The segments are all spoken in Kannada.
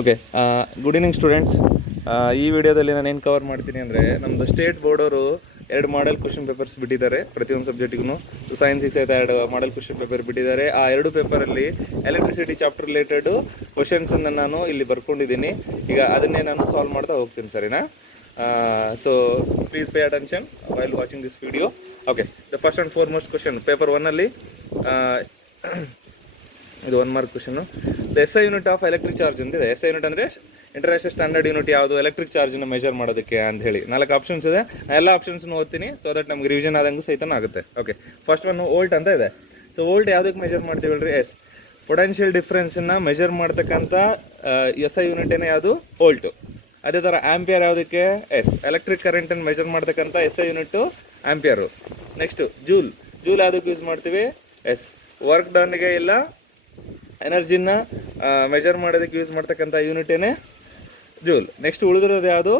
Okay, good evening students. ಈ ವಿಡಿಯೋದಲ್ಲಿ ನಾನು ಏನು ಕವರ್ ಮಾಡ್ತೀನಿ ಅಂದರೆ, ನಮ್ಮದು ಸ್ಟೇಟ್ ಬೋರ್ಡವರು 2 ಮಾಡೆಲ್ ಕ್ವಶನ್ ಪೇಪರ್ಸ್ ಬಿಟ್ಟಿದ್ದಾರೆ ಪ್ರತಿಯೊಂದು ಸಬ್ಜೆಕ್ಟಿಗೂ. ಸೈನ್ಸಿಗೆ ಸಹಿತ 2 ಮಾಡೆಲ್ ಕ್ವಶನ್ ಪೇಪರ್ ಬಿಟ್ಟಿದ್ದಾರೆ. ಆ 2 ಪೇಪರಲ್ಲಿ ಎಲೆಕ್ಟ್ರಿಸಿಟಿ ಚಾಪ್ಟರ್ ರಿಲೇಟೆಡು ಕ್ವಶನ್ಸನ್ನು ನಾನು ಇಲ್ಲಿ ಬರ್ಕೊಂಡಿದ್ದೀನಿ. ಈಗ ಅದನ್ನೇ ನಾನು ಸಾಲ್ವ್ ಮಾಡ್ತಾ ಹೋಗ್ತೀನಿ, ಸರಿನಾ? So please pay attention while watching this video. Okay, the first and foremost question paper 1ಅಲ್ಲಿ ಇದು 1 ಮಾರ್ಕ್ ಕ್ವಶನ್ನು. The S I unit of electric charge ಅಂತಿದೆ. ಎಸ್ ಐ ಯೂನಿಟ್ ಅಂದರೆ ಇಂಟರ್ನ್ಯಾಷನಲ್ ಸ್ಟ್ಯಾಂಡರ್ಡ್ ಯೂನಿಟ್ ಯಾವುದು ಎಲೆಕ್ಟ್ರಿಕ್ ಚಾರ್ಜನ್ನು ಮೆಜರ್ ಮಾಡೋದಕ್ಕೆ ಅಂತ ಹೇಳಿ 4 ಆಪ್ಷನ್ಸ್ ಇದೆ. ಎಲ್ಲ ಆಪ್ಷನ್ಸ್ನು ಓದ್ತೀನಿ, ಸೊ ದಟ್ ನಮ್ಗೆ ರಿವಿಷನ್ ಆದಂಗೂ ಸಹಿತನೂ ಆಗುತ್ತೆ. ಓಕೆ, ಫಸ್ಟ್ ಒನ್ ವೋಲ್ಟ್ ಅಂತ ಇದೆ. ಸೊ ವೋಲ್ಟ್ ಯಾವುದಕ್ಕೆ ಮೆಜರ್ ಮಾಡ್ತೀವಿ ಹೇಳ್ರಿ? ಎಸ್. ಪೊಟೆನ್ಷಿಯಲ್ ಡಿಫ್ರೆನ್ಸನ್ನು ಮೆಜರ್ ಮಾಡ್ತಕ್ಕಂಥ ಎಸ್ ಐ ಯೂನಿಟೇನೆ ಯಾವುದು? ವೋಲ್ಟು. ಅದೇ ಥರ ಆಂಪಿಯರ್ ಯಾವುದಕ್ಕೆ? ಎಸ್. ಎಲೆಕ್ಟ್ರಿಕ್ ಕರೆಂಟನ್ನು ಮೆಜರ್ ಮಾಡ್ತಕ್ಕಂಥ ಎಸ್ ಐ ಯೂನಿಟ್ಟು ಆಂಪಿಯರು. ನೆಕ್ಸ್ಟು ಜೂಲ್. ಜೂಲ್ ಯಾವುದಕ್ಕೆ ಯೂಸ್ ಮಾಡ್ತೀವಿ? ಎಸ್. ವರ್ಕ್ ಡನ್ಗೆ ಇಲ್ಲ ಎನರ್ಜಿನ ಮೆಜರ್ ಮಾಡೋದಕ್ಕೆ ಯೂಸ್ ಮಾಡ್ತಕ್ಕಂಥ ಯೂನಿಟೇನೆ ಜೂಲ್. ನೆಕ್ಸ್ಟ್ ಉಳಿದಿರೋದು ಯಾವುದು?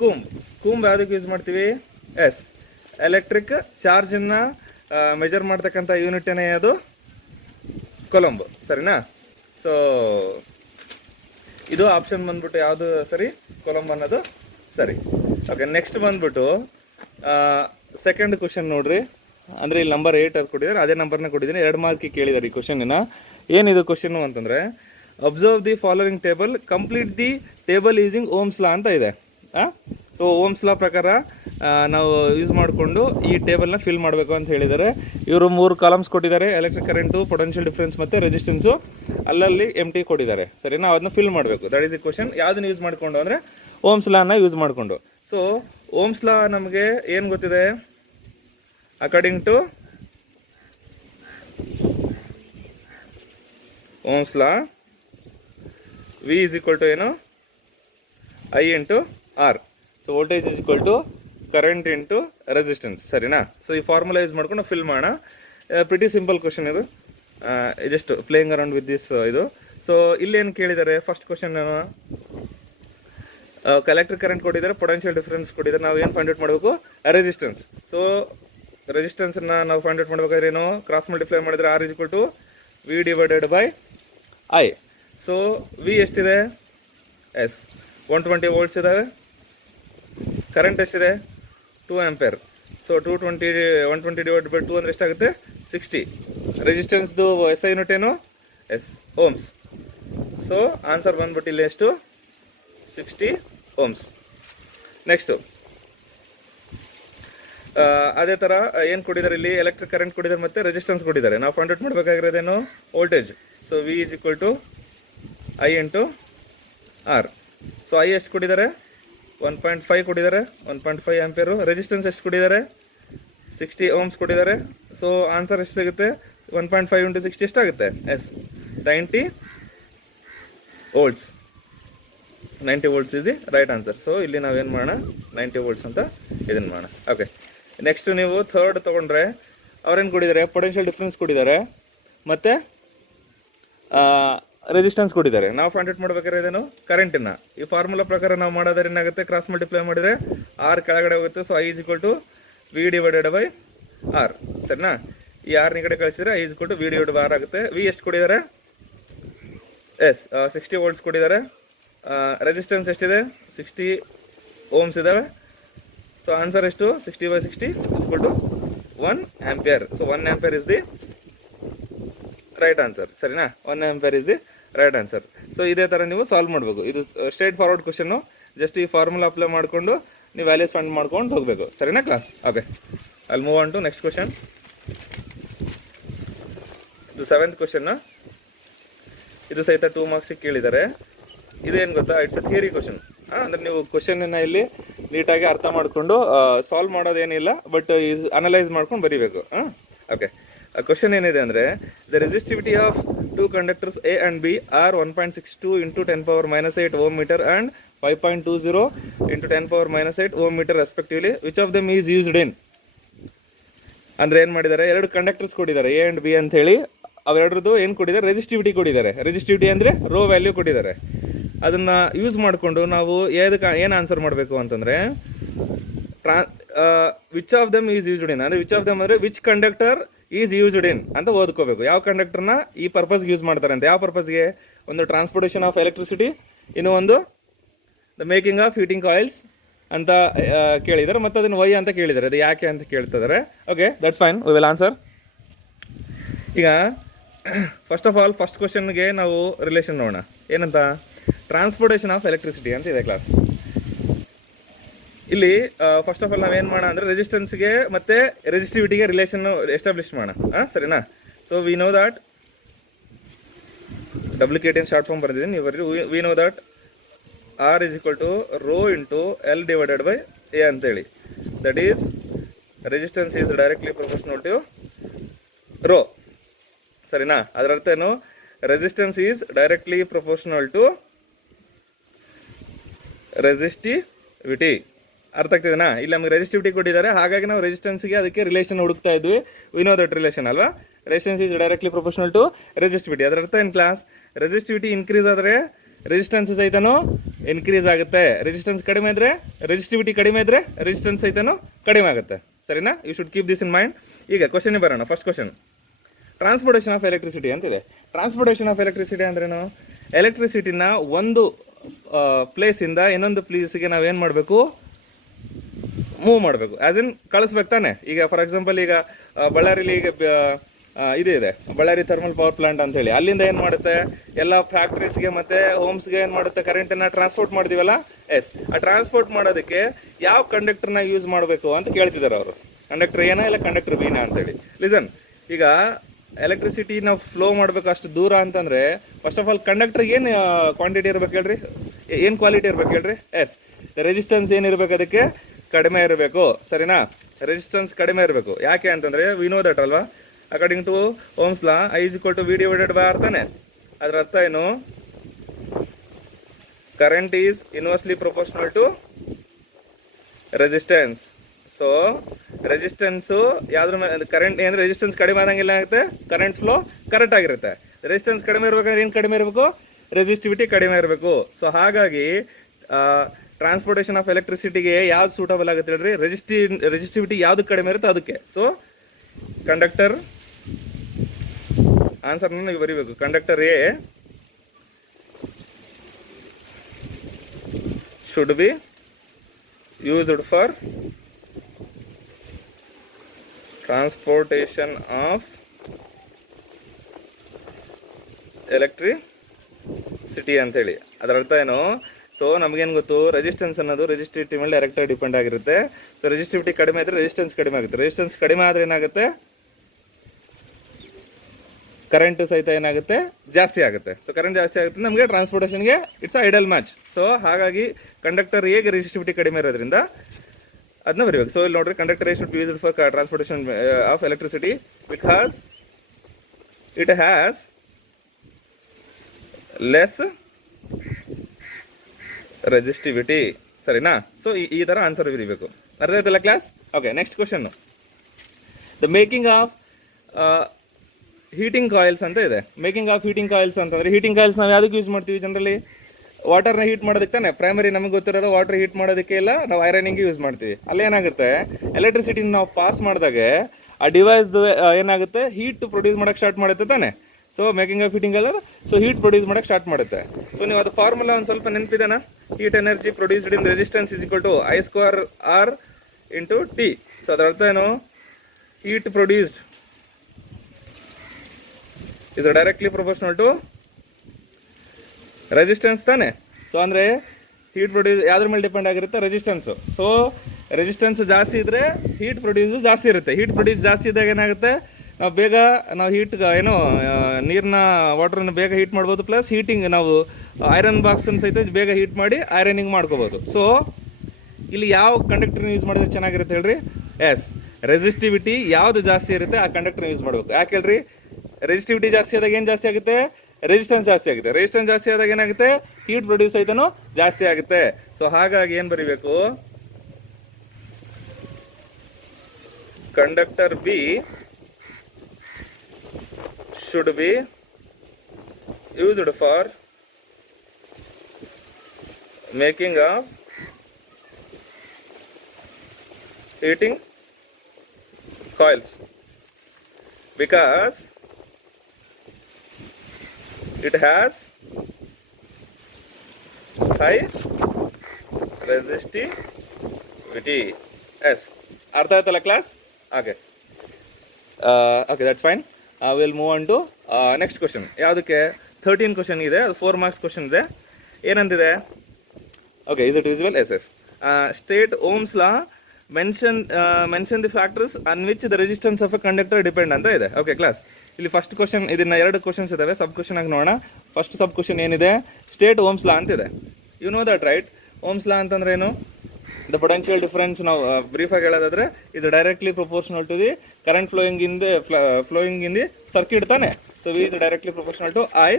ಕೂಂಬ್. ಕೂಂಬ್ ಯಾವುದಕ್ಕೆ ಯೂಸ್ ಮಾಡ್ತೀವಿ? ಎಸ್. ಎಲೆಕ್ಟ್ರಿಕ್ ಚಾರ್ಜನ್ನು ಮೆಜರ್ ಮಾಡ್ತಕ್ಕಂಥ ಯೂನಿಟೇನೆ ಯಾವುದು? ಕೊಲಂಬ್, ಸರಿನಾ? ಸೊ ಇದು ಆಪ್ಷನ್ ಬಂದ್ಬಿಟ್ಟು ಯಾವುದು ಸರಿ? ಕೊಲಂಬ್ ಅನ್ನೋದು ಸರಿ. ಓಕೆ, ನೆಕ್ಸ್ಟ್ ಬಂದ್ಬಿಟ್ಟು ಸೆಕೆಂಡ್ ಕ್ವಶನ್ ನೋಡ್ರಿ. ಅಂದರೆ ಇಲ್ಲಿ ನಂಬರ್ 8 ಅದು ಕೊಟ್ಟಿದ್ದಾರೆ, ಅದೇ ನಂಬರ್ನ ಕೊಟ್ಟಿದ್ದೀನಿ. 2 ಮಾರ್ಕಿಗೆ ಕೇಳಿದ್ದಾರೆ ಈ ಕ್ವಶನ್ನ. ಏನಿದು ಕ್ವಶನ್ನು ಅಂತಂದರೆ, observe the following table, complete the table using Ohm's law ಅಂತ ಇದೆ. ಸೊ ಓಮ್ಸ್ ಲಾ ಪ್ರಕಾರ ನಾವು ಯೂಸ್ ಮಾಡಿಕೊಂಡು ಈ ಟೇಬಲ್ನ ಫಿಲ್ ಮಾಡಬೇಕು ಅಂತ ಹೇಳಿದ್ದಾರೆ. ಇವರು 3 ಕಾಲಮ್ಸ್ ಕೊಟ್ಟಿದ್ದಾರೆ: ಎಲೆಕ್ಟ್ರಿಕ್ ಕರೆಂಟು, ಪೊಟೆನ್ಷಿಯಲ್ ಡಿಫ್ರೆನ್ಸ್ ಮತ್ತು ರೆಸಿಸ್ಟೆನ್ಸು. ಅಲ್ಲಲ್ಲಿ MT ಕೊಟ್ಟಿದ್ದಾರೆ, ಸರಿನಾ? ಅದನ್ನ ಫಿಲ್ ಮಾಡಬೇಕು. That is the question. ಯಾವುದನ್ನು ಯೂಸ್ ಮಾಡಿಕೊಂಡು ಅಂದರೆ ಓಮ್ಸ್ ಲಾನ ಯೂಸ್ ಮಾಡಿಕೊಂಡು. ಸೊ ಓಮ್ಸ್ ಲಾ ನಮಗೆ ಏನು ಗೊತ್ತಿದೆ? According to Ohm's law, V is equal to ಏನು? I into R. So voltage is equal to current into resistance, ಸರಿನಾ? ಸೊ ಈ ಫಾರ್ಮುಲಾ ಯೂಸ್ ಮಾಡ್ಕೊಂಡು ಫಿಲ್ ಮಾಡೋಣ. ಪ್ರಿಟಿ ಸಿಂಪಲ್ ಕ್ವಶನ್ ಇದು, just playing around with this ಇದು. ಸೊ ಇಲ್ಲೇನು ಕೇಳಿದ್ದಾರೆ? ಫಸ್ಟ್ ಕ್ವಶನ್ ಎಲೆಕ್ಟ್ರಿಕ್ ಕರೆಂಟ್ ಕೊಟ್ಟಿದ್ದಾರೆ, ಪೊಟೆನ್ಷಿಯಲ್ ಡಿಫ್ರೆನ್ಸ್ ಕೊಟ್ಟಿದ್ದಾರೆ. ನಾವು ಏನು ಫೈಂಡ್ ಔಟ್ ಮಾಡಬೇಕು? ರೆಸಿಸ್ಟೆನ್ಸ್. ಸೊ ರೆಸಿಸ್ಟೆನ್ಸನ್ನು ನಾವು ಫೈಂಡ್ ಔಟ್ ಮಾಡಬೇಕಾದ್ರೆ ಏನು? ಕ್ರಾಸ್ ಮಲ್ಟಿಪ್ಲೈ ಮಾಡಿದರೆ R is equal to V divided by I. So V ಎಷ್ಟಿದೆ? ಎಸ್. 120 ವೋಲ್ಟ್ಸ್ ಇದ್ದಾವೆ. ಕರೆಂಟ್ ಎಷ್ಟಿದೆ? 2 ಆಂಪಿಯರ್. ಸೊ 120 ಡಿವೈಡ್ ಬೈ 2 ಅಂದರೆ ಎಷ್ಟಾಗುತ್ತೆ? 60. ರೆಸಿಸ್ಟೆನ್ಸ್ದು ಎಸ್ ಐ ಯೂನಿಟ್ ಏನು? Yes, ohms. ಸೊ ಆನ್ಸರ್ ಬಂದ್ಬಿಟ್ಟು ಇಲ್ಲಿ ಎಷ್ಟು? 60 ಓಮ್ಸ್. ನೆಕ್ಸ್ಟು ಅದೇ ಥರ ಏನು ಕೊಟ್ಟಿದ್ದಾರೆ ಇಲ್ಲಿ? ಎಲೆಕ್ಟ್ರಿಕ್ ಕರೆಂಟ್ ಕೊಟ್ಟಿದ್ದಾರೆ ಮತ್ತು ರೆಸಿಸ್ಟೆನ್ಸ್ ಕೊಟ್ಟಿದ್ದಾರೆ. ನಾವು ಫೈಂಡ್ ಔಟ್ ಮಾಡಬೇಕಾಗಿರೋದೇನು? Voltage. So V is equal to I into R. So I ಎಷ್ಟು ಕೊಟ್ಟಿದ್ದಾರೆ? 1.5 ಕೊಟ್ಟಿದ್ದಾರೆ, 1.5 ಆಂಪಿಯರು. ರೆಸಿಸ್ಟೆನ್ಸ್ ಎಷ್ಟು ಕೊಟ್ಟಿದ್ದಾರೆ? 60 ಓಮ್ಸ್ ಕೊಟ್ಟಿದ್ದಾರೆ. ಸೊ ಆನ್ಸರ್ ಎಷ್ಟು ಸಿಗುತ್ತೆ? 1.5 ಇಂಟು 60 ಎಷ್ಟಾಗುತ್ತೆ? Yes, 90 volts. 90 volts is the right answer. So ಇಲ್ಲಿ ನಾವೇನು ಮಾಡೋಣ? 90 ವೋಲ್ಟ್ಸ್ ಅಂತ ಇದನ್ನು ಮಾಡೋಣ. ಓಕೆ, ನೆಕ್ಸ್ಟ್ ನೀವು ಥರ್ಡ್ ತೊಗೊಂಡ್ರೆ ಅವ್ರೇನು ಕೊಟ್ಟಿದ್ದಾರೆ? ಪೊಟೆನ್ಷಿಯಲ್ ಡಿಫ್ರೆನ್ಸ್ ಕೊಟ್ಟಿದ್ದಾರೆ ಮತ್ತು ರೆಸಿಸ್ಟೆನ್ಸ್ ಕೊಟ್ಟಿದ್ದಾರೆ. ನಾವು ಫೈಂಡ್ ಔಟ್ ಮಾಡ್ಬೇಕಾದ್ರೆ ಇದೇನು? ಕರೆಂಟನ್ನು. ಈ ಫಾರ್ಮುಲಾ ಪ್ರಕಾರ ನಾವು ಮಾಡೋದ್ರೆ ಏನಾಗುತ್ತೆ? ಕ್ರಾಸ್ ಮಲ್ಟಿಪ್ಲೈ ಮಾಡಿದರೆ R ಕೆಳಗಡೆ ಹೋಗುತ್ತೆ. So I is equal to V divided by R, ಸರಿನಾ? ಈ R ಈ ಕಡೆ ಕಳಿಸಿದ್ರೆ I is equal to V divided by R ಆಗುತ್ತೆ. V ಎಷ್ಟು ಕೊಟ್ಟಿದ್ದಾರೆ? ಎಸ್, 60 ವೋಲ್ಟ್ಸ್ ಕೊಟ್ಟಿದ್ದಾರೆ. ರೆಸಿಸ್ಟೆನ್ಸ್ ಎಷ್ಟಿದೆ? 60 ಓಮ್ಸ್ ಇದ್ದಾವೆ. ಸೊ ಆನ್ಸರ್ ಎಷ್ಟು? 60 by 60 is equal to 1 ampere. So 1 ampere is the right answer, ಸರಿನಾ? 1 ampere is the right answer. So ಇದೇ ಥರ ನೀವು ಸಾಲ್ವ್ ಮಾಡಬೇಕು. ಇದು ಸ್ಟ್ರೇಟ್ ಫಾರ್ವರ್ಡ್ ಕ್ವಶನ್ನು. ಜಸ್ಟ್ ಈ ಫಾರ್ಮುಲಾ ಅಪ್ಲೈ ಮಾಡಿಕೊಂಡು ನೀವು ವ್ಯಾಲ್ಯೂಸ್ ಫೈಂಡ್ ಮಾಡ್ಕೊಂಡು ಹೋಗಬೇಕು, ಸರಿನಾ class? Okay, I move on to next question. ಇದು 7th ಕ್ವಶನ್ನು. ಇದು ಸಹಿತ 2 ಮಾರ್ಕ್ಸಿಗೆ ಕೇಳಿದ್ದಾರೆ. ಇದೇನು ಗೊತ್ತಾ? It's a theory question. ಅಂದರೆ ನೀವು ಕ್ವಶನನ್ನು ಇಲ್ಲಿ ನೀಟಾಗಿ ಅರ್ಥ ಮಾಡಿಕೊಂಡು ಸಾಲ್ವ್ ಮಾಡೋದೇನಿಲ್ಲ, ಬಟ್ ಅನಲೈಸ್ ಮಾಡ್ಕೊಂಡು ಬರೀಬೇಕು. ಓಕೆ, ಕ್ವಶನ್ ಏನಿದೆ ಅಂದರೆ, the resistivity of 2 conductors A and B are 1.62 into 10 power minus 8 ohm meter and 5.20 into 10 power minus 8 ohm meter respectively. Which of them is used in? ಅಂದರೆ ಏನು ಮಾಡಿದ್ದಾರೆ? 2 ಕಂಡಕ್ಟರ್ಸ್ ಕೊಟ್ಟಿದ್ದಾರೆ, A and B ಅಂತ ಹೇಳಿ. ಅವೆರಡ್ರದ್ದು ಏನು ಕೊಟ್ಟಿದ್ದಾರೆ? ರೆಸಿಸ್ಟಿವಿಟಿ ಕೊಟ್ಟಿದ್ದಾರೆ. ರೆಸಿಸ್ಟಿವಿಟಿ ಅಂದರೆ ರೋ ವ್ಯಾಲ್ಯೂ ಕೊಟ್ಟಿದ್ದಾರೆ. ಅದನ್ನು ಯೂಸ್ ಮಾಡಿಕೊಂಡು ನಾವು ಏನು ಆನ್ಸರ್ ಮಾಡಬೇಕು ಅಂತಂದರೆ, which of them is used in. ಅಂದರೆ ವಿಚ್ ಆಫ್ ದಮ್ ಅಂದರೆ which conductor is used in ಅಂತ ಓದ್ಕೋಬೇಕು. ಯಾವ ಕಂಡಕ್ಟರ್ನ ಈ ಪರ್ಪಸ್ಗೆ ಯೂಸ್ ಮಾಡ್ತಾರೆ ಅಂತ. ಯಾವ ಪರ್ಪಸ್ಗೆ? ಒಂದು ಟ್ರಾನ್ಸ್ಪೋರ್ಟೇಷನ್ ಆಫ್ ಎಲೆಕ್ಟ್ರಿಸಿಟಿ, ಇನ್ನೂ ಒಂದು the making of heating coils ಅಂತ ಕೇಳಿದ್ದಾರೆ, ಮತ್ತು ಅದನ್ನು ವೈ ಅಂತ ಕೇಳಿದ್ದಾರೆ, ಅದು ಯಾಕೆ ಅಂತ ಕೇಳ್ತಿದ್ದಾರೆ. Okay, that's fine, we will answer. ಈಗ ಫಸ್ಟ್ ಆಫ್ ಆಲ್ ಫಸ್ಟ್ ಕ್ವಶನ್ಗೆ ನಾವು ರಿಲೇಷನ್ ನೋಡೋಣ. ಏನಂತ, ಟ್ರಾನ್ಸ್ಪೋರ್ಟೇಷನ್ ಆಫ್ ಎಲೆಕ್ಟ್ರಿಸಿಟಿ ಅಂತ ಇದೆ ಕ್ಲಾಸ್. ಇಲ್ಲಿ ಫಸ್ಟ್ ಆಫ್ ಆಲ್ ನಾವೇನು ಮಾಡೋಣ ಅಂದರೆ ರೆಸಿಸ್ಟೆನ್ಸ್ಗೆ ಮತ್ತು ರೆಸಿಸ್ಟಿವಿಟಿಗೆ ರಿಲೇಷನ್ ಎಸ್ಟಾಬ್ಲಿಷ್ ಮಾಡೋಣ. ಸರಿನಾ? ಸೊ ವಿ ನೋ ದಟ್ ಡಬ್ಲಿಕೇಟ್ ಏನು ಶಾರ್ಟ್ ಫಾರ್ಮ್ ಬರ್ತಿದ್ದೀನಿ, ನೀವು ಬರ್ರಿ. V know that R is equal to rho into L divided by A ಅಂತೇಳಿ. That is resistance is directly proportional to rho. ಸರಿನಾ? ಅದರ ಅರ್ಥ ಏನು, resistance is directly proportional to resistivity. ಅರ್ಥ ಆಗ್ತಿದೆನಾ? ಇಲ್ಲಿ ನಮಗೆ ರೆಸಿಸ್ಟಿವಿಟಿ ಕೊಟ್ಟಿದ್ದಾರೆ, ಹಾಗಾಗಿ ನಾವು ರೆಸಿಸ್ಟೆನ್ಸ್ಗೆ ಅದಕ್ಕೆ ರಿಲೇಷನ್ ಹುಡುಕ್ತಾ ಇದ್ವಿ. ವಿ ನೋ ದಟ್ ರಿಲೇಷನ್ ಅಲ್ವಾ? Resistance is directly proportional to resistivity. ಅದರ ಅರ್ಥ ಏನು ಕ್ಲಾಸ್, ರೆಸಿಸ್ಟಿವಿಟಿ ಇನ್ಕ್ರೀಸ್ ಆದರೆ ರೆಸಿಸ್ಟೆನ್ಸ್ ಸಹಿತನೂ ಇನ್ಕ್ರೀಸ್ ಆಗುತ್ತೆ, ರೆಸಿಸ್ಟೆನ್ಸ್ ಕಡಿಮೆ ಇದ್ದರೆ ರೆಸಿಸ್ಟಿವಿಟಿ ಕಡಿಮೆ ಇದ್ದರೆ ರೆಸಿಸ್ಟೆನ್ಸ್ ಸಹಿತನೂ ಕಡಿಮೆ ಆಗುತ್ತೆ. ಸರಿನಾ? You should keep this in mind. ಈಗ ಕ್ವಶನ್ಗೆ ಬರೋಣ. First question, transportation of electricity ಅಂತಿದೆ. ಟ್ರಾನ್ಸ್ಪೋರ್ಟೇಷನ್ ಆಫ್ ಎಲೆಕ್ಟ್ರಿಸಿಟಿ ಅಂದ್ರೇನು, ಎಲೆಕ್ಟ್ರಿಸಿಟಿನ ಒಂದು ಪ್ಲೇಸಿಂದ ಇನ್ನೊಂದು ಪ್ಲೇಸಿಗೆ ನಾವೇನು ಮಾಡಬೇಕು, ಮೂವ್ ಮಾಡಬೇಕು, ಆ್ಯಸ್ ಇನ್ ಕಳಿಸ್ಬೇಕು ತಾನೆ. ಈಗ ಫಾರ್ ಎಕ್ಸಾಂಪಲ್, ಈಗ ಬಳ್ಳಾರಿಲಿ ಈಗ ಇದು ಇದೆ, ಬಳ್ಳಾರಿ ಥರ್ಮಲ್ ಪವರ್ ಪ್ಲಾಂಟ್ ಅಂತ ಹೇಳಿ, ಅಲ್ಲಿಂದ ಏನು ಮಾಡುತ್ತೆ, ಎಲ್ಲ ಫ್ಯಾಕ್ಟ್ರೀಸ್ಗೆ ಮತ್ತು ಹೋಮ್ಸ್ಗೆ ಏನು ಮಾಡುತ್ತೆ, ಕರೆಂಟನ್ನು ಟ್ರಾನ್ಸ್ಪೋರ್ಟ್ ಮಾಡ್ತೀವಲ್ಲ. ಎಸ್, ಆ ಟ್ರಾನ್ಸ್ಪೋರ್ಟ್ ಮಾಡೋದಕ್ಕೆ ಯಾವ ಕಂಡಕ್ಟರ್ನ ಯೂಸ್ ಮಾಡಬೇಕು ಅಂತ ಕೇಳ್ತಿದ್ದಾರೆ ಅವರು. ಕಂಡಕ್ಟರ್ ಏನಾ ಇಲ್ಲ ಕಂಡಕ್ಟರ್ ಬಿನಾ ಅಂತೇಳಿ. ಲಿಸನ್, ಈಗ ಎಲೆಕ್ಟ್ರಿಸಿಟಿ ನಾವು ಫ್ಲೋ ಮಾಡಬೇಕು ಅಷ್ಟು ದೂರ ಅಂತಂದರೆ ಫಸ್ಟ್ ಆಫ್ ಆಲ್ ಕಂಡಕ್ಟರ್ಗೆ ಏನು ಕ್ವಾಂಟಿಟಿ ಇರಬೇಕು ಹೇಳ್ರಿ, ಏನು ಕ್ವಾಲಿಟಿ ಇರಬೇಕು ಹೇಳ್ರಿ. ಎಸ್, ರೆಸಿಸ್ಟೆನ್ಸ್ ಏನಿರಬೇಕು, ಅದಕ್ಕೆ ಕಡಿಮೆ ಇರಬೇಕು. ಸರಿನಾ? ರೆಸಿಸ್ಟೆನ್ಸ್ ಕಡಿಮೆ ಇರಬೇಕು. ಯಾಕೆ ಅಂತಂದರೆ ವಿ ನೋ ದಟ್ ಅಲ್ವಾ, according to Ohm's law I is equal to V divided by R ತಾನೆ. ಅದರ ಅರ್ಥ ಏನು, current is inversely proportional to resistance. So resistance ಯಾವ್ದ್ರ ಮೇಲೆ, ಕರೆಂಟ್ ಏನು, ರೆಸಿಸ್ಟೆನ್ಸ್ ಕಡಿಮೆ ಆದಂಗೆಲ್ಲ ಆಗುತ್ತೆ, ಕರೆಂಟ್ ಫ್ಲೋ ಕರೆಕ್ಟ್ ಆಗಿರುತ್ತೆ. ರೆಸಿಸ್ಟೆನ್ಸ್ ಕಡಿಮೆ ಇರಬೇಕಂದ್ರೆ ಏನು ಕಡಿಮೆ ಇರಬೇಕು, ರೆಸಿಸ್ಟಿವಿಟಿ ಕಡಿಮೆ ಇರಬೇಕು. ಸೊ ಹಾಗಾಗಿ ಟ್ರಾನ್ಸ್ಪೋರ್ಟೇಷನ್ ಆಫ್ ಎಲೆಕ್ಟ್ರಿಸಿಟಿಗೆ ಯಾವ್ದು ಸೂಟಬಲ್ ಆಗುತ್ತೆ ಹೇಳ್ರಿ, ರೆಸಿಸ್ಟಿವಿಟಿ ಯಾವ್ದು ಕಡಿಮೆ ಇರುತ್ತೆ ಅದಕ್ಕೆ. ಸೊ ಕಂಡಕ್ಟರ್ ಆನ್ಸರ್ನ ನೀವು ಬರೀಬೇಕು. Conductor A should be used for transportation of electricity ಅಂತೇಳಿ. ಅದರ ಅರ್ಥ ಏನು, ಸೊ ನಮಗೇನು ಗೊತ್ತು, ರೆಸಿಸ್ಟೆನ್ಸ್ ಅನ್ನೋದು ರೆಸಿಸ್ಟಿವಿಟಿ ಮೇಲೆ ಡೈರೆಕ್ಟಾಗಿ ಡಿಪೆಂಡ್ ಆಗಿರುತ್ತೆ. ಸೊ ರೆಸಿಸ್ಟಿವಿಟಿ ಕಡಿಮೆ ಇದ್ದರೆ ರೆಸಿಸ್ಟೆನ್ಸ್ ಕಡಿಮೆ ಆಗುತ್ತೆ. ರೆಸಿಸ್ಟೆನ್ಸ್ ಕಡಿಮೆ ಆದರೆ ಏನಾಗುತ್ತೆ, ಕರೆಂಟು ಸಹಿತ ಏನಾಗುತ್ತೆ, ಜಾಸ್ತಿ ಆಗುತ್ತೆ. ಸೊ ಕರೆಂಟ್ ಜಾಸ್ತಿ ಆಗುತ್ತೆ, ನಮಗೆ ಟ್ರಾನ್ಸ್ಪೋರ್ಟೇಷನ್ಗೆ ಇಟ್ಸ್ ಐಡಲ್ ಮ್ಯಾಚ್. ಸೊ ಹಾಗಾಗಿ ಕಂಡಕ್ಟರ್ ಹೇಗೆ ರೆಸಿಸ್ಟಿವಿಟಿ ಕಡಿಮೆ ಇರೋದ್ರಿಂದ ಅದನ್ನ ಬರೀಬೇಕು. ಸೊ ಇಲ್ಲಿ ನೋಡ್ರಿ, conductor should be used for transportation of electricity because it has less resistivity. ಸರಿನಾ? ಸೊ ಈ ಥರ ಆನ್ಸರ್ ಬರೀಬೇಕು. ಅರ್ಥ ಆಯ್ತಲ್ಲ class? Okay, next question, the making of heating coils ಅಂತ ಇದೆ. ಮೇಕಿಂಗ್ ಆಫ್ ಹೀಟಿಂಗ್ ಕಾಯಿಲ್ಸ್ ಅಂತಂದರೆ, ಹೀಟಿಂಗ್ ಕಾಯಿಲ್ಸ್ ನಾವು ಯಾವುದಕ್ಕೆ ಯೂಸ್ ಮಾಡ್ತೀವಿ ಜನರಲಿ, ವಾಟರ್ನ ಹೀಟ್ ಮಾಡೋದಕ್ಕೆ ತಾನೆ. ಪ್ರೈಮರಿ ನಮಗೆ ಗೊತ್ತಿರೋದು ವಾಟರ್ ಹೀಟ್ ಮಾಡೋದಕ್ಕೆ ಇಲ್ಲ, ನಾವು ಐರನಿಂಗ್ ಯೂಸ್ ಮಾಡ್ತೀವಿ. ಅಲ್ಲೇನಾಗುತ್ತೆ, ಎಲೆಕ್ಟ್ರಿಸಿಟಿನ ನಾವು ಪಾಸ್ ಮಾಡಿದಾಗ ಆ ಡಿವೈಸ್ ಏನಾಗುತ್ತೆ, ಹೀಟ್ ಪ್ರೊಡ್ಯೂಸ್ ಮಾಡೋಕ್ಕೆ ಸ್ಟಾರ್ಟ್ ಮಾಡುತ್ತೆ ತಾನೆ. ಸೊ ಮೇಕಿಂಗ್ ಆಫ್ ಹೀಟಿಂಗ್ ಅಲ್ಲ, ಸೊ ಹೀಟ್ ಪ್ರೊಡ್ಯೂಸ್ ಮಾಡೋಕ್ಕೆ ಸ್ಟಾರ್ಟ್ ಮಾಡುತ್ತೆ. ಸೊ ನೀವು ಅದು ಫಾರ್ಮುಲಾ ಒಂದು ಸ್ವಲ್ಪ ನೆನಪಿದೆನಾ, heat energy produced in resistance is equal to I²R into T. So ಅದರ ಅರ್ಥ ಏನು, heat produced is directly proportional to resistance ತಾನೆ. ಸೊ ಅಂದರೆ ಹೀಟ್ ಪ್ರೊಡ್ಯೂಸ್ ಯಾವ್ದ್ರ ಮೇಲೆ ಡಿಪೆಂಡ್ ಆಗಿರುತ್ತೆ, ರೆಸಿಸ್ಟೆನ್ಸು. ಸೊ ರೆಸಿಸ್ಟೆನ್ಸ್ ಜಾಸ್ತಿ ಇದ್ದರೆ ಹೀಟ್ ಪ್ರೊಡ್ಯೂಸು ಜಾಸ್ತಿ ಇರುತ್ತೆ. ಹೀಟ್ ಪ್ರೊಡ್ಯೂಸ್ ಜಾಸ್ತಿ ಇದ್ದಾಗ ಏನಾಗುತ್ತೆ, ನಾವು ಹೀಟ್ ಏನು ನೀರನ್ನ ವಾಟ್ರನ್ನ ಬೇಗ ಹೀಟ್ ಮಾಡ್ಬೋದು. ಪ್ಲಸ್ ಹೀಟಿಂಗ್ ನಾವು ಐರನ್ ಬಾಕ್ಸನ್ನು ಸಹಿತ ಬೇಗ ಹೀಟ್ ಮಾಡಿ ಐರನಿಂಗ್ ಮಾಡ್ಕೋಬೋದು. ಸೊ ಇಲ್ಲಿ ಯಾವ ಕಂಡಕ್ಟರ್ನ ಯೂಸ್ ಮಾಡಿದ್ರೆ ಚೆನ್ನಾಗಿರುತ್ತೆ ಹೇಳ್ರಿ. ಎಸ್, ರೆಸಿಸ್ಟಿವಿಟಿ ಯಾವುದು ಜಾಸ್ತಿ ಇರುತ್ತೆ ಆ ಕಂಡಕ್ಟರ್ನ ಯೂಸ್ ಮಾಡಬೇಕು. ಯಾಕೆ ಹೇಳ್ರಿ, ರೆಸಿಸ್ಟಿವಿಟಿ ಜಾಸ್ತಿ ಆದಾಗ ಏನು ಜಾಸ್ತಿ ಆಗುತ್ತೆ, ರೆಸಿಸ್ಟೆನ್ಸ್ ಜಾಸ್ತಿ ಆಗುತ್ತೆ. ರೆಸಿಸ್ಟೆನ್ಸ್ ಜಾಸ್ತಿ ಆದಾಗ ಏನಾಗುತ್ತೆ, ಹೀಟ್ ಪ್ರೊಡ್ಯೂಸ್ ಆಯ್ತಾನೋ ಜಾಸ್ತಿ ಆಗುತ್ತೆ. ಸೊ ಹಾಗಾಗಿ ಏನು ಬರೀಬೇಕು, conductor B should be used for making of heating coils because it has high resistivity yes. ಅರ್ಥ ಆಯ್ತಲ್ಲ class? Okay okay, that's fine. Will move on to next question. ಯಾವುದಕ್ಕೆ 13 ಕ್ವಶನ್ ಇದೆ, ಅದು 4 ಮಾರ್ಕ್ಸ್ ಕ್ವಶನ್ ಇದೆ. ಏನಂತಿದೆ? Okay, is it visible? Yes yes. State Ohm's law mention the factors on which the resistance of a conductor depend ಅಂತ ಇದೆ. ಓಕೆ ಕ್ಲಾಸ್, ಇಲ್ಲಿ ಫಸ್ಟ್ ಕ್ವಶನ್, ಇದನ್ನ 2 ಕ್ವಶನ್ಸ್ ಇದಾವೆ, ಸಬ್ ಕ್ವಶನ್ ಆಗಿ ನೋಡೋಣ. ಫಸ್ಟ್ ಸಬ್ ಕ್ವಶನ್ ಏನಿದೆ? ಸ್ಟೇಟ್ ಓಮ್ಸ್ ಲಾ ಅಂತಿದೆ. You know that right? Ohm's law ಅಂತಂದ್ರೆ ಏನು? ದ ಪೊಟೆನ್ಷಿಯಲ್ ಡಿಫರೆನ್ಸ್, ನಾವು ಬ್ರೀಫಾಗಿ ಹೇಳೋದಾದ್ರೆ, is directly proportional to the current flowing in the circuit ತಾನೆ. So V is directly proportional to I.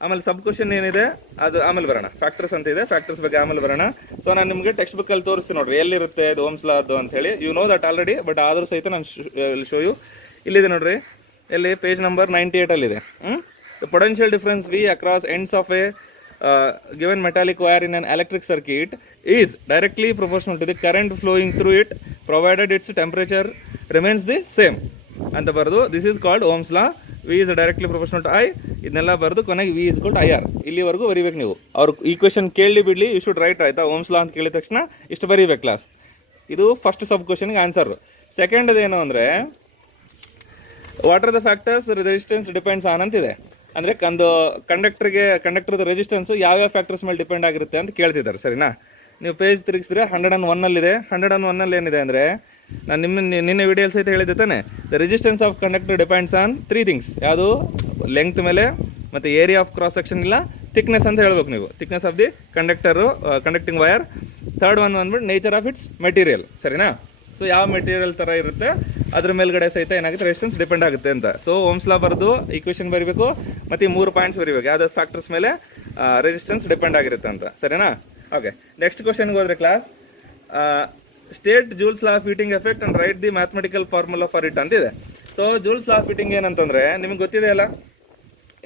ಆಮೇಲೆ ಸಬ್ ಕ್ವಶನ್ ಏನಿದೆ ಅದು ಆಮೇಲೆ ಬರೋಣ. ಫ್ಯಾಕ್ಟರ್ಸ್ ಅಂತ ಇದೆ, ಫ್ಯಾಕ್ಟರ್ಸ್ ಬಗ್ಗೆ ಆಮೇಲೆ ಬರೋಣ. ಸೊ ನಾನು ನಿಮಗೆ ಟೆಕ್ಸ್ಟ್ ಬುಕ್ಕಲ್ಲಿ ತೋರಿಸ್ತೀನಿ ನೋಡ್ರಿ, ಎಲ್ಲಿರುತ್ತೆ ಅದು ಓಮ್ಸ್ ಲಾ ಅದು ಅಂತ ಹೇಳಿ. You know that already, but ಆದರೂ ಸಹಿತ ನಾನು ಶೋ ಯು. ಇಲ್ಲಿದೆ ನೋಡ್ರಿ, ಎಲ್ಲಿ? Page number 98 the potential difference V across ends of a given metallic wire in an electric circuit is directly proportional to the current flowing through it provided its temperature remains the same ಅಂತ ಬರೆದು, this is called Ohm's law. V is directly proportional to I. ಇದನ್ನೆಲ್ಲ ಬರೆದು ಕೊನೆಗೆ V is called I R. ಇಲ್ಲಿವರೆಗೂ ಬರೀಬೇಕು ನೀವು. ಅವ್ರು ಈಕ್ವೇಷನ್ ಕೇಳಿ ಬಿಡಲಿ, ಯು ಶುಡ್ ರೈಟ್. ಆಯ್ತಾ? ಓಮ್ಸ್ ಲಾ ಅಂತ ಕೇಳಿದ ತಕ್ಷಣ ಇಷ್ಟು ಬರೀಬೇಕು ಕ್ಲಾಸ್. ಇದು ಫಸ್ಟ್ ಸಬ್ ಕ್ವಶನ್ಗೆ ಆನ್ಸರ್. ಸೆಕೆಂಡ್ ಏನು ಅಂದರೆ, what are the factors resistance depends on ಅಂತಿದೆ. ಅಂದರೆ ಕಂಡಕ್ಟರ್ದು ರೆಸಿಸ್ಟೆನ್ಸು ಯಾವ್ಯಾವ ಫ್ಯಾಕ್ಟರ್ಸ್ ಮೇಲೆ ಡಿಪೆಂಡ್ ಆಗಿರುತ್ತೆ ಅಂತ ಕೇಳ್ತಿದ್ದಾರೆ. ಸರಿನಾ? ನೀವು ಪೇಜ್ ತಿರುಗಿಸಿದ್ರೆ 101 101 ಏನಿದೆ ಅಂದರೆ, ನಾನು ನಿನ್ನೆ ವಿಡಿಯೋಲ್ ಸಹಿತ ಹೇಳಿದ್ದೆ ತಾನೆ, the resistance of conductor depends on 3 things. ಯಾವುದು? ಲೆಂತ್ ಮೇಲೆ, ಮತ್ತು ಏರಿಯಾ ಆಫ್ ಕ್ರಾಸ್ ಸೆಕ್ಷನ್ ಇಲ್ಲ, ಥಿಕ್ನೆಸ್ ಅಂತ ಹೇಳ್ಬೇಕು ನೀವು, thickness of the conducting wire. Third one ಬಂದ್ಬಿಟ್ಟು ನೇಚರ್ ಆಫ್ ಇಟ್ಸ್ ಮೆಟೀರಿಯಲ್. ಸರಿನಾ? ಸೊ ಯಾವ ಮೆಟೀರಿಯಲ್ ಥರ ಇರುತ್ತೆ ಅದ್ರ ಮೇಲ್ಗಡೆ ಸಹಿತ ಏನಾಗುತ್ತೆ, ರೆಸಿಸ್ಟೆನ್ಸ್ ಡಿಪೆಂಡ್ ಆಗುತ್ತೆ ಅಂತ. ಸೊ ಓಮ್ಸ್ ಲಾ ಬರೆದು ಈಕ್ವೇಷನ್ ಬರೀಬೇಕು, ಮತ್ತು ಈ 3 ಪಾಯಿಂಟ್ಸ್ ಬರೀಬೇಕು, ಯಾವ್ದಾದ್ರು ಫ್ಯಾಕ್ಟರ್ಸ್ ಮೇಲೆ ರೆಸಿಸ್ಟೆನ್ಸ್ ಡಿಪೆಂಡ್ ಆಗಿರುತ್ತೆ ಅಂತ. ಸರಿನಾ? ಓಕೆ, ನೆಕ್ಸ್ಟ್ ಕ್ವಶನ್ಗೆ ಹೋದ್ರೆ class, state Joule's law of heating effect and write the mathematical formula for it ಅಂತಿದೆ. So Joule's law of heating ಏನಂತಂದರೆ ನಿಮ್ಗೆ ಗೊತ್ತಿದೆ ಅಲ್ಲ,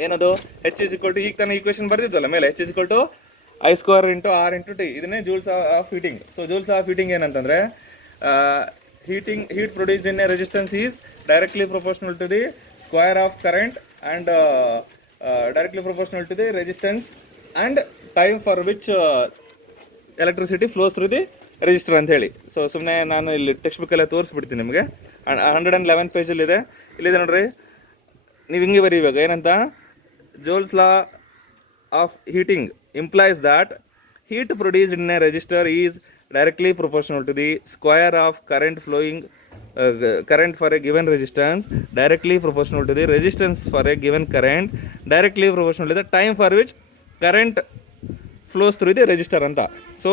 ಏನದು? H ಇಸ್ ಈಕ್ವಲ್ ಟು, ಈಗ ತಾನೇ ಈಕ್ವೇಷನ್ ಬರ್ದಿದ್ದಲ್ಲ ಮೇಲೆ, H is equal to I² into R into T. ಇದನ್ನೇ ಜೂಲ್ಸ್ ಆಫ್ ಹೀಟಿಂಗ್. ಸೊ ಜೂಲ್ಸ್ ಆಫ್ ಹೀಟಿಂಗ್ ಏನಂತಂದರೆ, heat produced in a resistance is directly proportional to the square of current and directly proportional to the resistance and time for which electricity flows through the resistor ಅಂತ ಹೇಳಿ. ಸೊ ಸುಮ್ಮನೆ ನಾನು ಇಲ್ಲಿ ಟೆಕ್ಸ್ಟ್ ಬುಕ್ಕಲ್ಲೇ ತೋರಿಸ್ಬಿಡ್ತೀನಿ ನಿಮಗೆ. 111 ಪೇಜಲ್ಲಿದೆ. ಇಲ್ಲಿದೆ ನೋಡ್ರಿ, ನೀವು ಹಿಂಗೆ ಬರೀಬೇಕು. ಏನಂತ? Jules law of heating implies that heat produced in a resistor is directly proportional to the square of current for a given resistance, directly proportional to the resistance for a given current, directly proportional to the time for which current flows through the resistor ಅಂತ. ಸೊ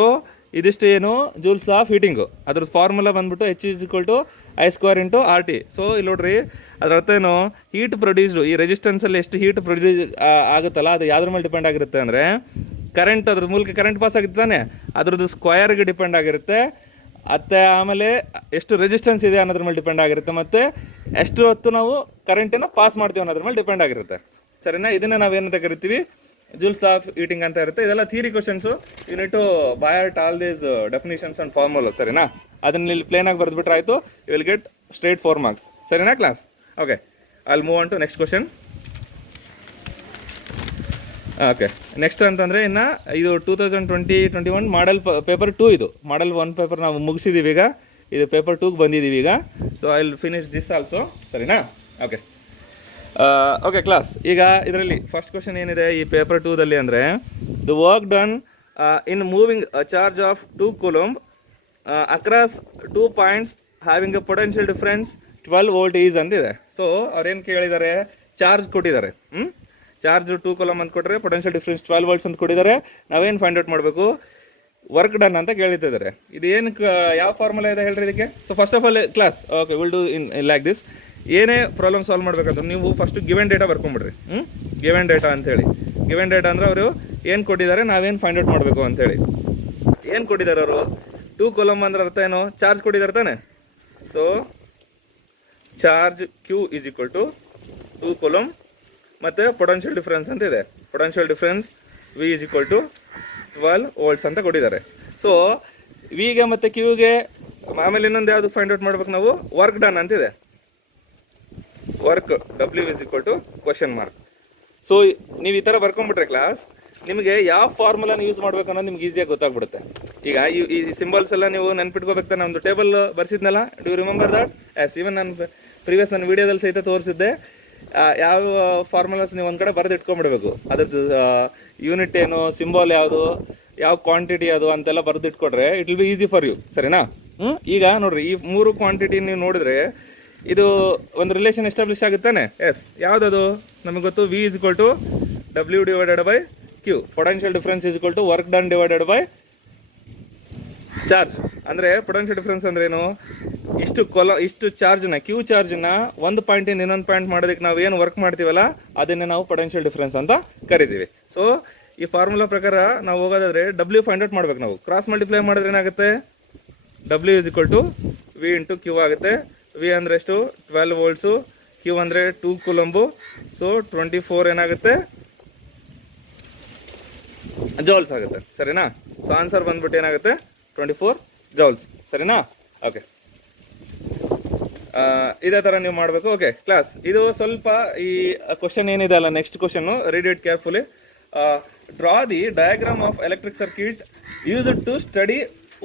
ಇದಿಷ್ಟು ಏನು? Joule's of heating. ಅದ್ರ ಫಾರ್ಮುಲಾ ಬಂದ್ಬಿಟ್ಟು H is equal to I² into RT. So ಇಲ್ಲಿ ನೋಡ್ರಿ, ಅದ್ರ ಅರ್ಥ ಏನು? ಹೀಟ್ ಪ್ರೊಡ್ಯೂಸ್ಡು, ಈ ರೆಸಿಸ್ಟೆನ್ಸಲ್ಲಿ ಎಷ್ಟು ಹೀಟ್ ಪ್ರೊಡ್ಯೂಸ್ ಆಗುತ್ತಲ್ಲ, ಅದು ಯಾವ್ದ್ರ ಮೇಲೆ ಡಿಪೆಂಡ್ ಆಗಿರುತ್ತೆ ಅಂದರೆ, ಕರೆಂಟ್, ಅದ್ರ ಮೂಲಕ ಕರೆಂಟ್ ಪಾಸ್ ಆಗುತ್ತೆ ತಾನೆ, ಅದ್ರದ್ದು ಸ್ಕ್ವಯರ್ಗೆ ಡಿಪೆಂಡ್ ಆಗಿರುತ್ತೆ. ಮತ್ತು ಆಮೇಲೆ ಎಷ್ಟು ರೆಸಿಸ್ಟೆನ್ಸ್ ಇದೆ ಅನ್ನೋದ್ರ ಮೇಲೆ ಡಿಪೆಂಡ್ ಆಗಿರುತ್ತೆ, ಮತ್ತು ಎಷ್ಟು ಹೊತ್ತು ನಾವು ಕರೆಂಟನ್ನು ಪಾಸ್ ಮಾಡ್ತೀವಿ ಅನ್ನೋದ್ರ ಮೇಲೆ ಡಿಪೆಂಡ್ ಆಗಿರುತ್ತೆ. ಸರಿನಾ? ಇದನ್ನೇ ನಾವೇನಂತ ಕರಿತೀವಿ? ಜೂಲ್ಸ್ ಲಾ ಆಫ್ ಹೀಟಿಂಗ್ ಅಂತ ಇರುತ್ತೆ. ಇದೆಲ್ಲ theory questions. You need to by heart all these definitions and formula. ಸರಿನಾ? ಅದನ್ನ ಇಲ್ಲಿ ಪ್ಲೇನಾಗಿ ಬರೆದ್ಬಿಟ್ರೆ ಆಯಿತು. You will get straight 4 marks. ಸರಿನಾ class? Okay, I will move on to next question. Okay, next ಅಂತಂದರೆ ಇನ್ನು ಇದು 2020-21 ಮಾಡಲ್ ಪೇಪರ್ 2. ಇದು ಮಾಡಲ್ 1 ಪೇಪರ್ ನಾವು ಮುಗಿಸಿದ್ದೀವಿ ಈಗ. ಇದು ಪೇಪರ್ 2ಗೆ ಬಂದಿದ್ದೀವಿ ಈಗ. So I will finish this also. ಸರಿನಾ? ಓಕೆ ಓಕೆ ಕ್ಲಾಸ್, ಈಗ ಇದರಲ್ಲಿ ಫಸ್ಟ್ ಕ್ವಶನ್ ಏನಿದೆ ಈ ಪೇಪರ್ 2ದಲ್ಲಿ ಅಂದರೆ, the work done in moving a charge of 2 coulomb across 2 points having a potential difference 12 volt is ಅಂತಿದೆ. ಸೊ ಅವ್ರೇನು ಕೇಳಿದ್ದಾರೆ? ಚಾರ್ಜ್ ಕೊಟ್ಟಿದ್ದಾರೆ. ಚಾರ್ಜ್ 2 ಕೂಲಂಬ್ ಅಂತ ಕೊಟ್ಟರೆ ಪೊಟೆನ್ಷಿಯಲ್ ಡಿಫ್ರೆನ್ಸ್ 12 ವೋಲ್ಟ್ಸ್ ಅಂತ ಕೊಟ್ಟಿದ್ದಾರೆ. ನಾವೇನು ಫೈಂಡ್ ಔಟ್ ಮಾಡಬೇಕು? ವರ್ಕ್ ಡನ್ ಅಂತ ಕೇಳ್ತಿದ್ದಾರೆ. ಇದು ಏನಕ್ಕೆ, ಯಾವ ಫಾರ್ಮುಲಾ ಇದೆ ಹೇಳ್ರಿ ಇದಕ್ಕೆ? So first of all class, okay, will do in like this. ಏನೇ ಪ್ರಾಬ್ಲಮ್ ಸಾಲ್ವ್ ಮಾಡಬೇಕಂದ್ರೆ ನೀವು ಫಸ್ಟು ಗಿವೆನ್ ಡೇಟಾ ಬರ್ಕೊಂಬಿಡ್ರಿ. ಗಿವೆನ್ ಡೇಟಾ ಅಂತೇಳಿ. ಗಿವೆನ್ ಡೇಟಾ ಅಂದರೆ ಅವರು ಏನು ಕೊಟ್ಟಿದ್ದಾರೆ, ನಾವೇನು ಫೈಂಡ್ ಔಟ್ ಮಾಡಬೇಕು ಅಂತೇಳಿ. ಏನು ಕೊಟ್ಟಿದ್ದಾರೆ ಅವರು? 2 ಕೂಲಂಬ್ ಅಂದ್ರೆ ಅರ್ಥ ಏನು? ಚಾರ್ಜ್ ಕೊಟ್ಟಿದ್ದಾರೆ ತಾನೆ. So charge Q is equal to 2 coulomb ಮತ್ತು ಪೊಟೆನ್ಷಿಯಲ್ ಡಿಫ್ರೆನ್ಸ್ ಅಂತ ಇದೆ. Potential difference V is equal to 12 volts ಅಂತ ಕೊಟ್ಟಿದ್ದಾರೆ. ಸೊ ವಿಗೆ ಮತ್ತು ಕ್ಯೂಗೆ ಆಮೇಲೆ ಇನ್ನೊಂದು ಯಾವುದು ಫೈಂಡ್ ಔಟ್ ಮಾಡ್ಬೇಕು ನಾವು? ವರ್ಕ್ ಡನ್ ಅಂತಿದೆ. Work W is equal to question mark. So ನೀವು ಈ ಥರ ಬರ್ಕೊಂಬಿಟ್ರೆ ಕ್ಲಾಸ್, ನಿಮಗೆ ಯಾವ ಫಾರ್ಮುಲಾನ ಯೂಸ್ ಮಾಡ್ಬೇಕು ಅನ್ನೋದು ನಿಮ್ಗೆ ಈಸಿಯಾಗಿ ಗೊತ್ತಾಗ್ಬಿಡುತ್ತೆ. ಈಗ ಈ ಸಿಂಬಲ್ಸ್ ಎಲ್ಲ ನೀವು ನೆನ್ಪಿಟ್ಕೋಬೇಕು ತಾನೆ. ಒಂದು ಟೇಬಲ್ ಬರ್ಸಿದ್ನಲ್ಲ, do you remember that? Even ನಾನು ನನ್ನ ವೀಡಿಯೋದಲ್ಲಿ ಸಹಿತ ತೋರಿಸಿದ್ದೆ. ಯಾವ ಫಾರ್ಮುಲಾಸ್ ನೀವು ಒಂದು ಕಡೆ ಬರೆದು ಇಟ್ಕೊಂಡ್ಬಿಡ್ಬೇಕು. ಅದ್ರದ್ದು ಯೂನಿಟ್ ಏನು, ಸಿಂಬಲ್ ಯಾವುದು, ಯಾವ ಕ್ವಾಂಟಿಟಿ ಅದು ಅಂತೆಲ್ಲ ಬರೆದು ಇಟ್ಕೊಡ್ರೆ it will be easy for you. ಸರಿನಾ? ಈಗ ನೋಡ್ರಿ, ಈ 3 ಕ್ವಾಂಟಿಟಿ ನೀವು ನೋಡಿದ್ರೆ ಇದು ಒಂದು ರಿಲೇಷನ್ ಎಸ್ಟಾಬ್ಲಿಷ್ ಆಗುತ್ತಾನೆ. ಎಸ್, ಯಾವುದದು ನಮಗೆ ಗೊತ್ತು. V = W / Q. Potential difference = work done / charge. ಅಂದರೆ ಪೊಟೆನ್ಷಿಯಲ್ ಡಿಫರೆನ್ಸ್ ಅಂದ್ರೆ ಏನು? ಇಷ್ಟು ಚಾರ್ಜ್ನ, Q ಚಾರ್ಜ್ನ ಒಂದು ಪಾಯಿಂಟಿಂದ ಇನ್ನೊಂದು ಪಾಯಿಂಟ್ ಮಾಡೋದಕ್ಕೆ ನಾವು ಏನು ವರ್ಕ್ ಮಾಡ್ತೀವಲ್ಲ ಅದನ್ನೇ ನಾವು ಪೊಟೆನ್ಷಿಯಲ್ ಡಿಫರೆನ್ಸ್ ಅಂತ ಕರಿತೀವಿ. ಸೊ ಈ ಫಾರ್ಮುಲಾ ಪ್ರಕಾರ ನಾವು ಹೋಗೋದಾದ್ರೆ W ಫೈಂಡ್ ಔಟ್ ಮಾಡ್ಬೇಕು. ನಾವು ಕ್ರಾಸ್ ಮಲ್ಟಿಪ್ಲೈ ಮಾಡಿದ್ರೆ ಏನಾಗುತ್ತೆ? W = V × Q ಆಗುತ್ತೆ. V ಅಂದರೆ ಎಷ್ಟು? 12 ವೋಲ್ಟ್ಸು. Q ಅಂದರೆ 2 ಕೂಲಂಬು. ಸೊ 24 ಏನಾಗುತ್ತೆ? ಜೌಲ್ಸ್ ಆಗುತ್ತೆ. ಸರಿನಾ? ಸೊ ಆನ್ಸರ್ ಬಂದ್ಬಿಟ್ಟು ಏನಾಗುತ್ತೆ? 24 ಜೌಲ್ಸ್. ಸರಿನಾ? ಓಕೆ, ಇದೇ ಥರ ನೀವು ಮಾಡಬೇಕು. ಓಕೆ ಕ್ಲಾಸ್, ಇದು ಸ್ವಲ್ಪ ಈ ಕ್ವಶನ್ ಏನಿದೆ ಅಲ್ಲ, next question, read it carefully. Draw the diagram of electric circuit used to study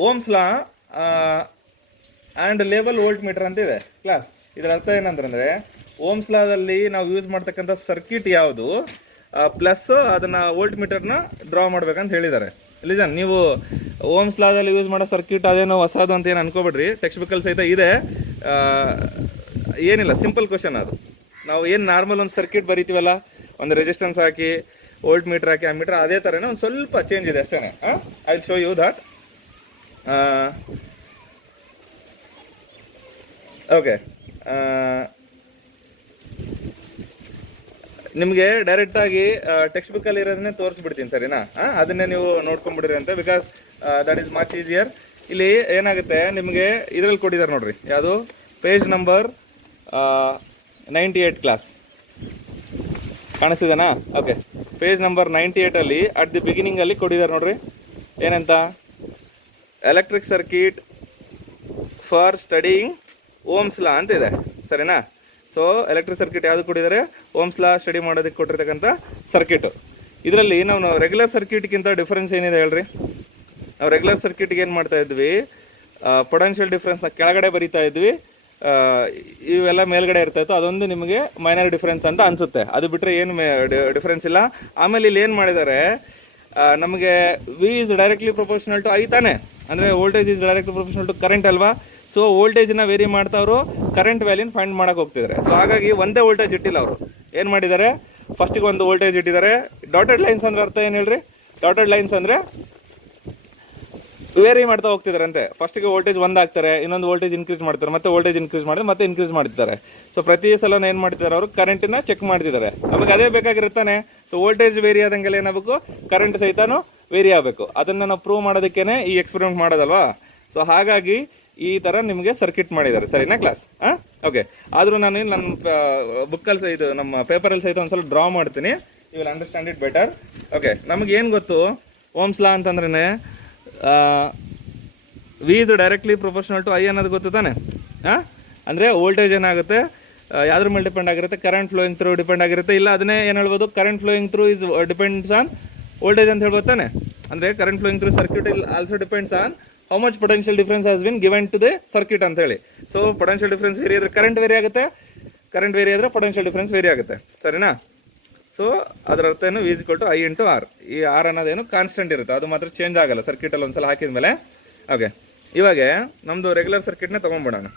Ohm's law and label voltmeter ಅಂತ ಇದೆ ಕ್ಲಾಸ್. ಇದರ ಅರ್ಥ ಏನಂತಂದರೆ, ಓಮ್ಸ್ ಲಾದಲ್ಲಿ ನಾವು ಯೂಸ್ ಮಾಡ್ತಕ್ಕಂಥ ಸರ್ಕ್ಯೂಟ್ ಯಾವುದು ಪ್ಲಸ್ ಅದನ್ನು ವೋಲ್ಟ್ ಮೀಟರ್ನ ಡ್ರಾ ಮಾಡ್ಬೇಕಂತ ಹೇಳಿದ್ದಾರೆ. ಲಿಜನ್, ನೀವು ಓಮ್ಸ್ ಲಾದಲ್ಲಿ ಯೂಸ್ ಮಾಡೋ ಸರ್ಕ್ಯೂಟ್ ಅದೇನೋ ಹೊಸದು ಅಂತ ಏನು ಅನ್ಕೋಬೇಡ್ರಿ. ಟೆಕ್ಸ್ಟ್ ಬುಕ್ಕಲ್ಲಿ ಸಹಿತ ಇದೆ. ಏನಿಲ್ಲ, ಸಿಂಪಲ್ ಕ್ವಶನ್ ಅದು. ನಾವು ಏನು ನಾರ್ಮಲ್ ಒಂದು ಸರ್ಕ್ಯೂಟ್ ಬರಿತೀವಲ್ಲ, ಒಂದು ರೆಸಿಸ್ಟೆನ್ಸ್ ಹಾಕಿ ವೋಲ್ಟ್ ಮೀಟರ್ ಹಾಕಿ ಆ ಮೀಟರ್, ಅದೇ ಥರನೇ ಒಂದು ಸ್ವಲ್ಪ ಚೇಂಜ್ ಇದೆ ಅಷ್ಟೇ. I will show you that. Okay, ನಿಮಗೆ ಡೈರೆಕ್ಟಾಗಿ ಟೆಕ್ಸ್ಟ್ ಬುಕ್ಕಲ್ಲಿ ಇರೋದನ್ನೇ ತೋರಿಸ್ಬಿಡ್ತೀನಿ. ಸರಿನಾ? ಅದನ್ನೇ ನೀವು ನೋಡ್ಕೊಂಡ್ಬಿಡ್ರಿ ಅಂತ, because that is much easier. ಇಲ್ಲಿ ಏನಾಗುತ್ತೆ, ನಿಮಗೆ ಇದರಲ್ಲಿ ಕೊಟ್ಟಿದ್ದಾರೆ ನೋಡ್ರಿ, ಯಾವುದು? ಪೇಜ್ ನಂಬರ್ 98 ಕ್ಲಾಸ್ ಕಾಣಿಸ್ತಿದೆನಾ? ಓಕೆ, ಪೇಜ್ ನಂಬರ್ 98ಅಲ್ಲಿ ಅಟ್ ದಿ ಬಿಗಿನಿಂಗಲ್ಲಿ ಕೊಟ್ಟಿದ್ದಾರೆ ನೋಡ್ರಿ. ಏನಂತ? Electric circuit for studying Ohm's law ಅಂತ ಇದೆ. ಸರಿನಾ? ಸೊ ಎಲೆಕ್ಟ್ರಿಕ್ ಸರ್ಕ್ಯೂಟ್ ಯಾವುದು ಕೊಟ್ಟಿದ್ದಾರೆ? ಓಮ್ಸ್ ಲಾ ಸ್ಟಡಿ ಮಾಡೋದಕ್ಕೆ ಕೊಟ್ಟಿರ್ತಕ್ಕಂಥ ಸರ್ಕ್ಯೂಟು. ಇದರಲ್ಲಿ ನಾವು ರೆಗ್ಯುಲರ್ ಸರ್ಕ್ಯೂಟ್ಗಿಂತ ಡಿಫ್ರೆನ್ಸ್ ಏನಿದೆ ಹೇಳ್ರಿ? ನಾವು ರೆಗ್ಯುಲರ್ ಸರ್ಕ್ಯೂಟ್ಗೆ ಏನು ಮಾಡ್ತಾ ಇದ್ವಿ? ಪೊಟೆನ್ಷಿಯಲ್ ಡಿಫ್ರೆನ್ಸ್ನ ಕೆಳಗಡೆ ಬರಿತಾ ಇದ್ವಿ, ಇವೆಲ್ಲ ಮೇಲ್ಗಡೆ ಇರ್ತಾಯಿತ್ತು. ಅದೊಂದು ನಿಮಗೆ ಮೈನರ್ ಡಿಫ್ರೆನ್ಸ್ ಅಂತ ಅನಿಸುತ್ತೆ. ಅದು ಬಿಟ್ಟರೆ ಏನು ಡಿಫ್ರೆನ್ಸ್ ಇಲ್ಲ. ಆಮೇಲೆ ಇಲ್ಲಿ ಏನು ಮಾಡಿದ್ದಾರೆ, ನಮಗೆ V is directly proportional to I ತಾನೆ, ಅಂದರೆ voltage is directly proportional to current ಅಲ್ವಾ? ಸೊ ವೋಲ್ಟೇಜನ್ನ ವೇರಿ ಮಾಡ್ತಾ ಅವರು ಕರೆಂಟ್ ವ್ಯಾಲ್ಯೂನ ಫೈಂಡ್ ಮಾಡೋಕೆ ಹೋಗ್ತಿದ್ದಾರೆ. ಸೊ ಹಾಗಾಗಿ ಒಂದೇ ವೋಲ್ಟೇಜ್ ಇಟ್ಟಿಲ್ಲ ಅವರು. ಏನು ಮಾಡಿದ್ದಾರೆ? ಫಸ್ಟಿಗೆ ಒಂದು ವೋಲ್ಟೇಜ್ ಇಟ್ಟಿದ್ದಾರೆ. ಡಾಟೆಡ್ ಲೈನ್ಸ್ ಅಂದ್ರೆ ಅರ್ಥ ಏನು ಹೇಳ್ರಿ? ಡಾಟೆಡ್ ಲೈನ್ಸ್ ಅಂದರೆ ವೇರಿ ಮಾಡ್ತಾ ಹೋಗ್ತಿದ್ದಾರೆ ಅಂತೆ. ಫಸ್ಟಿಗೆ ವೋಲ್ಟೇಜ್ 1 ಆಗ್ತಾರೆ, ಇನ್ನೊಂದು ವೋಲ್ಟೇಜ್ ಇನ್ಕ್ರೀಸ್ ಮಾಡ್ತಾರೆ, ಮತ್ತೆ ವೋಲ್ಟೇಜ್ ಇನ್ಕ್ರೀಸ್ ಮಾಡಿದ್ರೆ ಮತ್ತೆ ಇನ್ಕ್ರೀಸ್ ಮಾಡ್ತಿದ್ದಾರೆ. ಸೊ ಪ್ರತಿ ಸಲ ಏನು ಮಾಡ್ತಿದ್ದಾರೆ ಅವರು? ಕರೆಂಟನ್ನ ಚೆಕ್ ಮಾಡ್ತಿದ್ದಾರೆ. ನಮಗೆ ಅದೇ ಬೇಕಾಗಿರುತ್ತಾನೆ. ಸೊ ವೋಲ್ಟೇಜ್ ವೇರಿ ಆದಂಗೆಲ್ಲ ಏನಾಗಬೇಕು? ಕರೆಂಟ್ ಸಹಿತನೂ ವೇರಿ ಆಗಬೇಕು. ಅದನ್ನು ನಾವು ಪ್ರೂವ್ ಮಾಡೋದಕ್ಕೇ ಈ ಎಕ್ಸ್ಪೆರಿಮೆಂಟ್ ಮಾಡೋದಲ್ವಾ? ಸೊ ಹಾಗಾಗಿ ಈ ಥರ ನಿಮಗೆ ಸರ್ಕ್ಯೂಟ್ ಮಾಡಿದ್ದಾರೆ. ಸರಿನಾ ಕ್ಲಾಸ್? ಓಕೆ, ಆದರೂ ನಾನು ನನ್ನ ಬುಕ್ಕಲ್ಲಿ ಇದು ನಮ್ಮ ಪೇಪರಲ್ಲಿ ಸಹಿತ ಒಂದು ಸಲ ಡ್ರಾ ಮಾಡ್ತೀನಿ. You will understand it better. Okay, ನಮಗೇನು ಗೊತ್ತು? ಓಮ್ಸ್ ಲಾ ಅಂತಂದ್ರೆ V is directly proportional to I ಅನ್ನೋದು ಗೊತ್ತು ತಾನೆ? ಅಂದರೆ ವೋಲ್ಟೇಜ್ ಏನಾಗುತ್ತೆ, ಯಾವ್ದ್ರ ಮೇಲೆ ಡಿಪೆಂಡ್ ಆಗಿರುತ್ತೆ? ಕರೆಂಟ್ ಫ್ಲೋಯಿಂಗ್ ಥ್ರೂ ಡಿಪೆಂಡ್ ಆಗಿರುತ್ತೆ. ಇಲ್ಲ ಅದನ್ನೇ ಏನು ಹೇಳ್ಬೋದು? Current flowing through is depends on voltage ಅಂತ ಹೇಳ್ಬೋದು ತಾನೆ? ಅಂದರೆ current flowing through circuit also depends on how much potential difference has been given to the circuit ಅಂತ ಹೇಳಿ. ಸೊ ಪೊಟೆನ್ಷಿಯಲ್ ಡಿಫರೆನ್ಸ್ ವೇರಿ ಆದರೆ ಕರೆಂಟ್ ವೇರಿ ಆಗುತ್ತೆ, ಕರೆಂಟ್ ವೇರಿ ಆದರೆ ಪೊಟೆನ್ಷಿಯಲ್ ಡಿಫರೆನ್ಸ್ ವೇರಿ ಆಗುತ್ತೆ. ಸರಿನಾ? ಸೊ ಅದರ ಅರ್ಥ ಏನು? V = I × R. ಈ R ಅನ್ನೋದೇನು ಕಾನ್ಸ್ಟೆಂಟ್ ಇರುತ್ತೆ, ಅದು ಮಾತ್ರ ಚೇಂಜ್ ಆಗಲ್ಲ ಸರ್ಕ್ಯೂಟಲ್ಲಿ ಒಂದ್ಸಲ ಹಾಕಿದ ಮೇಲೆ. ಓಕೆ, ಇವಾಗ ನಮ್ಮದು ರೆಗ್ಯುಲರ್ ಸರ್ಕ್ಯೂಟ್ನೇ ತೊಗೊಂಡ್ಬಿಡೋಣ.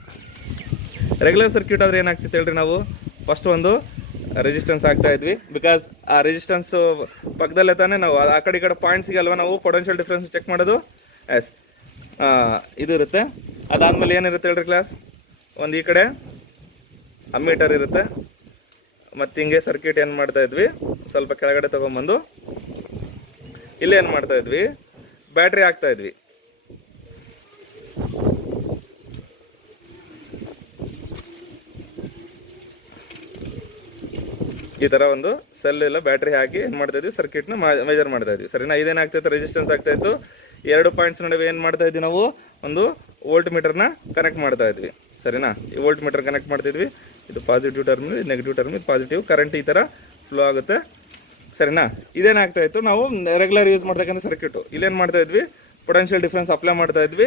ರೆಗ್ಯುಲರ್ ಸರ್ಕ್ಯೂಟ್ ಆದರೆ ಏನಾಗ್ತಿತ್ತು ಹೇಳ್ರಿ? ನಾವು ಫಸ್ಟ್ ಒಂದು ರೆಸಿಸ್ಟೆನ್ಸ್ ಹಾಕ್ತಾ ಇದ್ವಿ, ಬಿಕಾಸ್ ಆ ರೆಸಿಸ್ಟೆನ್ಸು ಪಕ್ಕದಲ್ಲೇ ತಾನೇ ನಾವು ಆ ಕಡೆ ಈ ಕಡೆ ಪಾಯಿಂಟ್ಸಿಗೆ ಅಲ್ವಾ ನಾವು ಪೊಟೆನ್ಷಿಯಲ್ ಡಿಫ್ರೆನ್ಸ್ ಚೆಕ್ ಮಾಡೋದು. ಎಸ್, ಇದು ಇರುತ್ತೆ. ಅದಾದಮೇಲೆ ಏನಿರುತ್ತೆ ಹೇಳ್ರಿ ಕ್ಲಾಸ್? ಒಂದು ಈ ಕಡೆ ಅಮ್ಮೀಟರ್ ಇರುತ್ತೆ. ಮತ್ತು ಹಿಂಗೆ ಸರ್ಕ್ಯೂಟ್ ಏನು ಮಾಡ್ತಾ ಇದ್ವಿ? ಸ್ವಲ್ಪ ಕೆಳಗಡೆ ತೊಗೊಂಬಂದು ಇಲ್ಲಿ ಏನು ಮಾಡ್ತಾ ಇದ್ವಿ? ಬ್ಯಾಟ್ರಿ ಹಾಕ್ತಾ ಇದ್ವಿ. ಈ ಥರ ಒಂದು ಸೆಲ್ ಇಲ್ಲ ಬ್ಯಾಟ್ರಿ ಹಾಕಿ ಏನು ಮಾಡ್ತಾ ಇದ್ವಿ? ಸರ್ಕ್ಯೂಟ್ನ ಮೆಜರ್ ಮಾಡ್ತಾ ಇದ್ವಿ. ಸರಿನಾ? ಇದೇನಾಗ್ತಾಯಿತ್ತು? ರೆಸಿಸ್ಟೆನ್ಸ್ ಆಗ್ತಾಯಿತ್ತು. 2 ಪಾಯಿಂಟ್ಸ್ ನಡುವೆ ಏನು ಮಾಡ್ತಾ ಇದ್ವಿ ನಾವು? ಒಂದು ವೋಲ್ಟ್ ಮೀಟರ್ನ ಕನೆಕ್ಟ್ ಮಾಡ್ತಾ ಇದ್ವಿ. ಸರಿನಾ? ಈ ವೋಲ್ಟ್ ಮೀಟರ್ ಕನೆಕ್ಟ್ ಮಾಡ್ತಿದ್ವಿ. ಇದು ಪಾಸಿಟಿವ್ ಟರ್ಮಿನಲ್, ಇದು ನೆಗೆಟಿವ್ ಟರ್ಮಿನಲ್, ಪಾಸಿಟಿವ್ ಕರೆಂಟ್ ಈ ಥರ ಫ್ಲೋ ಆಗುತ್ತೆ. ಸರಿನಾ. ಇದೇನಾಗ್ತಾ ಇತ್ತು, ನಾವು ರೆಗ್ಯುಲರ್ ಯೂಸ್ ಮಾಡ್ತಕ್ಕಂಥ ಸರ್ಕ್ಯೂಟು. ಇಲ್ಲೇನು ಮಾಡ್ತಾ ಇದ್ವಿ, ಪೊಟೆನ್ಷಿಯಲ್ ಡಿಫ್ರೆನ್ಸ್ ಅಪ್ಲೈ ಮಾಡ್ತಾ ಇದ್ವಿ.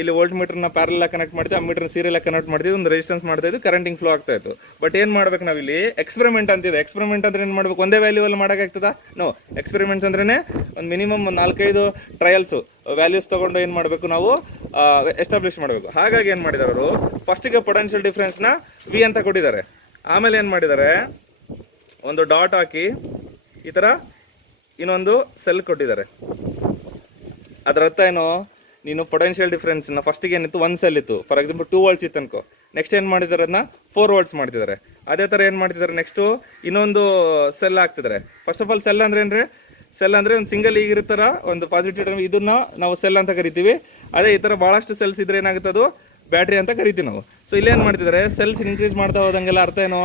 ಇಲ್ಲಿ ವೋಲ್ಟ್ ಮೀಟರ್ನ ಪ್ಯಾರಲ್ ಕನೆಕ್ಟ್ ಮಾಡ್ತೀವಿ, ಆ ಮೀಟರ್ನ ಸೀರಿಯಲ್ ಕನೆಕ್ಟ್ ಮಾಡ್ತೀವಿ, ಒಂದು ರೆಸಿಸ್ಟೆನ್ಸ್ ಮಾಡ್ತಾ ಇದ್ವಿ, ಕರೆಂಟಿಂಗ್ ಫ್ಲೋ ಆಗ್ತಾ ಇತ್ತು. ಬಟ್ ಏನು ಮಾಡ್ಬೇಕು ನಾವಿಲ್ಲಿ, ಎಕ್ಸ್ಪೆರಿಮೆಂಟ್ ಅಂತಿದೆ. ಎಕ್ಸ್ಪೆರಿಮೆಂಟ್ ಅಂದ್ರೆ ಏನು ಮಾಡ್ಬೇಕು, ಒಂದೇ ವ್ಯಾಲ್ಯೂವಲ್ಲಿ ಮಾಡೋಕ್ಕಾಗ್ತದಾ? ನೋ. ಎಕ್ಸ್ಪೆರಿಮೆಂಟ್ಸ್ ಅಂದ್ರೆ ಒಂದು ಮಿನಿಮಮ್ 4-5 ಟ್ರಯಲ್ಸು ವ್ಯಾಲ್ಯೂಸ್ ತೊಗೊಂಡು ಏನು ಮಾಡಬೇಕು, ನಾವು ಎಸ್ಟಾಬ್ಲಿಷ್ ಮಾಡಬೇಕು. ಹಾಗಾಗಿ ಏನು ಮಾಡಿದ್ದಾರೆ ಅವರು, ಫಸ್ಟಿಗೆ ಪೊಟೆನ್ಷಿಯಲ್ ಡಿಫ್ರೆನ್ಸ್ನ ವಿ ಅಂತ ಕೊಟ್ಟಿದ್ದಾರೆ. ಆಮೇಲೆ ಏನು ಮಾಡಿದ್ದಾರೆ, ಒಂದು ಡಾಟ್ ಹಾಕಿ ಈ ಥರ ಇನ್ನೊಂದು ಸೆಲ್ ಕೊಟ್ಟಿದ್ದಾರೆ. ಅದರ ಅರ್ಥ ಏನು, ನೀನು ಪೊಟೆನ್ಷಿಯಲ್ ಡಿಫ್ರೆನ್ಸ್ನ ಫಸ್ಟಿಗೆ ಏನಿತ್ತು, 1 ಸೆಲ್ ಇತ್ತು. ಫಾರ್ ಎಕ್ಸಾಂಪಲ್ 2 ವೋಲ್ಟ್ಸ್ ಇತ್ತು ಅನ್ಕೋ. ನೆಕ್ಸ್ಟ್ ಏನು ಮಾಡಿದ್ದಾರೆ, ಅದನ್ನ 4 ವೋಲ್ಟ್ಸ್ ಮಾಡ್ತಿದ್ದಾರೆ. ಅದೇ ಥರ ಏನು ಮಾಡ್ತಿದ್ದಾರೆ, ನೆಕ್ಸ್ಟು ಇನ್ನೊಂದು ಸೆಲ್ ಹಾಕ್ತಿದ್ದಾರೆ. ಫಸ್ಟ್ ಆಫ್ ಆಲ್ ಸೆಲ್ ಅಂದರೆ ಏನ್ರಿ, ಸೆಲ್ ಅಂದರೆ ಒಂದು ಸಿಂಗಲ್ ಈಗಿರ್ತಾರ ಒಂದು ಪಾಸಿಟಿವ್ ಟರ್ಮ್, ಇದನ್ನ ನಾವು ಸೆಲ್ ಅಂತ ಕರಿತೀವಿ. ಅದೇ ಈ ಥರ ಭಾಳಷ್ಟು ಸೆಲ್ಸ್ ಇದ್ರೆ ಏನಾಗುತ್ತೆ, ಅದು ಬ್ಯಾಟ್ರಿ ಅಂತ ಕರಿತೀವಿ ನಾವು. ಸೊ ಇಲ್ಲೇನು ಮಾಡ್ತಿದ್ದಾರೆ, ಸೆಲ್ಸ್ ಇನ್ಕ್ರೀಸ್ ಮಾಡ್ತಾ ಹೋದಂಗೆಲ್ಲ ಅರ್ಥ ಏನು,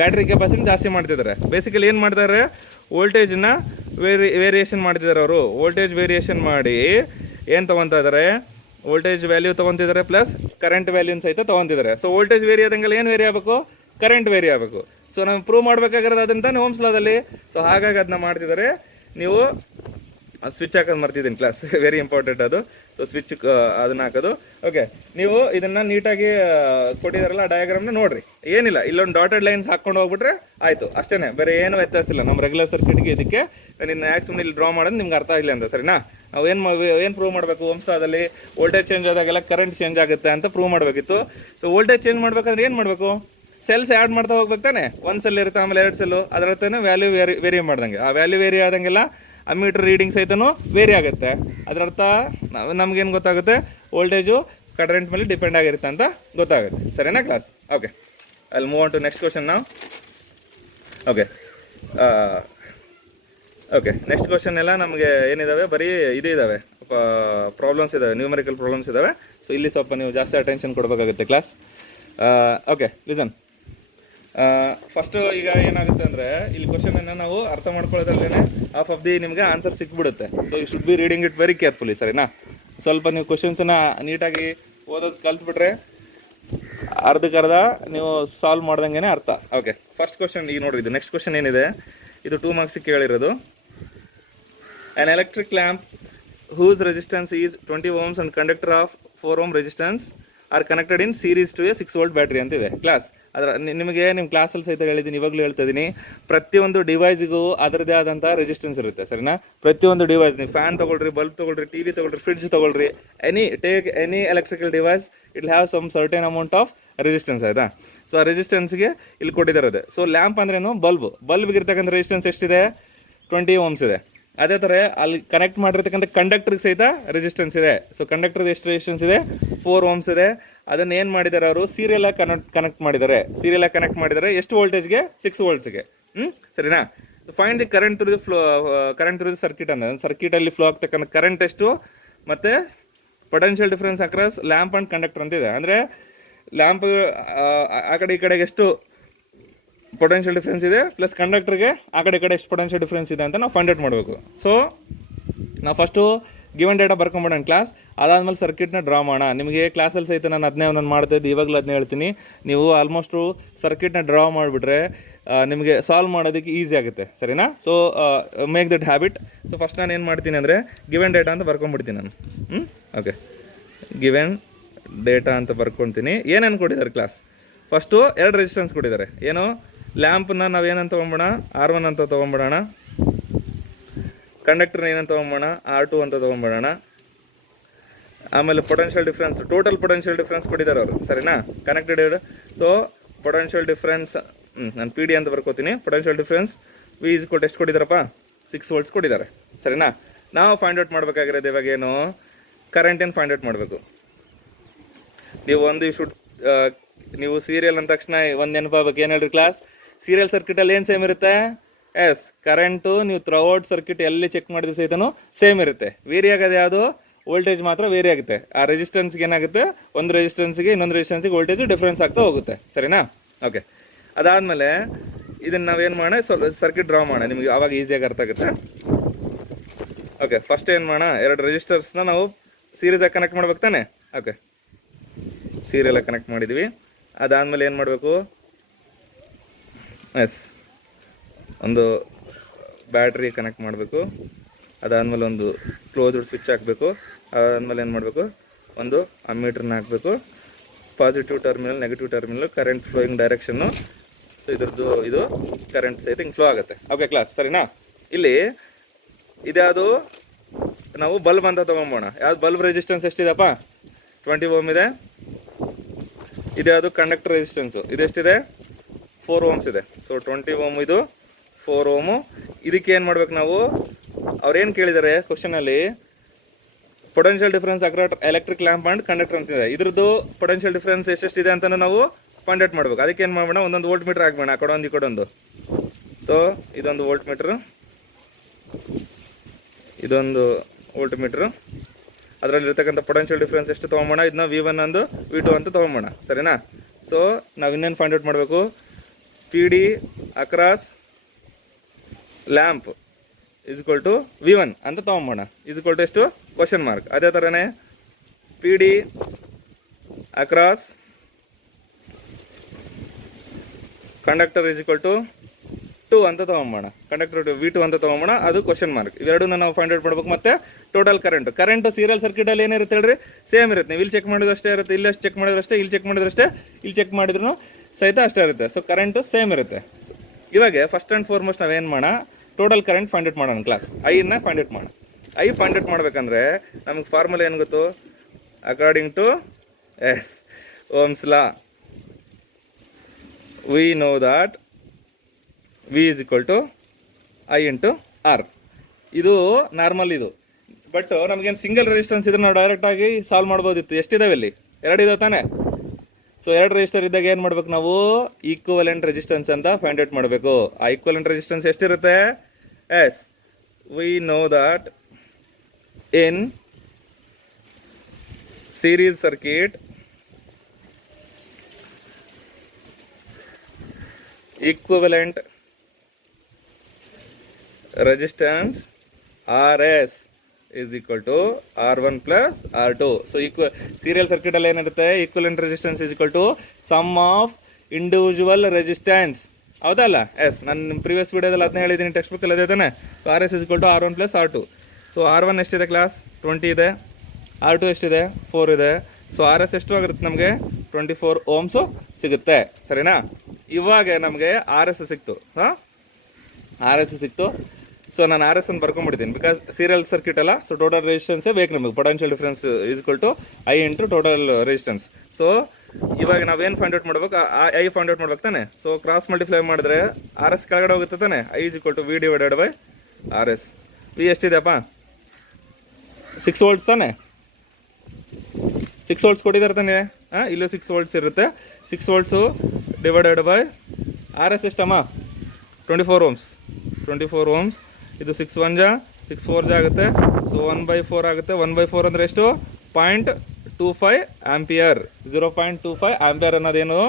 ಬ್ಯಾಟ್ರಿ ಕೆಪಾಸಿಟಿ ಜಾಸ್ತಿ ಮಾಡ್ತಿದ್ದಾರೆ. ಬೇಸಿಕಲಿ ಏನು ಮಾಡ್ತಾರೆ, ವೋಲ್ಟೇಜನ್ನ ವೇರಿಯೇಷನ್ ಮಾಡ್ತಿದ್ದಾರೆ ಅವರು. ವೋಲ್ಟೇಜ್ ವೇರಿಯೇಷನ್ ಮಾಡಿ ಏನು ತೊಗೊತಾ ಇದ್ದಾರೆ, ವೋಲ್ಟೇಜ್ ವ್ಯಾಲ್ಯೂ ತೊಗೊತಿದ್ದಾರೆ ಪ್ಲಸ್ ಕರೆಂಟ್ ವ್ಯಾಲ್ಯೂನ್ ಸಹಿತ ತೊಗೊತಿದ್ದಾರೆ. ಸೊ ವೋಲ್ಟೇಜ್ ವೇರಿ ಆದಂಗೆಲ್ಲ ಏನು ವೇರಿ ಆಗಬೇಕು, ಕರೆಂಟ್ ವೇರಿ ಆಗಬೇಕು. ಸೊ ನಾವು ಪ್ರೂವ್ ಮಾಡಬೇಕಾಗಿರೋದು ಅದನ್ನ ಓಮ್ಸ್ ಲಾದಲ್ಲಿ. ಸೊ ಹಾಗಾಗಿ ಅದನ್ನ ಮಾಡ್ತಿದ್ದಾರೆ. ನೀವು ಸ್ವಿಚ್ ಹಾಕೋದು ಮರ್ತಿದ್ದೀನಿ ಕ್ಲಾಸ್, ವೆರಿ ಇಂಪಾರ್ಟೆಂಟ್ ಅದು. ಸೊ ಸ್ವಿಚ್ ಅದನ್ನ ಹಾಕೋದು. ಓಕೆ, ನೀವು ಇದನ್ನು ನೀಟಾಗಿ ಕೊಟ್ಟಿದಾರಲ್ಲ ಡಯಾಗ್ರಾಮ್ನ ನೋಡಿರಿ. ಏನಿಲ್ಲ, ಇಲ್ಲೊಂದು ಡಾಟೆಡ್ ಲೈನ್ಸ್ ಹಾಕ್ಕೊಂಡು ಹೋಗ್ಬಿಟ್ರೆ ಆಯಿತು, ಅಷ್ಟೇ, ಬೇರೆ ಏನು ವ್ಯತ್ಯಾಸ ಇಲ್ಲ ನಮ್ಮ ರೆಗ್ಯುಲರ್ ಸರ್ಕ್ಯೂಟ್ಗೆ. ಇದಕ್ಕೆ ನಿನ್ನ ಯಾಕೆ ಇಲ್ಲಿ ಡ್ರಾ ಮಾಡೋದು ನಿಮ್ಗೆ ಅರ್ಥ ಆಗಿಲ್ಲ ಅಂತ, ಸರಿನಾ. ನಾವು ಏನು ಪ್ರೂವ್ ಮಾಡಬೇಕು, ಓಮ್ಸ್ಲಾದಲ್ಲಿ ವೋಲ್ಟೇಜ್ ಚೇಂಜ್ ಆದಾಗೆಲ್ಲ ಕರೆಂಟ್ ಚೇಂಜ್ ಆಗುತ್ತೆ ಅಂತ ಪ್ರೂವ್ ಮಾಡಬೇಕಿತ್ತು. ಸೊ ವೋಲ್ಟೇಜ್ ಚೇಂಜ್ ಮಾಡ್ಬೇಕಂದ್ರೆ ಏನು ಮಾಡಬೇಕು, ಸೆಲ್ಸ್ ಆ್ಯಡ್ ಮಾಡ್ತಾ ಹೋಗ್ಬೇಕು ತಾನೆ. 1 ಸೆಲ್ ಇರುತ್ತೆ, ಆಮೇಲೆ 2 ಸೆಲ್ಲು, ಅದರ ಅರ್ಥನೇ ವ್ಯಾಲ್ಯೂ ವೇರಿ ಮಾಡ್ದಂಗೆ. ಆ ವ್ಯಾಲ್ಯೂ ವೇರಿ ಆದಂಗೆಲ್ಲ ಅಮ್ಮೀಟರ್ ರೀಡಿಂಗ್ ಸಹಿತನೂ ವೇರಿ ಆಗುತ್ತೆ. ಅದರ ಅರ್ಥ ನಮಗೇನು ಗೊತ್ತಾಗುತ್ತೆ, ವೋಲ್ಟೇಜು ಕರೆಂಟ್ ಮೇಲೆ ಡಿಪೆಂಡ್ ಆಗಿರುತ್ತೆ ಅಂತ ಗೊತ್ತಾಗುತ್ತೆ, ಸರಿನಾ ಕ್ಲಾಸ್. ಓಕೆ, ಅಲ್ಲಿ move on to next question ನಾವು. ಓಕೆ ಓಕೆ ನೆಕ್ಸ್ಟ್ ಕ್ವಶನ್ ಎಲ್ಲ ನಮಗೆ ಏನಿದ್ದಾವೆ, ಬರೀ ಇದು ಇದ್ದಾವೆ, ಪ್ರಾಬ್ಲಮ್ಸ್ ಇದ್ದಾವೆ, ನ್ಯೂಮರಿಕಲ್ ಪ್ರಾಬ್ಲಮ್ಸ್ ಇದ್ದಾವೆ. ಸೊ ಇಲ್ಲಿ ಸ್ವಲ್ಪ ನೀವು ಜಾಸ್ತಿ ಅಟೆನ್ಷನ್ ಕೊಡಬೇಕಾಗುತ್ತೆ ಕ್ಲಾಸ್. Okay listen. ಫಸ್ಟು ಈಗ ಏನಾಗುತ್ತೆ ಅಂದರೆ, ಇಲ್ಲಿ ಕ್ವಶನನ್ನು ನಾವು ಅರ್ಥ ಮಾಡ್ಕೊಳ್ಳೋದ್ರಲ್ಲೇ ಹಾಫ್ ಆಫ್ ದಿ ನಿಮಗೆ ಆನ್ಸರ್ ಸಿಕ್ಬಿಡುತ್ತೆ. So you should be reading it very carefully, ಸರಿನಾ. ಸ್ವಲ್ಪ ನೀವು ಕ್ವಶನ್ಸನ್ನು ನೀಟಾಗಿ ಓದೋದು ಕಲ್ತ್ಬಿಟ್ರೆ ಅರ್ಧಕ್ಕರ್ಧ ನೀವು ಸಾಲ್ವ್ ಮಾಡ್ದಂಗೆ ಅರ್ಥ. ಓಕೆ, ಫಸ್ಟ್ ಕ್ವಶನ್ ಈಗ ನೋಡಿ, ಇದು ನೆಕ್ಸ್ಟ್ ಕ್ವಶನ್ ಏನಿದೆ, ಇದು 2 ಮಾರ್ಕ್ಸಿಗೆ ಕೇಳಿರೋದು. An electric lamp whose resistance is 20 ohms and conductor of 4 ohm resistance are connected in series to a 6 volt battery ಅಂತಿದೆ ಕ್ಲಾಸ್. ಅದರ ನಿಮಗೆ ನಿಮ್ಮ ಕ್ಲಾಸಲ್ಲಿ ಸಹಿತ ಹೇಳಿದ್ದೀನಿ, ಇವಾಗಲೂ ಹೇಳ್ತಾ ಇದ್ದೀನಿ, ಪ್ರತಿಯೊಂದು ಡಿವೈಸಿಗೂ ಅದರದೇ ಆದಂಥ ರೆಸಿಸ್ಟೆನ್ಸ್ ಇರುತ್ತೆ, ಸರಿನಾ. ಪ್ರತಿಯೊಂದು ಡಿವೈಸ್, ನೀವು ಫ್ಯಾನ್ ತೊಗೊಳ್ರಿ, ಬಲ್ಬ್ ತೊಗೊಳ್ರಿ, ಟಿ ವಿ ತೊಗೊಳ್ರಿ, ಫ್ರಿಡ್ಜ್ ತೊಗೊಳ್ರಿ, any electrical device it have some certain amount of resistance, ಆಯಿತಾ. ಸೊ ಆ ರೆಸಿಸ್ಟೆನ್ಸ್ಗೆ ಇಲ್ಲಿ ಕೊಟ್ಟಿದ್ದಾರೆ. ಸೊ ಲ್ಯಾಂಪ್ ಅಂದ್ರೇನು, ಬಲ್ಬ್ಗೆ ಇರ್ತಕ್ಕಂಥ ರೆಸಿಸ್ಟೆನ್ಸ್ ಎಷ್ಟಿದೆ, 20 ohms ಇದೆ. ಅದೇ ಥರ ಅಲ್ಲಿ ಕನೆಕ್ಟ್ ಮಾಡಿರ್ತಕ್ಕಂಥ ಕಂಡಕ್ಟರ್ಗೆ ಸಹಿತ ರೆಸಿಸ್ಟೆನ್ಸ್ ಇದೆ. ಸೊ ಕಂಡಕ್ಟರ್ದು ಎಷ್ಟು ರೆಸಿಸ್ಟೆನ್ಸ್ ಇದೆ, 4 ohms ಇದೆ. ಅದನ್ನು ಏನು ಮಾಡಿದ್ದಾರೆ ಅವರು, ಸೀರಿಯಲಾಗಿ ಕನೆಕ್ಟ್ ಮಾಡಿದ್ದಾರೆ. ಎಷ್ಟು ವೋಲ್ಟೇಜ್ಗೆ, 6 voltsಗೆ. ಸರಿನಾ. Find the current through the circuit ಅನ್ನೋದು, ಸರ್ಕ್ಯೂಟಲ್ಲಿ ಫ್ಲೋ ಆಗ್ತಕ್ಕಂಥ ಕರೆಂಟ್ ಎಷ್ಟು, ಮತ್ತು potential difference across lamp and conductor ಅಂತಿದೆ. ಅಂದರೆ ಲ್ಯಾಂಪ್ ಆ ಕಡೆ ಈ ಕಡೆಗೆ ಎಷ್ಟು ಪೊಟೆನ್ಷಿಯಲ್ ಡಿಫ್ರೆನ್ಸ್ ಇದೆ, ಪ್ಲಸ್ ಕಂಡಕ್ಟರ್ಗೆ ಆ ಕಡೆ ಈ ಕಡೆ ಎಷ್ಟು ಪೊಟೆನ್ಷಿಯಲ್ ಡಿಫ್ರೆನ್ಸ್ ಇದೆ ಅಂತ ನಾವು ಫೈಂಡ್ ಔಟ್ ಮಾಡಬೇಕು. ಸೊ ನಾವು ಫಸ್ಟು ಗಿವನ್ ಡೇಟಾ ಬರ್ಕೊಂಬಿಡೋಣ ಕ್ಲಾಸ್, ಅದಾದಮೇಲೆ ಸರ್ಕ್ಯೂಟ್ನ ಡ್ರಾ ಮಾಡೋಣ. ನಿಮಗೆ ಕ್ಲಾಸಲ್ಲಿ ಸಹಿತ ನಾನು ಅದನ್ನೇ ಒಂದೊಂದು ಮಾಡ್ತಾಯಿದ್ದು, ಇವಾಗಲೂ ಅದನ್ನೇ ಹೇಳ್ತೀನಿ. ನೀವು ಆಲ್ಮೋಸ್ಟು ಸರ್ಕ್ಯೂಟ್ನ ಡ್ರಾ ಮಾಡಿಬಿಟ್ರೆ ನಿಮಗೆ ಸಾಲ್ವ್ ಮಾಡೋದಕ್ಕೆ ಈಸಿ ಆಗುತ್ತೆ, ಸರಿನಾ. So make that habit. So first ನಾನು ಏನು ಮಾಡ್ತೀನಿ ಅಂದರೆ, ಗಿವನ್ ಡೇಟಾ ಅಂತ ಬರ್ಕೊಂಡ್ಬಿಡ್ತೀನಿ ನಾನು. ಓಕೆ, ಗಿವನ್ ಡೇಟಾ ಅಂತ ಬರ್ಕೊತೀನಿ. ಏನೇನು ಕೊಟ್ಟಿದ್ದಾರೆ ಕ್ಲಾಸ್, ಫಸ್ಟು 2 ರೆಸಿಸ್ಟೆನ್ಸ್ ಕೊಟ್ಟಿದ್ದಾರೆ. ಏನು, ಲ್ಯಾಂಪನ್ನ ನಾವು ಏನಂತ ತೊಗೊಂಬೋಣ, R1 ಅಂತ ತೊಗೊಂಬಿಡೋಣ. ಕಂಡಕ್ಟರ್ನ ಏನಂತ ತೊಗೊಂಬೋಣ, R2 ಅಂತ ತೊಗೊಂಬಿಡೋಣ. ಆಮೇಲೆ potential difference, total potential difference ಕೊಟ್ಟಿದ್ದಾರೆ ಅವರು, ಸರಿನಾ. ಕನೆಕ್ಟೆಡ್. ಸೊ ಪೊಟೆನ್ಷಿಯಲ್ ಡಿಫ್ರೆನ್ಸ್ ನಾನು PD ಅಂತ ಬರ್ಕೋತೀನಿ. ಪೊಟೆನ್ಷಿಯಲ್ ಡಿಫ್ರೆನ್ಸ್ V ಇಸ್ ಎಷ್ಟು ಕೊಟ್ಟಿದ್ದಾರಪ್ಪ, 6 volts ಕೊಟ್ಟಿದ್ದಾರೆ, ಸರಿನಾ. ನಾವು ಫೈಂಡ್ ಔಟ್ ಮಾಡಬೇಕಾಗಿರೋದು ಇವಾಗ ಏನು, ಕರೆಂಟೇನು ಫೈಂಡ್ ಔಟ್ ಮಾಡಬೇಕು. ನೀವು ಸೀರಿಯಲ್ ಅಂದ ತಕ್ಷಣ ಒಂದು ನೆನಪಾಗಬೇಕು, ಏನು ಹೇಳ್ರಿ ಕ್ಲಾಸ್, ಸೀರಿಯಲ್ ಸರ್ಕ್ಯೂಟಲ್ಲಿ ಏನು ಸೇಮ್ ಇರುತ್ತೆ, ಎಸ್ ಕರೆಂಟು ನೀವು ಥ್ರೂಔಟ್ ಸರ್ಕ್ಯೂಟ್ ಎಲ್ಲಿ ಚೆಕ್ ಮಾಡಿದ್ರೆ ಸಹಿತನೂ ಸೇಮ್ ಇರುತ್ತೆ. ವೇರಿ ಆಗೋದು ಯಾವುದು, ವೋಲ್ಟೇಜ್ ಮಾತ್ರ ವೇರಿ ಆಗುತ್ತೆ. ಆ ರೆಸಿಸ್ಟೆನ್ಸ್ಗೆ ಏನಾಗುತ್ತೆ, ಒಂದು ರೆಸಿಸ್ಟೆನ್ಸ್ಗೆ ಇನ್ನೊಂದು ರೆಸಿಸ್ಟೆನ್ಸ್ಗೆ ವೋಲ್ಟೇಜ್ ಡಿಫ್ರೆನ್ಸ್ ಆಗ್ತಾ ಹೋಗುತ್ತೆ, ಸರಿನಾ. ಓಕೆ, ಅದಾದಮೇಲೆ ಇದನ್ನು ನಾವೇನು ಮಾಡೋಣ, ಸರ್ಕ್ಯೂಟ್ ಡ್ರಾ ಮಾಡೋಣ, ನಿಮಗೆ ಆವಾಗ ಈಸಿಯಾಗಿ ಅರ್ಥ ಆಗುತ್ತೆ. ಓಕೆ, ಫಸ್ಟ್ ಏನು ಮಾಡೋಣ, 2 ರೆಸಿಸ್ಟರ್ಸ್ನ ನಾವು ಸೀರೀಸಾಗಿ ಕನೆಕ್ಟ್ ಮಾಡ್ಬೇಕು ತಾನೆ. ಓಕೆ, ಸೀರಿಯಲಾಗಿ ಕನೆಕ್ಟ್ ಮಾಡಿದ್ವಿ. ಅದಾದಮೇಲೆ ಏನು ಮಾಡಬೇಕು, ಎಸ್ ಒಂದು ಬ್ಯಾಟ್ರಿ ಕನೆಕ್ಟ್ ಮಾಡಬೇಕು. ಅದಾದಮೇಲೆ ಒಂದು ಕ್ಲೋಸ್ಡ್ ಸ್ವಿಚ್ ಹಾಕಬೇಕು. ಅದಾದಮೇಲೆ ಏನು ಮಾಡಬೇಕು, ಒಂದು ಅಮ್ಮೀಟ್ರನ್ನ ಹಾಕಬೇಕು. Positive terminal, negative terminal, current flowing direction. So ಇದ್ರದ್ದು ಇದು ಕರೆಂಟ್ ಸಹಿತ ಹಿಂಗೆ ಫ್ಲೋ ಆಗುತ್ತೆ. ಓಕೆ ಕ್ಲಾಸ್, ಸರಿನಾ? ಇಲ್ಲಿ ಇದ್ಯಾವುದು ನಾವು ಬಲ್ಬ್ ಅಂತ ತೊಗೊಂಬೋಣ. ಯಾವ್ದು ಬಲ್ಬ್ ರೆಸಿಸ್ಟೆನ್ಸ್ ಎಷ್ಟಿದೆಪ್ಪ? 20 ಓಮ್ ಇದೆ. ಇದ್ಯಾವುದು ಕಂಡಕ್ಟರ್ ರೆಸಿಸ್ಟೆನ್ಸು, ಇದೆಷ್ಟಿದೆ? 4 ಓಮ್ಸ್ ಇದೆ. ಸೊ 20 ಓಮ್, ಇದು 4 ಓಮು. ಇದಕ್ಕೆ ಏನು ಮಾಡ್ಬೇಕು ನಾವು? ಅವ್ರೇನು ಕೇಳಿದ್ದಾರೆ ಕ್ವಶನಲ್ಲಿ, potential difference across electric lamp and conductor ಅಂತಿದೆ. ಇದ್ರದ್ದು ಪೊಟೆನ್ಷಿಯಲ್ ಡಿಫ್ರೆನ್ಸ್ ಎಷ್ಟೆಷ್ಟಿದೆ ಅಂತ ನಾವು ಫೈಂಡ್ ಔಟ್ ಮಾಡ್ಬೇಕು. ಅದಕ್ಕೆ ಏನು ಮಾಡೋಣ, ಒಂದೊಂದು ವೋಲ್ಟ್ ಮೀಟ್ರ್ ಹಾಕ್ಬೇಡ, ಆ ಕಡೆ ಒಂದು ಈ ಕಡೆ ಒಂದು. ಸೊ ಇದೊಂದು ವೋಲ್ಟ್ ಮೀಟ್ರು, ಇದೊಂದು ವೋಲ್ಟ್ ಮೀಟ್ರು. ಅದರಲ್ಲಿರ್ತಕ್ಕಂಥ ಪೊಟೆನ್ಷಿಯಲ್ ಡಿಫ್ರೆನ್ಸ್ ಎಷ್ಟು ತೊಗೊಂಬೋಣ, ಇದನ್ನ V1 ಅಂದು V2 ಅಂತ ತೊಗೊಂಬೋಣ, ಸರಿನಾ? ಸೊ ನಾವು ಇನ್ನೇನು ಫೈಂಡ್ ಔಟ್ ಮಾಡಬೇಕು, PD across lamp is equal to V1 ಅಂತ ತೊಗೊಂಬೋಣ. ಇಸ್ ಈಕ್ವಲ್ ಟು ಎಷ್ಟು? Question mark. ಅದೇ ಥರನೇ PD across conductor is equal to 2 ಅಂತ ತೊಗೊಂಬೋಣ. ಕಂಡಕ್ಟರ್ V2 ಅಂತ ತೊಗೊಂಬೋಣ, ಅದು ಕ್ವಶನ್ ಮಾರ್ಕ್. ಇವೆರಡನ್ನ ನಾವು ಫೈಂಡ್ ಔಟ್ ಮಾಡ್ಬೇಕು. ಮತ್ತು ಟೋಟಲ್ ಕರೆಂಟ್ ಸೀರಿಯಲ್ ಸರ್ಕ್ಯೂಟಲ್ಲಿ ಏನಿರುತ್ತೆ ಹೇಳ್ರಿ? ಸೇಮ್ ಇರುತ್ತೆ. ನೀವು ಇಲ್ಲಿ ಚೆಕ್ ಮಾಡಿದ್ರು ಅಷ್ಟೇ ಇರುತ್ತೆ, ಇಲ್ಲಿ ಅಷ್ಟು ಚೆಕ್ ಮಾಡಿದ್ರು ಅಷ್ಟೇ, ಇಲ್ಲಿ ಚೆಕ್ ಮಾಡಿದ್ರು ಅಷ್ಟೇ, ಇಲ್ಲಿ ಚೆಕ್ ಮಾಡಿದ್ರು ಸಹಿತ ಅಷ್ಟೇ ಇರುತ್ತೆ. ಸೊ ಕರೆಂಟು ಸೇಮ್ ಇರುತ್ತೆ. ಇವಾಗ ಫಸ್ಟ್ ಆ್ಯಂಡ್ ಫಾರ್ಮೋಸ್ಟ್ ನಾವೇನು ಮಾಡೋಣ, ಟೋಟಲ್ ಕರೆಂಟ್ ಫೈಂಡ್ ಔಟ್ ಮಾಡೋಣ. ಕ್ಲಾಸ್ ಐನ ಫೈಂಡ್ ಔಟ್ ಮಾಡೋಣ. ಐ ಫೈಂಡ್ ಔಟ್ ಮಾಡ್ಬೇಕಂದ್ರೆ ನಮಗೆ ಫಾರ್ಮುಲಾ ಏನು ಗೊತ್ತು? According to Ohm's law we know that V is equal to I into R. ಇದು ನಾರ್ಮಲ್ ಇದು. ಬಟ್ ನಮಗೇನು ಸಿಂಗಲ್ ರೆಸಿಸ್ಟೆನ್ಸ್ ಇದ್ರೆ ನಾವು ಡೈರೆಕ್ಟಾಗಿ ಸಾಲ್ವ್ ಮಾಡ್ಬೋದಿತ್ತು. ಎಷ್ಟಿದಾವೆ ಇಲ್ಲಿ? 2 ಇದಾವೆ ತಾನೆ. ಸೊ 2 ರೆಸಿಸ್ಟರ್ ಇದ್ದಾಗ ಏನು ಮಾಡ್ಬೇಕು ನಾವು? ಈಕ್ವಲೆಂಟ್ ರೆಸಿಸ್ಟೆನ್ಸ್ ಅಂತ ಫೈಂಡ್ ಔಟ್ ಮಾಡಬೇಕು. ಆ ಈಕ್ವಲೆಂಟ್ ರೆಸಿಸ್ಟೆನ್ಸ್ ಎಷ್ಟಿರುತ್ತೆ? We know that in series circuit equivalent resistance RS is equal to R1 plus R2. So serial circuit ಅಲ್ಲಿ ಏನಿರುತ್ತೆ? equivalent resistance is equal to sum of individual resistance. ಹೌದಲ್ಲ? ನಾನು ಪ್ರೀವಿಯಸ್ ವಿಡಿಯೋದಲ್ಲಿ ಅದನ್ನ ಹೇಳಿದ್ದೀನಿ, ಟೆಕ್ಸ್ಟ್ ಬುಕ್ಕಲ್ಲಿ ಅದೇ ತಾನೆ. So RS is equal to R1 plus R2. So R1 ಎಷ್ಟಿದೆ ಕ್ಲಾಸ್? 20 ಇದೆ. R2 ಎಷ್ಟಿದೆ? 4 ಇದೆ. ಸೊ RS ಎಷ್ಟು ಆಗಿರುತ್ತೆ ನಮಗೆ? 24 ಓಮ್ಸು ಸಿಗುತ್ತೆ, ಸರಿನಾ? ಇವಾಗ ನಮಗೆ RS ಸಿಕ್ತು. RS ಸಿಕ್ತು. ಸೊ ನಾನು RS ಅನ್ನು ಬರ್ಕೊಂಡ್ಬಿಡ್ತೀನಿ, ಬಿಕಾಸ್ ಸೀರಿಯಲ್ ಸರ್ಕ್ಯೂಟ್ ಅಲ್ಲ. ಸೊ ಟೋಟಲ್ ರೆಸಿಸ್ಟೆನ್ಸೇ ಬೇಕು ನಮಗೆ. Potential difference is equal to I into total resistance. So ಇವಾಗ ನಾವೇನು ಫೈಂಡ್ ಔಟ್ ಮಾಡ್ಬೇಕು? I ಫೈಂಡ್ ಔಟ್ ಮಾಡ್ಬೇಕು ತಾನೆ. ಸೊ ಕ್ರಾಸ್ ಮಲ್ಟಿಪ್ಲೈ ಮಾಡಿದ್ರೆ RS ಕೆಳಗಡೆ ಹೋಗುತ್ತೆ ತಾನೆ. I is equal to V divided by RS. V ಎಷ್ಟಿದೆಯಪ್ಪ? 6 ವೋಲ್ಟ್ಸ್ ತಾನೆ. 6 ವೋಲ್ಟ್ಸ್ ಕೊಟ್ಟಿದ್ದಾರೆ ತಾನೆ. ಇಲ್ಲೂ 6 ವೋಲ್ಟ್ಸ್ ಇರುತ್ತೆ. 6 ವೋಲ್ಟ್ಸು ಡಿವೈಡೆಡ್ ಬೈ RS ಎಷ್ಟಮ್ಮ? 24 ಓಮ್ಸ್. 24 ಓಮ್ಸ್. ಇದು 6 1 ಜಾ 6 4 ಜಾ ಆಗುತ್ತೆ. ಸೊ 1/4 ಆಗುತ್ತೆ. 1/4 ಅಂದರೆ ಎಷ್ಟು? 0.25 ಆಂಪಿಯರ್. 0.25 ಆಂಪಿಯರ್ ಅನ್ನೋದೇನು?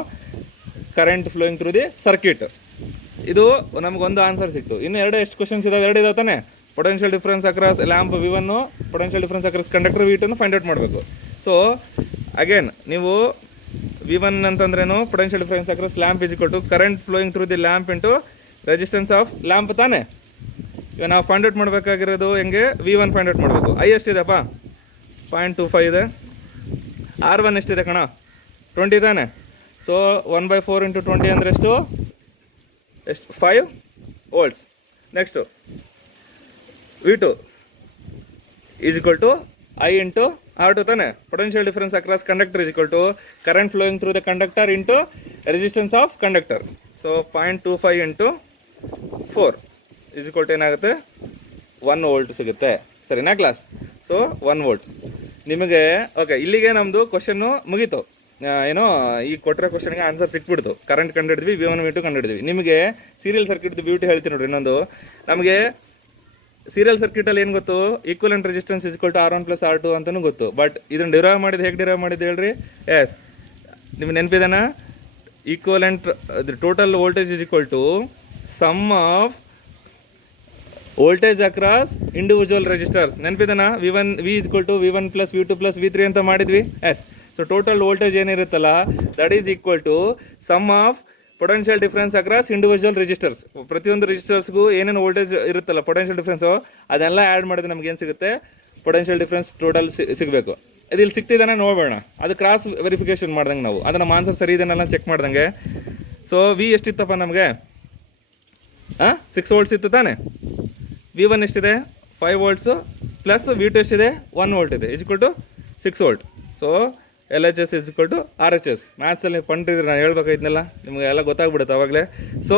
Current flowing through the circuit. ಇದು ನಮಗೊಂದು ಆನ್ಸರ್ ಸಿಕ್ತು. ಇನ್ನು ಎಷ್ಟು ಕ್ವಶನ್ಸ್ ಇದಾವೆ? 2 ಇದಾವೆ ತಾನೆ. Potential difference across lamp V1, potential difference across conductor V2 find out ಮಾಡಬೇಕು. ಸೊ ಅಗೇನ್ ನೀವು V1 ಅಂತಂದ್ರೇನು? Potential difference across lamp is equal to current flowing through the lamp into resistance of lamp ತಾನೆ. ಇವಾಗ ನಾವು ಫೈಂಡ್ ಔಟ್ ಮಾಡಬೇಕಾಗಿರೋದು ಹೆಂಗೆ? V1 ಫೈಂಡ್ ಔಟ್ ಮಾಡಬೇಕು. I ಎಷ್ಟಿದೆಪ್ಪ? 0.25 ಇದೆ. R1 ಎಷ್ಟಿದೆ ಕಣ? 20 ತಾನೆ. ಸೊ 1/4 ಇಂಟು 20 ಅಂದರೆ ಎಷ್ಟು? 5 volts. Next V2 is equal to I into R2 ತಾನೆ. Potential difference across conductor is equal to current flowing through the conductor into resistance of conductor. So 0.25 into 4 is equal to ಏನಾಗುತ್ತೆ? 1 ವೋಲ್ಟ್ ಸಿಗುತ್ತೆ, ಸರಿನಾ ಕ್ಲಾಸ್? ಸೊ 1 ವೋಲ್ಟ್ ನಿಮಗೆ. ಓಕೆ, ಇಲ್ಲಿಗೆ ನಮ್ಮದು ಕ್ವಶನ್ನು ಮುಗೀತು. ಏನೋ ಈ ಕೊಟ್ಟರೆ ಕ್ವಶನ್ಗೆ ಆನ್ಸರ್ ಸಿಕ್ಬಿಡ್ತು. Current ಕಂಡಿಡಿದ್ವಿ, V1 V2 ಕಂಡಿಡಿದ್ವಿ. ನಿಮಗೆ ಸೀರಿಯಲ್ ಸರ್ಕ್ಯೂಟ್ದು ಬ್ಯೂಟಿ ಹೇಳ್ತೀನಿ ನೋಡಿರಿ. ಇನ್ನೊಂದು ನಮಗೆ ಸೀರಿಯಲ್ ಸರ್ಕ್ಯೂಟಲ್ಲಿ ಏನು ಗೊತ್ತು? Equivalent resistance is equal to R1 plus R2 ಅಂತಲೂ ಗೊತ್ತು. ಬಟ್ ಇದನ್ನು ಡಿರೈವ್ ಮಾಡಿದ್ದು ಹೇಗೆ ಡಿರೈವ್ ಮಾಡಿದ್ದು ಹೇಳ್ರಿ? ನಿಮ್ಗೆ ನೆನಪಿದಾನ? Equivalent total voltage is equal to sum of voltage across individual resistors. ನೆನಪಿದಾನ? V is equal to V1 plus V2 plus V3 ಅಂತ ಮಾಡಿದ್ವಿ. ಸೊ ಟೋಟಲ್ ವೋಲ್ಟೇಜ್ ಏನಿರುತ್ತಲ್ಲ, that is equal to sum of potential difference across individual resistors. ಪ್ರತಿಯೊಂದು ರಿಜಿಸ್ಟರ್ಸ್ಗೂ ಏನೇನು ವೋಲ್ಟೇಜ್ ಇರುತ್ತಲ್ಲ ಪೊಟೆನ್ಷಿಯಲ್ ಡಿಫ್ರೆನ್ಸು ಅದೆಲ್ಲ ಆ್ಯಡ್ ಮಾಡಿದ್ರೆ ನಮ್ಗೆ ಏನು ಸಿಗುತ್ತೆ, ಪೊಟೆನ್ಷಿಯಲ್ ಡಿಫ್ರೆನ್ಸ್ ಟೋಟಲ್ ಸಿಗಬೇಕು. ಅದು ಇಲ್ಲಿ ಸಿಗ್ತಿದ್ದಾನೆ ನೋಡೋಣ, ಅದು ಕ್ರಾಸ್ ವೆರಿಫಿಕೇಷನ್ ಮಾಡ್ದಂಗೆ ನಾವು ಅದನ್ನು ನಮ್ಮ ಆನ್ಸರ್ ಸರಿ ಇದನ್ನೆಲ್ಲ ಚೆಕ್ ಮಾಡ್ದಂಗೆ. ಸೊ ವಿ ಎಷ್ಟಿತ್ತಪ್ಪ ನಮಗೆ 6 ವೋಲ್ಟ್ಸ್ ಇತ್ತು ತಾನೆ. V1 ಎಷ್ಟಿದೆ 5 ವೋಲ್ಟ್ಸು ಪ್ಲಸ್ V2 ಎಷ್ಟಿದೆ 1 ವೋಲ್ಟ್ ಇದೆ equal to 6 volt. So LHS is equal to RHS. ಮ್ಯಾಥ್ಸಲ್ಲಿ ಪಂಟಿದ್ರೆ ನಾನು ಹೇಳ್ಬೇಕಾಯ್ತನಲ್ಲ, ನಿಮಗೆ ಎಲ್ಲ ಗೊತ್ತಾಗ್ಬಿಡುತ್ತೆ ಅವಾಗಲೇ. ಸೊ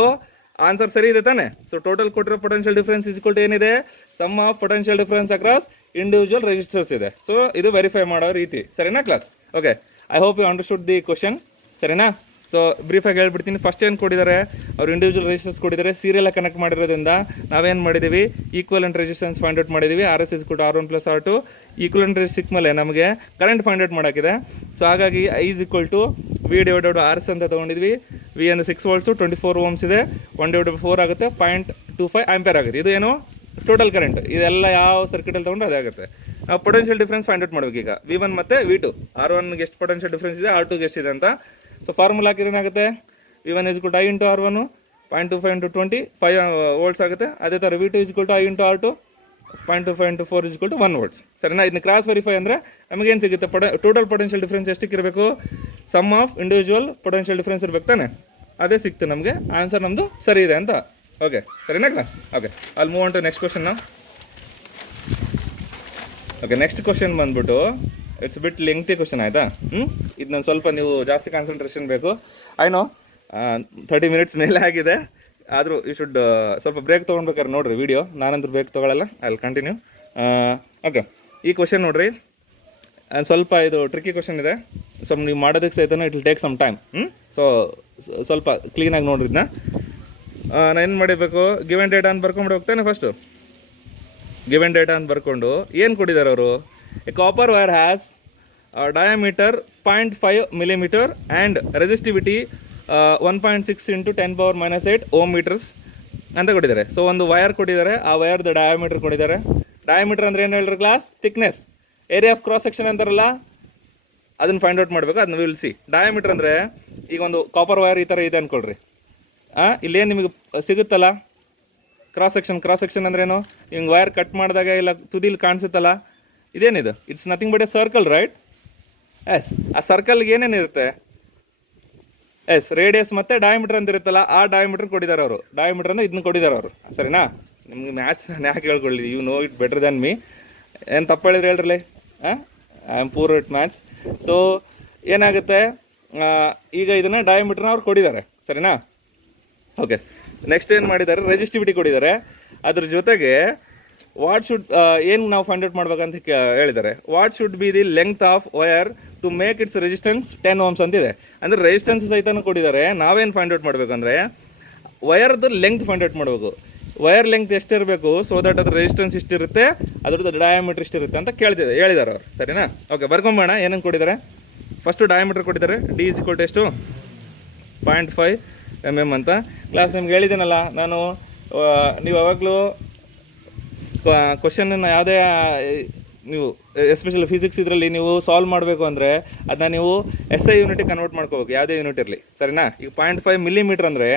ಆನ್ಸರ್ ಸರಿ ಇದೆ ತಾನೆ. ಸೊ ಟೋಟಲ್ ಕೊಟ್ಟಿರೋ potential difference is equal to ಏನಿದೆ, sum of potential difference across individual resistors ಇದೆ. ಸೊ ಇದು ವೆರಿಫೈ ಮಾಡೋ ರೀತಿ, ಸರಿನಾ class? Okay, I hope you understood the question, ಸರಿನಾ? ಸೊ ಬ್ರೀಫಾಗಿ ಹೇಳ್ಬಿಡ್ತೀನಿ. ಫಸ್ಟ್ ಏನು ಕೊಟ್ಟಿದ್ದಾರೆ, ಅವ್ರು ಇಂಡಿವಿಜುವಲ್ ರೆಜಿಸ್ಟರ್ಸ್ ಕೊಟ್ಟಿದ್ದಾರೆ. ಸೀರಿಯಲ್ ಕನೆಕ್ಟ್ ಮಾಡಿರೋದ್ರಿಂದ ನಾವೇನು ಮಾಡಿದ್ದೀವಿ, ಈಕ್ವಲೆಂಟ್ ರೆಸಿಸ್ಟೆನ್ಸ್ ಫೈಂಡ್ ಔಟ್ ಮಾಡಿದ್ದೀವಿ. RS is equal to R1 plus R2. Equivalent resistance ಮೇಲೆ ನಮಗೆ ಕರೆಂಟ್ ಫೈಂಡ್ ಔಟ್ ಮಾಡೋಕ್ಕಿದೆ. ಸೊ ಹಾಗಾಗಿ I is equal to V divided RS ಅಂತ ತೊಗೊಂಡಿದ್ವಿ. V ಅಂದರೆ 6 ವೋಲ್ಟ್ಸು, 24 ಓಮ್ಸ್ ಇದೆ, 1/4 ಆಗುತ್ತೆ, 0.25 ಆಂಪೇರ್ ಆಗುತ್ತೆ. ಇದು ಏನು ಟೋಟಲ್ ಕರೆಂಟ್. ಇದೆಲ್ಲ ಯಾವ ಸರ್ಕ್ಯೂಟಲ್ಲಿ ತೊಗೊಂಡ್ರೆ ಅದೇ ಆಗುತ್ತೆ. ನಾವು ಪೊಟೆನ್ಷಿಯಲ್ ಡಿಫ್ರೆನ್ಸ್ ಫೈಂಡ್ ಔಟ್ ಮಾಡ್ಬೇಕು ಈಗ. V1 ಮತ್ತು V2, R1ಗೆ ಎಷ್ಟು ಪೊಟೆನ್ಷಿಯಲ್ ಡಿಫ್ರೆನ್ಸ್ ಇದೆ, R2ಗೆ ಎಷ್ಟಿದೆ ಅಂತ. ಸೊ ಫಾರ್ಮುಲಾ ಹಾಕಿದ್ರೆ ಏನಾಗುತ್ತೆ, V1 is equal to I into R1, 0.25 into 20 5 volts ಆಗುತ್ತೆ. ಅದೇ ಥರ V2 is equal to I into R2, 0.25 into 4 is equal to 1 volts. ಸರಿನಾ? ಇದನ್ನ ಕ್ರಾಸ್ ವೆರಿಫೈ ಅಂದರೆ ನಮಗೇನು ಸಿಗುತ್ತೆ, ಟೋಟಲ್ ಪೊಟೆನ್ಷಿಯಲ್ ಡಿಫ್ರೆನ್ಸ್ ಎಷ್ಟಕ್ಕೆ ಇರಬೇಕು, sum of individual potential difference ಇರ್ಬೇಕು ತಾನೆ. ಅದೇ ಸಿಕ್ತು ನಮಗೆ, ಆನ್ಸರ್ ನಮ್ಮದು ಸರಿ ಇದೆ ಅಂತ. ಓಕೆ, ಸರಿನಾ ಕ್ಲಾಸ್? ಓಕೆ, ಅಲ್ಲಿ move on to next question. Okay, next question ಬಂದ್ಬಿಟ್ಟು ಇಟ್ಸ್ ಬಿಟ್ ಲೆಂಗ್ತಿ ಕ್ವಶನ್ ಆಯಿತಾ. ಇದನ್ನ ಸ್ವಲ್ಪ ನೀವು ಜಾಸ್ತಿ ಕಾನ್ಸಂಟ್ರೇಷನ್ ಬೇಕು. ಐನೋ 30 ಮಿನಿಟ್ಸ್ ಮೇಲೆ ಆಗಿದೆ, ಆದರೂ ಯು ಶುಡ್ ಸ್ವಲ್ಪ ಬ್ರೇಕ್ ತೊಗೊಳ್ಬೇಕಾದ್ರೆ ನೋಡಿರಿ ವೀಡಿಯೋ. ನಾನಂತೂ ಬ್ರೇಕ್ ತೊಗೊಳ್ಳಲ್ಲ, ಐ ವಿಲ್ ಕಂಟಿನ್ಯೂ. ಓಕೆ, ಈ ಕ್ವಶನ್ ನೋಡಿರಿ, ಸ್ವಲ್ಪ ಇದು ಟ್ರಿಕ್ಕಿ ಕ್ವಶನ್ ಇದೆ. ಸ್ವಲ್ಪ ನೀವು ಮಾಡೋದಕ್ಕೆ ಸಹಿತ it will take some time. So ಸ್ವಲ್ಪ ಕ್ಲೀನಾಗಿ ನೋಡ್ರಿ ಇದನ್ನ. ನಾನು ಏನು ಮಾಡಿರಬೇಕು, ಗಿವೆನ್ ಡೇಟಾ ಅಂತ ಬರ್ಕೊಂಡು ಹೋಗ್ತಾನೆ. ಫಸ್ಟು ಗಿವೆನ್ ಡೇಟಾ ಅಂತ ಬರ್ಕೊಂಡು ಏನು ಕೊಟ್ಟಿದ್ದಾರೆ ಅವರು, a copper wire has diameter 0.5 millimetre and resistivity 1.6 into 10⁻⁸ ohm metres ಅಂತ ಕೊಟ್ಟಿದ್ದಾರೆ. ಸೊ ಒಂದು ವೈರ್ ಕೊಟ್ಟಿದ್ದಾರೆ, ಆ ವೈರ್ದು ಡಯಾಮೀಟರ್ ಕೊಟ್ಟಿದ್ದಾರೆ. ಡಯಾಮೀಟರ್ ಅಂದರೆ ಏನು ಹೇಳ್ರಿ class, thickness. Area of cross section ಅಂತಾರಲ್ಲ, ಅದನ್ನು ಫೈಂಡ್ ಔಟ್ ಮಾಡಬೇಕು. ಅದನ್ನ ವಿಲ್ ಸಿ. ಡಯಾಮೀಟರ್ ಅಂದರೆ ಈಗ ಒಂದು ಕಾಪರ್ ವೈರ್ ಈ ಥರ ಇದೆ ಅಂದ್ಕೊಳ್ರಿ. ಇಲ್ಲೇನು ನಿಮಗೆ ಸಿಗುತ್ತಲ್ಲ ಕ್ರಾಸ್ ಸೆಕ್ಷನ್ ಅಂದ್ರೇನು, ಹಿಂಗೆ ವೈರ್ ಕಟ್ ಮಾಡಿದಾಗ ಇಲ್ಲ ತುದಿಲಿ ಕಾಣಿಸುತ್ತಲ್ಲ, ಇದೇನಿದು, it's nothing but a circle, right? Yes, ಆ ಸರ್ಕಲ್ಗೆ ಏನೇನಿರುತ್ತೆ, ಎಸ್ ರೇಡಿಯಸ್ ಮತ್ತು ಡಯಾಮೀಟರ್ ಅಂತ ಇರುತ್ತಲ್ಲ, ಆ ಡಯಾಮೀಟರ್ ಕೊಟ್ಟಿದ್ದಾರೆ ಅವರು. ಡಯಾಮೀಟರ್ ಅಂದರೆ ಇದನ್ನ ಕೊಟ್ಟಿದ್ದಾರೆ ಅವರು, ಸರಿನಾ? ನಿಮ್ಗೆ ಮ್ಯಾಥ್ಸ್ ನಾನು ಯಾಕೆ ಹೇಳ್ಕೊಳ್ಳಿ, you know it better than me. ಏನು ತಪ್ಪು ಹೇಳಿದ್ರೆ ಹೇಳ್ರಲಿ, I am poor it maths. So ಏನಾಗುತ್ತೆ, ಈಗ ಇದನ್ನು ಡಯಾಮೀಟರ್ನ ಅವ್ರು ಕೊಟ್ಟಿದ್ದಾರೆ, ಸರಿನಾ? ಓಕೆ, ನೆಕ್ಸ್ಟ್ ಏನು ಮಾಡಿದ್ದಾರೆ, ರೆಸಿಸ್ಟಿವಿಟಿ ಕೊಟ್ಟಿದ್ದಾರೆ. ಅದ್ರ ಜೊತೆಗೆ ವಾಟ್ ಶುಡ್ ಏನು ನಾವು ಫೈಂಡ್ ಔಟ್ ಮಾಡ್ಬೇಕಂತ ಹೇಳಿದ್ದಾರೆ. What should be the length of wire to make its resistance 10 ohms ಅಂತಿದೆ. ಅಂದರೆ ರೆಸಿಸ್ಟೆನ್ಸ್ ಸಹಿತ ಕೊಟ್ಟಿದ್ದಾರೆ. ನಾವೇನು ಫೈಂಡ್ ಔಟ್ ಮಾಡಬೇಕಂದ್ರೆ ವಯರ್ದು ಲೆಂತ್ ಫೈಂಡ್ ಔಟ್ ಮಾಡಬೇಕು. ವಯರ್ ಲೆಂತ್ ಎಷ್ಟಿರಬೇಕು, ಸೊ ದಟ್ ಅದ್ರ ರೆಸಿಸ್ಟೆನ್ಸ್ ಇಷ್ಟಿರುತ್ತೆ, ಅದ್ರದ್ದು ಡಯಾಮೀಟರ್ ಇಷ್ಟಿರುತ್ತೆ ಅಂತ ಹೇಳಿದ್ದಾರೆ ಅವರು, ಸರಿನಾ? ಓಕೆ, ಬರ್ಕೊಂಬೋಣ ಏನೇನು ಕೊಟ್ಟಿದ್ದಾರೆ. ಫಸ್ಟು ಡಯಾಮೀಟರ್ ಕೊಟ್ಟಿದ್ದಾರೆ. D ಇಸ್ ಈಕ್ವಲ್ ಟು ಎಷ್ಟು, 0.5 mm ಅಂತ. ಕ್ಲಾಸ್ ನಿಮ್ಗೆ ಹೇಳಿದ್ದೀನಲ್ಲ ನಾನು, ನೀವು ಯಾವಾಗಲೂ ಕ್ವಶನನ್ನು ಯಾವುದೇ ನೀವು ಎಸ್ಪೆಷಲಿ ಫಿಸಿಕ್ಸ್ ಇದರಲ್ಲಿ ನೀವು ಸಾಲ್ವ್ ಮಾಡಬೇಕು ಅಂದರೆ ಅದನ್ನ ನೀವು SI ಯೂನಿಟಿಗೆ ಕನ್ವರ್ಟ್ ಮಾಡ್ಕೋಬೇಕು, ಯಾವುದೇ ಯೂನಿಟ್ ಇರಲಿ, ಸರಿನಾ? ಈಗ 0.5 ಮಿಲಿಮೀಟ್ರ್ ಅಂದರೆ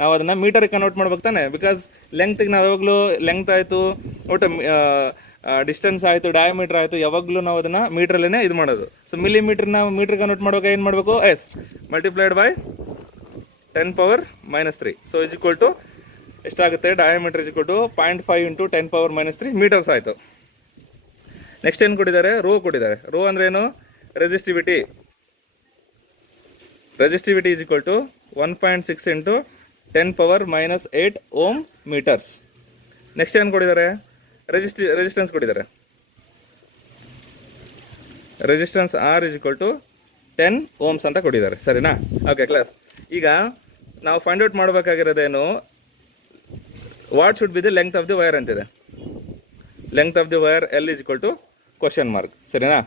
ನಾವು ಅದನ್ನು ಮೀಟರಿಗೆ ಕನ್ವರ್ಟ್ ಮಾಡ್ಬೇಕು ತಾನೆ. ಬಿಕಾಸ್ ಲೆಂತ್ಗೆ ನಾವು ಯಾವಾಗಲೂ ಲೆಂತ್ ಆಯಿತು, ಒಟ್ಟು ಡಿಸ್ಟೆನ್ಸ್ ಆಯಿತು, ಡಯಾಮೀಟ್ರ್ ಆಯಿತು, ಯಾವಾಗಲೂ ನಾವು ಅದನ್ನು ಮೀಟ್ರಲ್ಲೇ ಇದು ಮಾಡೋದು. ಸೊ ಮಿಲಿಮೀಟ್ರನ್ನ ಮೀಟ್ರ್ ಕನ್ವರ್ಟ್ ಮಾಡುವಾಗ ಏನು ಮಾಡಬೇಕು, yes multiplied by 10⁻³ so is equal to ಎಷ್ಟಾಗುತ್ತೆ, diameter is equal to 0.5 into 10⁻³ metres ಆಯಿತು. ನೆಕ್ಸ್ಟ್ ಏನು ಕೊಟ್ಟಿದ್ದಾರೆ, ರೋ ಕೊಟ್ಟಿದ್ದಾರೆ. ರೋ ಅಂದ್ರೆ ಏನು, resistivity is equal to 1.6 into 10⁻⁸ ohm metres. Next ಏನು ಕೊಟ್ಟಿದ್ದಾರೆ, ರೆಸಿಸ್ಟೆನ್ಸ್ ಕೊಟ್ಟಿದ್ದಾರೆ. Resistance R is equal to 10 ohms ಅಂತ ಕೊಟ್ಟಿದ್ದಾರೆ, ಸರಿನಾ? ಓಕೆ ಕ್ಲಾಸ್, ಈಗ ನಾವು ಫೈಂಡ್ ಔಟ್ ಮಾಡಬೇಕಾಗಿರೋದೇನು, what should be the length of the wire ಅಂತಿದೆ. Length of the wire L is equal to question mark, ಸರಿನಾ?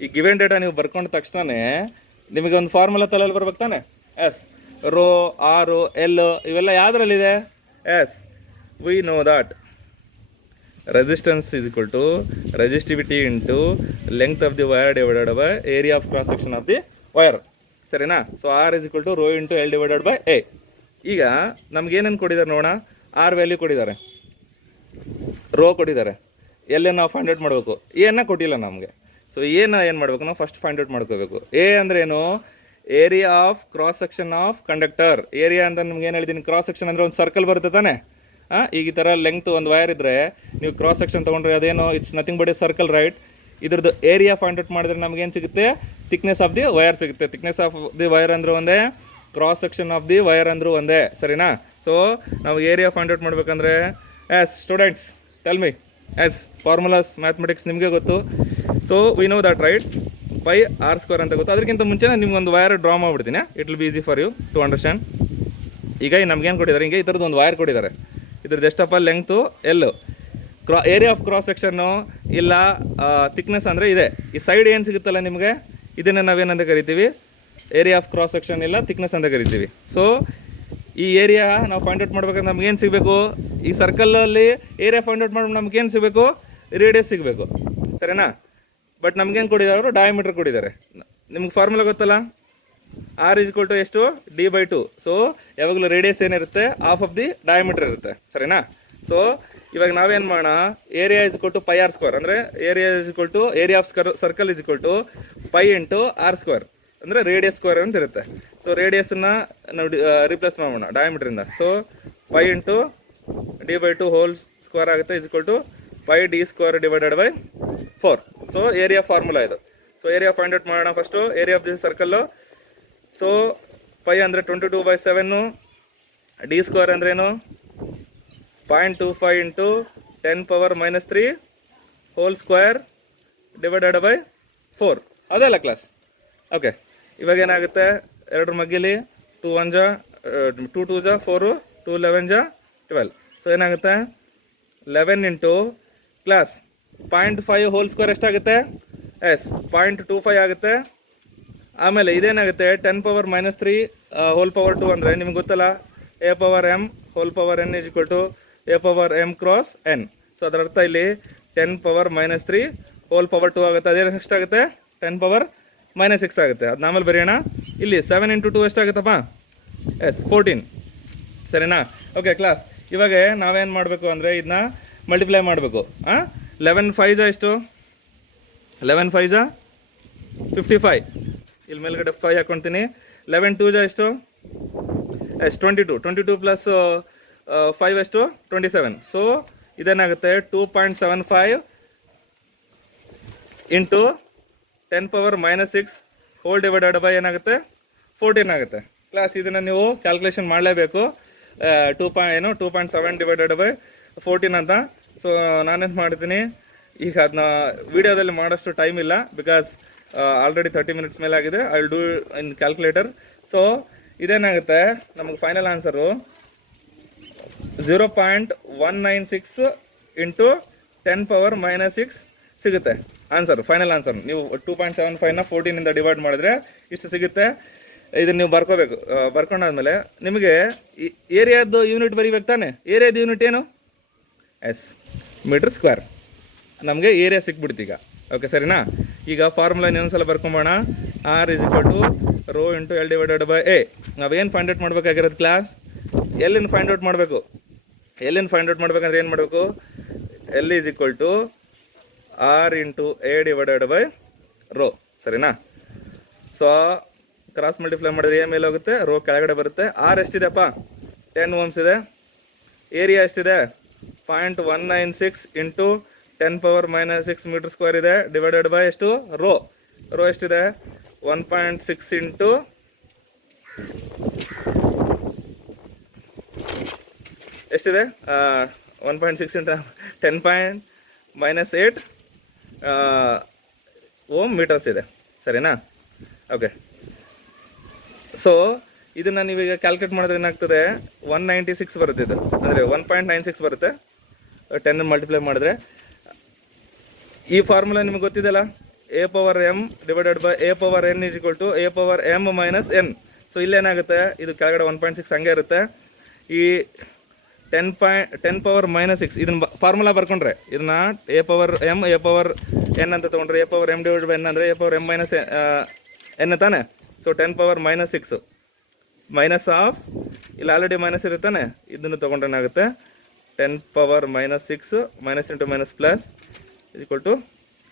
ಈ ಗಿವೆನ್ ಡೇಟಾ ನೀವು ಬರ್ಕೊಂಡ ತಕ್ಷಣ ನಿಮಗೆ ಒಂದು ಫಾರ್ಮುಲಾ ತಲೆಯಲ್ಲಿ ಬರ್ಬೇಕು ತಾನೆ. ಎಸ್, ರೋ, R, L ಇವೆಲ್ಲ ಯಾವುದ್ರಲ್ಲಿದೆ, yes we know that resistance is equal to resistivity into length of the wire divided by area of cross section of the wire, ಸರಿನಾ? So R is equal to rho into L divided by A. ಈಗ ನಮ್ಗೆ ಏನೇನು ಕೊಟ್ಟಿದ್ದಾರೆ ನೋಡೋಣ. ಆರ್ ವ್ಯಾಲ್ಯೂ ಕೊಟ್ಟಿದ್ದಾರೆ, ರೋ ಕೊಟ್ಟಿದ್ದಾರೆ, ಎಲ್ಲೇ ನಾವು ಫೈಂಡ್ ಔಟ್ ಮಾಡಬೇಕು. ಎನ್ನ ಕೊಟ್ಟಿಲ್ಲ ನಮಗೆ. ಸೊ ಏನು ಮಾಡಬೇಕು ನಾವು ಫಸ್ಟ್ ಫೈಂಡ್ ಔಟ್ ಮಾಡ್ಕೋಬೇಕು. ಎ ಅಂದ್ರೆ ಏನು? Area of cross section of conductor. Area ಅಂತ ನಿಮ್ಗೆ ಏನು ಹೇಳಿದ್ದೀನಿ, ಕ್ರಾಸ್ ಸೆಕ್ಷನ್ ಅಂದರೆ ಒಂದು ಸರ್ಕಲ್ ಬರುತ್ತೆ ತಾನೆ. ಈಗ ಈ ಥರ ಲೆಂತ್ ಒಂದು ವೈರ್ ಇದ್ದರೆ ನೀವು ಕ್ರಾಸ್ ಸೆಕ್ಷನ್ ತೊಗೊಂಡ್ರೆ ಅದೇನು, it's nothing but a circle, right? ಇದ್ರದ್ದು ಏರಿಯಾ ಫೈಂಡ್ ಔಟ್ ಮಾಡಿದ್ರೆ ನಮಗೇನು ಸಿಗುತ್ತೆ? ಥಿಕ್ನೆಸ್ ಆಫ್ ದಿ ವೈರ್ ಸಿಗುತ್ತೆ. ಥಿಕ್ನೆಸ್ ಆಫ್ ದಿ ವೈರ್ ಅಂದರೂ ಒಂದೇ, cross section of the wire ಅಂದರೂ ಒಂದೇ, ಸರಿನಾ? ಸೊ ನಾವು ಏರಿಯಾ ಫೈಂಡ್ ಔಟ್ ಮಾಡಬೇಕಂದ್ರೆ as students tell me, as formulas mathematics ನಿಮಗೆ ಗೊತ್ತು. So we know that, right? Pi r square ಅಂತ ಗೊತ್ತು. ಅದಕ್ಕಿಂತ ಮುಂಚೆ ನಿಮ್ಗೊಂದು ವೈರ್ ಡ್ರಾ ಮಾಡಿಬಿಡ್ತೀನಿ. It will be easy for you to understand. ಈಗ ನಮ್ಗೇನು ಕೊಟ್ಟಿದ್ದಾರೆ, ಹಿಂಗೆ ಈ ಥರದ್ದು ಒಂದು ವೈರ್ ಕೊಟ್ಟಿದ್ದಾರೆ. ಇದ್ರದ್ದು ಎಷ್ಟಪ್ಪ ಲೆಂಗ್ತು? ಎಲ್ಲು. ಏರಿಯಾ ಆಫ್ ಕ್ರಾಸ್ ಸೆಕ್ಷನ್ನು ಇಲ್ಲ ಥಿಕ್ನೆಸ್ ಅಂದರೆ ಇದೆ. ಈ ಸೈಡ್ ಏನು ಸಿಗುತ್ತಲ್ಲ ನಿಮಗೆ, ಇದನ್ನು ನಾವೇನಂತ ಕರಿತೀವಿ? ಏರಿಯಾ ಆಫ್ ಕ್ರಾಸ್ ಸೆಕ್ಷನ್ ಇಲ್ಲ ಥಿಕ್ನೆಸ್ ಅಂತ ಕರಿತೀವಿ. ಸೊ ಈ ಏರಿಯಾ ನಾವು ಫೈಂಡ್ ಔಟ್ ಮಾಡ್ಬೇಕಾದ್ರೆ ನಮ್ಗೇನು ಸಿಗಬೇಕು? ಈ ಸರ್ಕಲಲ್ಲಿ ಏರಿಯಾ ಫೈಂಡ್ ಔಟ್ ಮಾಡ್ಬೇಕು ನಮ್ಗೇನು ಸಿಗಬೇಕು? ರೇಡಿಯಸ್ ಸಿಗಬೇಕು, ಸರಿನಾ? ಬಟ್ ನಮ್ಗೇನು ಕೊಟ್ಟಿದ್ದಾರೆ? ಅವರು ಡಯಾಮೀಟ್ರ್ ಕೊಟ್ಟಿದ್ದಾರೆ. ನಿಮ್ಗೆ ಫಾರ್ಮುಲಾ ಗೊತ್ತಲ್ಲ, ಆರ್ ಇಸ್ ಈಕ್ವಲ್ ಟು ಎಷ್ಟು? D/2. ಸೊ ಯಾವಾಗಲೂ ರೇಡಿಯಸ್ ಏನಿರುತ್ತೆ? ಹಾಫ್ ಆಫ್ ದಿ ಡಯಾಮೀಟ್ರ್ ಇರುತ್ತೆ, ಸರಿನಾ? ಸೊ ಇವಾಗ ನಾವೇನು ಮಾಡೋಣ, area is equal to pi r square, ಅಂದರೆ area is equal to area of circle is equal to pi into r square, ಅಂದರೆ ರೇಡಿಯಸ್ ಸ್ಕ್ವೇರ್ ಅಂತ ಇರುತ್ತೆ. ಸೊ ರೇಡಿಯಸ್ನ ನಾವು ರಿಪ್ಲೇಸ್ ಮಾಡೋಣ ಡಯಾಮೀಟ್ರಿಂದ. So pi into D/2 whole square ಆಗುತ್ತೆ, is equal to pi D square divided by 4. So area formula ಇದು. ಸೊ ಏರಿಯಾ ಫೈಂಡ್ ಔಟ್ ಮಾಡೋಣ first. Area of this circle, so pi ಅಂದರೆ 22/7, D ಸ್ಕ್ವೇರ್ ಅಂದ್ರೇನು? 0.25 into 10⁻³ whole square divided by 4. ಅದಲ್ಲ ಕ್ಲಾಸ್? ಓಕೆ. ಇವಾಗ ಏನಾಗುತ್ತೆ? ಎರಡರ ಮಗ್ಗಿಲಿ 2 1 ಜಾ 2 2 ಜಾ 4, 2 11 ಜಾ 12. ಸೊ ಏನಾಗುತ್ತೆ? 11 ಇಂಟು ಕ್ಲಾಸ್ 0.5 ಹೋಲ್ ಸ್ಕ್ವೇರ್ ಎಷ್ಟಾಗುತ್ತೆ? ಎಸ್ 0.25 ಆಗುತ್ತೆ. ಆಮೇಲೆ ಇದೇನಾಗುತ್ತೆ? 10⁻³ ಹೋಲ್ ಪವರ್ 2 ಅಂದರೆ ನಿಮ್ಗೆ ಗೊತ್ತಲ್ಲ, A⁻m whole power n is equal to A⁻m cross n. So ಅದರ ಅರ್ಥ ಇಲ್ಲಿ 10⁻³ ಹೋಲ್ ಪವರ್ 2 ಆಗುತ್ತೆ. ಅದೇನು ಎಷ್ಟಾಗುತ್ತೆ? 10⁻⁻6 ಆಗುತ್ತೆ. ಅದನ್ನ ಆಮೇಲೆ ಬರೆಯೋಣ. ಇಲ್ಲಿ 7 ಇಂಟು 2 ಎಷ್ಟಾಗುತ್ತಪ್ಪ? ಎಸ್ 14, ಸರಿನಾ? Okay class. ಇವಾಗ ನಾವೇನು ಮಾಡಬೇಕು ಅಂದರೆ ಇದನ್ನ ಮಲ್ಟಿಪ್ಲೈ ಮಾಡಬೇಕು. 11 5 ಜಾ ಎಷ್ಟು? 11 5 ಜಾ 55. ಇಲ್ಲಿ ಮೇಲ್ಗಡೆ 5 ಹಾಕ್ಕೊಳ್ತೀನಿ. 11 2 ಜಾ ಎಷ್ಟು? ಎಸ್ 22. 22 ಪ್ಲಸ್ 5 ಎಷ್ಟು? 27. ಸೊ ಇದೇನಾಗುತ್ತೆ? 2.75 ಇಂಟು 10⁻⁻6 ಹೋಲ್ ಡಿವೈಡೆಡ್ ಬೈ ಏನಾಗುತ್ತೆ? 14 ಆಗುತ್ತೆ. ಕ್ಲಾಸ್ ಇದನ್ನು ನೀವು ಕ್ಯಾಲ್ಕುಲೇಷನ್ ಮಾಡಲೇಬೇಕು. 2.7 ಡಿವೈಡೆಡ್ ಬೈ 14 ಅಂತ. ಸೊ ನಾನೇನು ಮಾಡ್ತೀನಿ ಈಗ, ಅದನ್ನ ವೀಡಿಯೋದಲ್ಲಿ ಮಾಡೋಷ್ಟು ಟೈಮ್ ಇಲ್ಲ, ಬಿಕಾಸ್ ಆಲ್ರೆಡಿ 30 ಮಿನಿಟ್ಸ್ ಮೇಲೆ ಆಗಿದೆ. I will do in calculator. So ಇದೇನಾಗುತ್ತೆ? ನಮಗೆ ಫೈನಲ್ ಆನ್ಸರು 0.196 ಇಂಟು 10⁻⁻6 ಸಿಗುತ್ತೆ ಆನ್ಸರ್, ಫೈನಲ್ ಆನ್ಸರ್. ನೀವು 2.75ನ 14ಇಂದ ಡಿವೈಡ್ ಮಾಡಿದ್ರೆ ಇಷ್ಟು ಸಿಗುತ್ತೆ. ಇದನ್ನು ನೀವು ಬರ್ಕೋಬೇಕು. ಬರ್ಕೊಂಡಾದ್ಮೇಲೆ ನಿಮಗೆ ಏರಿಯಾದ್ದು ಯೂನಿಟ್ ಬರೀಬೇಕು ತಾನೆ. ಏರಿಯಾದ ಯೂನಿಟ್ ಏನು? Yes metre square. ನಮಗೆ ಏರಿಯಾ ಸಿಕ್ಬಿಡ್ತು ಈಗ. ಓಕೆ ಸರಿನಾ? ಈಗ ಫಾರ್ಮುಲಾ ಇನ್ನೊಂದ್ಸಲ ಬರ್ಕೊಂಬೋಣ. R is equal to rho into L divided by A. ನಾವೇನು ಫೈಂಡ್ ಔಟ್ ಮಾಡಬೇಕಾಗಿರೋದು ಕ್ಲಾಸ್? ಎಲ್ಲಿನ ಫೈಂಡ್ ಔಟ್ ಮಾಡಬೇಕು? ಎಲ್ಲಿನ ಫೈಂಡ್ ಔಟ್ ಮಾಡಬೇಕಂದ್ರೆ ಏನು ಮಾಡಬೇಕು? L is equal to R into A divided by rho, ಸರಿನಾ? ಸೊ ಕ್ರಾಸ್ ಮಲ್ಟಿಪ್ಲೈ ಮಾಡಿದ್ರೆ ಎ ಮೇಲೆ ಹೋಗುತ್ತೆ, ರೋ ಕೆಳಗಡೆ ಬರುತ್ತೆ. ಆರ್ ಎಷ್ಟಿದೆಪ್ಪ? 10 ಓಮ್ಸ್ ಇದೆ. ಏರಿಯಾ ಎಷ್ಟಿದೆ? 0.196 ಇಂಟು 10⁻⁻6 ಮೀಟರ್ ಸ್ಕ್ವೇರ್ ಇದೆ, ಡಿವೈಡೆಡ್ ಬೈ ಎಷ್ಟು? ರೋ. ರೋ ಎಷ್ಟಿದೆ? 1.6 ಇಂಟು ಎಷ್ಟಿದೆ? 1.6 ಇಂಟು 10⁻⁻8 ಓಮ್ ಮೀಟರ್ಸ್ ಇದೆ, ಸರಿನಾ? ಓಕೆ. ಸೊ ಇದನ್ನು ನೀವೀಗ ಕ್ಯಾಲ್ಕುಲೇಟ್ ಮಾಡಿದ್ರೆ ಏನಾಗ್ತದೆ? 196 ಬರುತ್ತೆ. ಇದು ಅಂದರೆ 1.96 ಬರುತ್ತೆ 10 ಮಲ್ಟಿಪ್ಲೈ ಮಾಡಿದ್ರೆ. ಈ ಫಾರ್ಮುಲಾ ನಿಮಗೆ ಗೊತ್ತಿದೆಯಲ್ಲ, A⁻m divided by A⁻n is equal to A⁻m minus n. So ಇಲ್ಲೇನಾಗುತ್ತೆ? ಇದು ಕೆಳಗಡೆ 1.6 ಹಂಗೆ ಇರುತ್ತೆ. ಈ 10⁻⁻6 ಇದನ್ನ ಫಾರ್ಮುಲಾ ಬರ್ಕೊಂಡ್ರೆ ಇದನ್ನ A⁻m A⁻n ಅಂತ ತೊಗೊಂಡ್ರೆ A⁻m ಡಿವೈಡ್ ಬೈ n ಅಂದರೆ A⁻m ಮೈನಸ್ n ತಾನೆ. ಸೊ 10⁻⁻6 ಮೈನಸ್ ಆಫ್, ಇಲ್ಲಿ ಆಲ್ರೆಡಿ ಮೈನಸ್ ಇರುತ್ತಾನೆ, ಇದನ್ನು ತೊಗೊಂಡ್ರೇನಾಗುತ್ತೆ 10⁻⁻6 minus into minus plus is equal to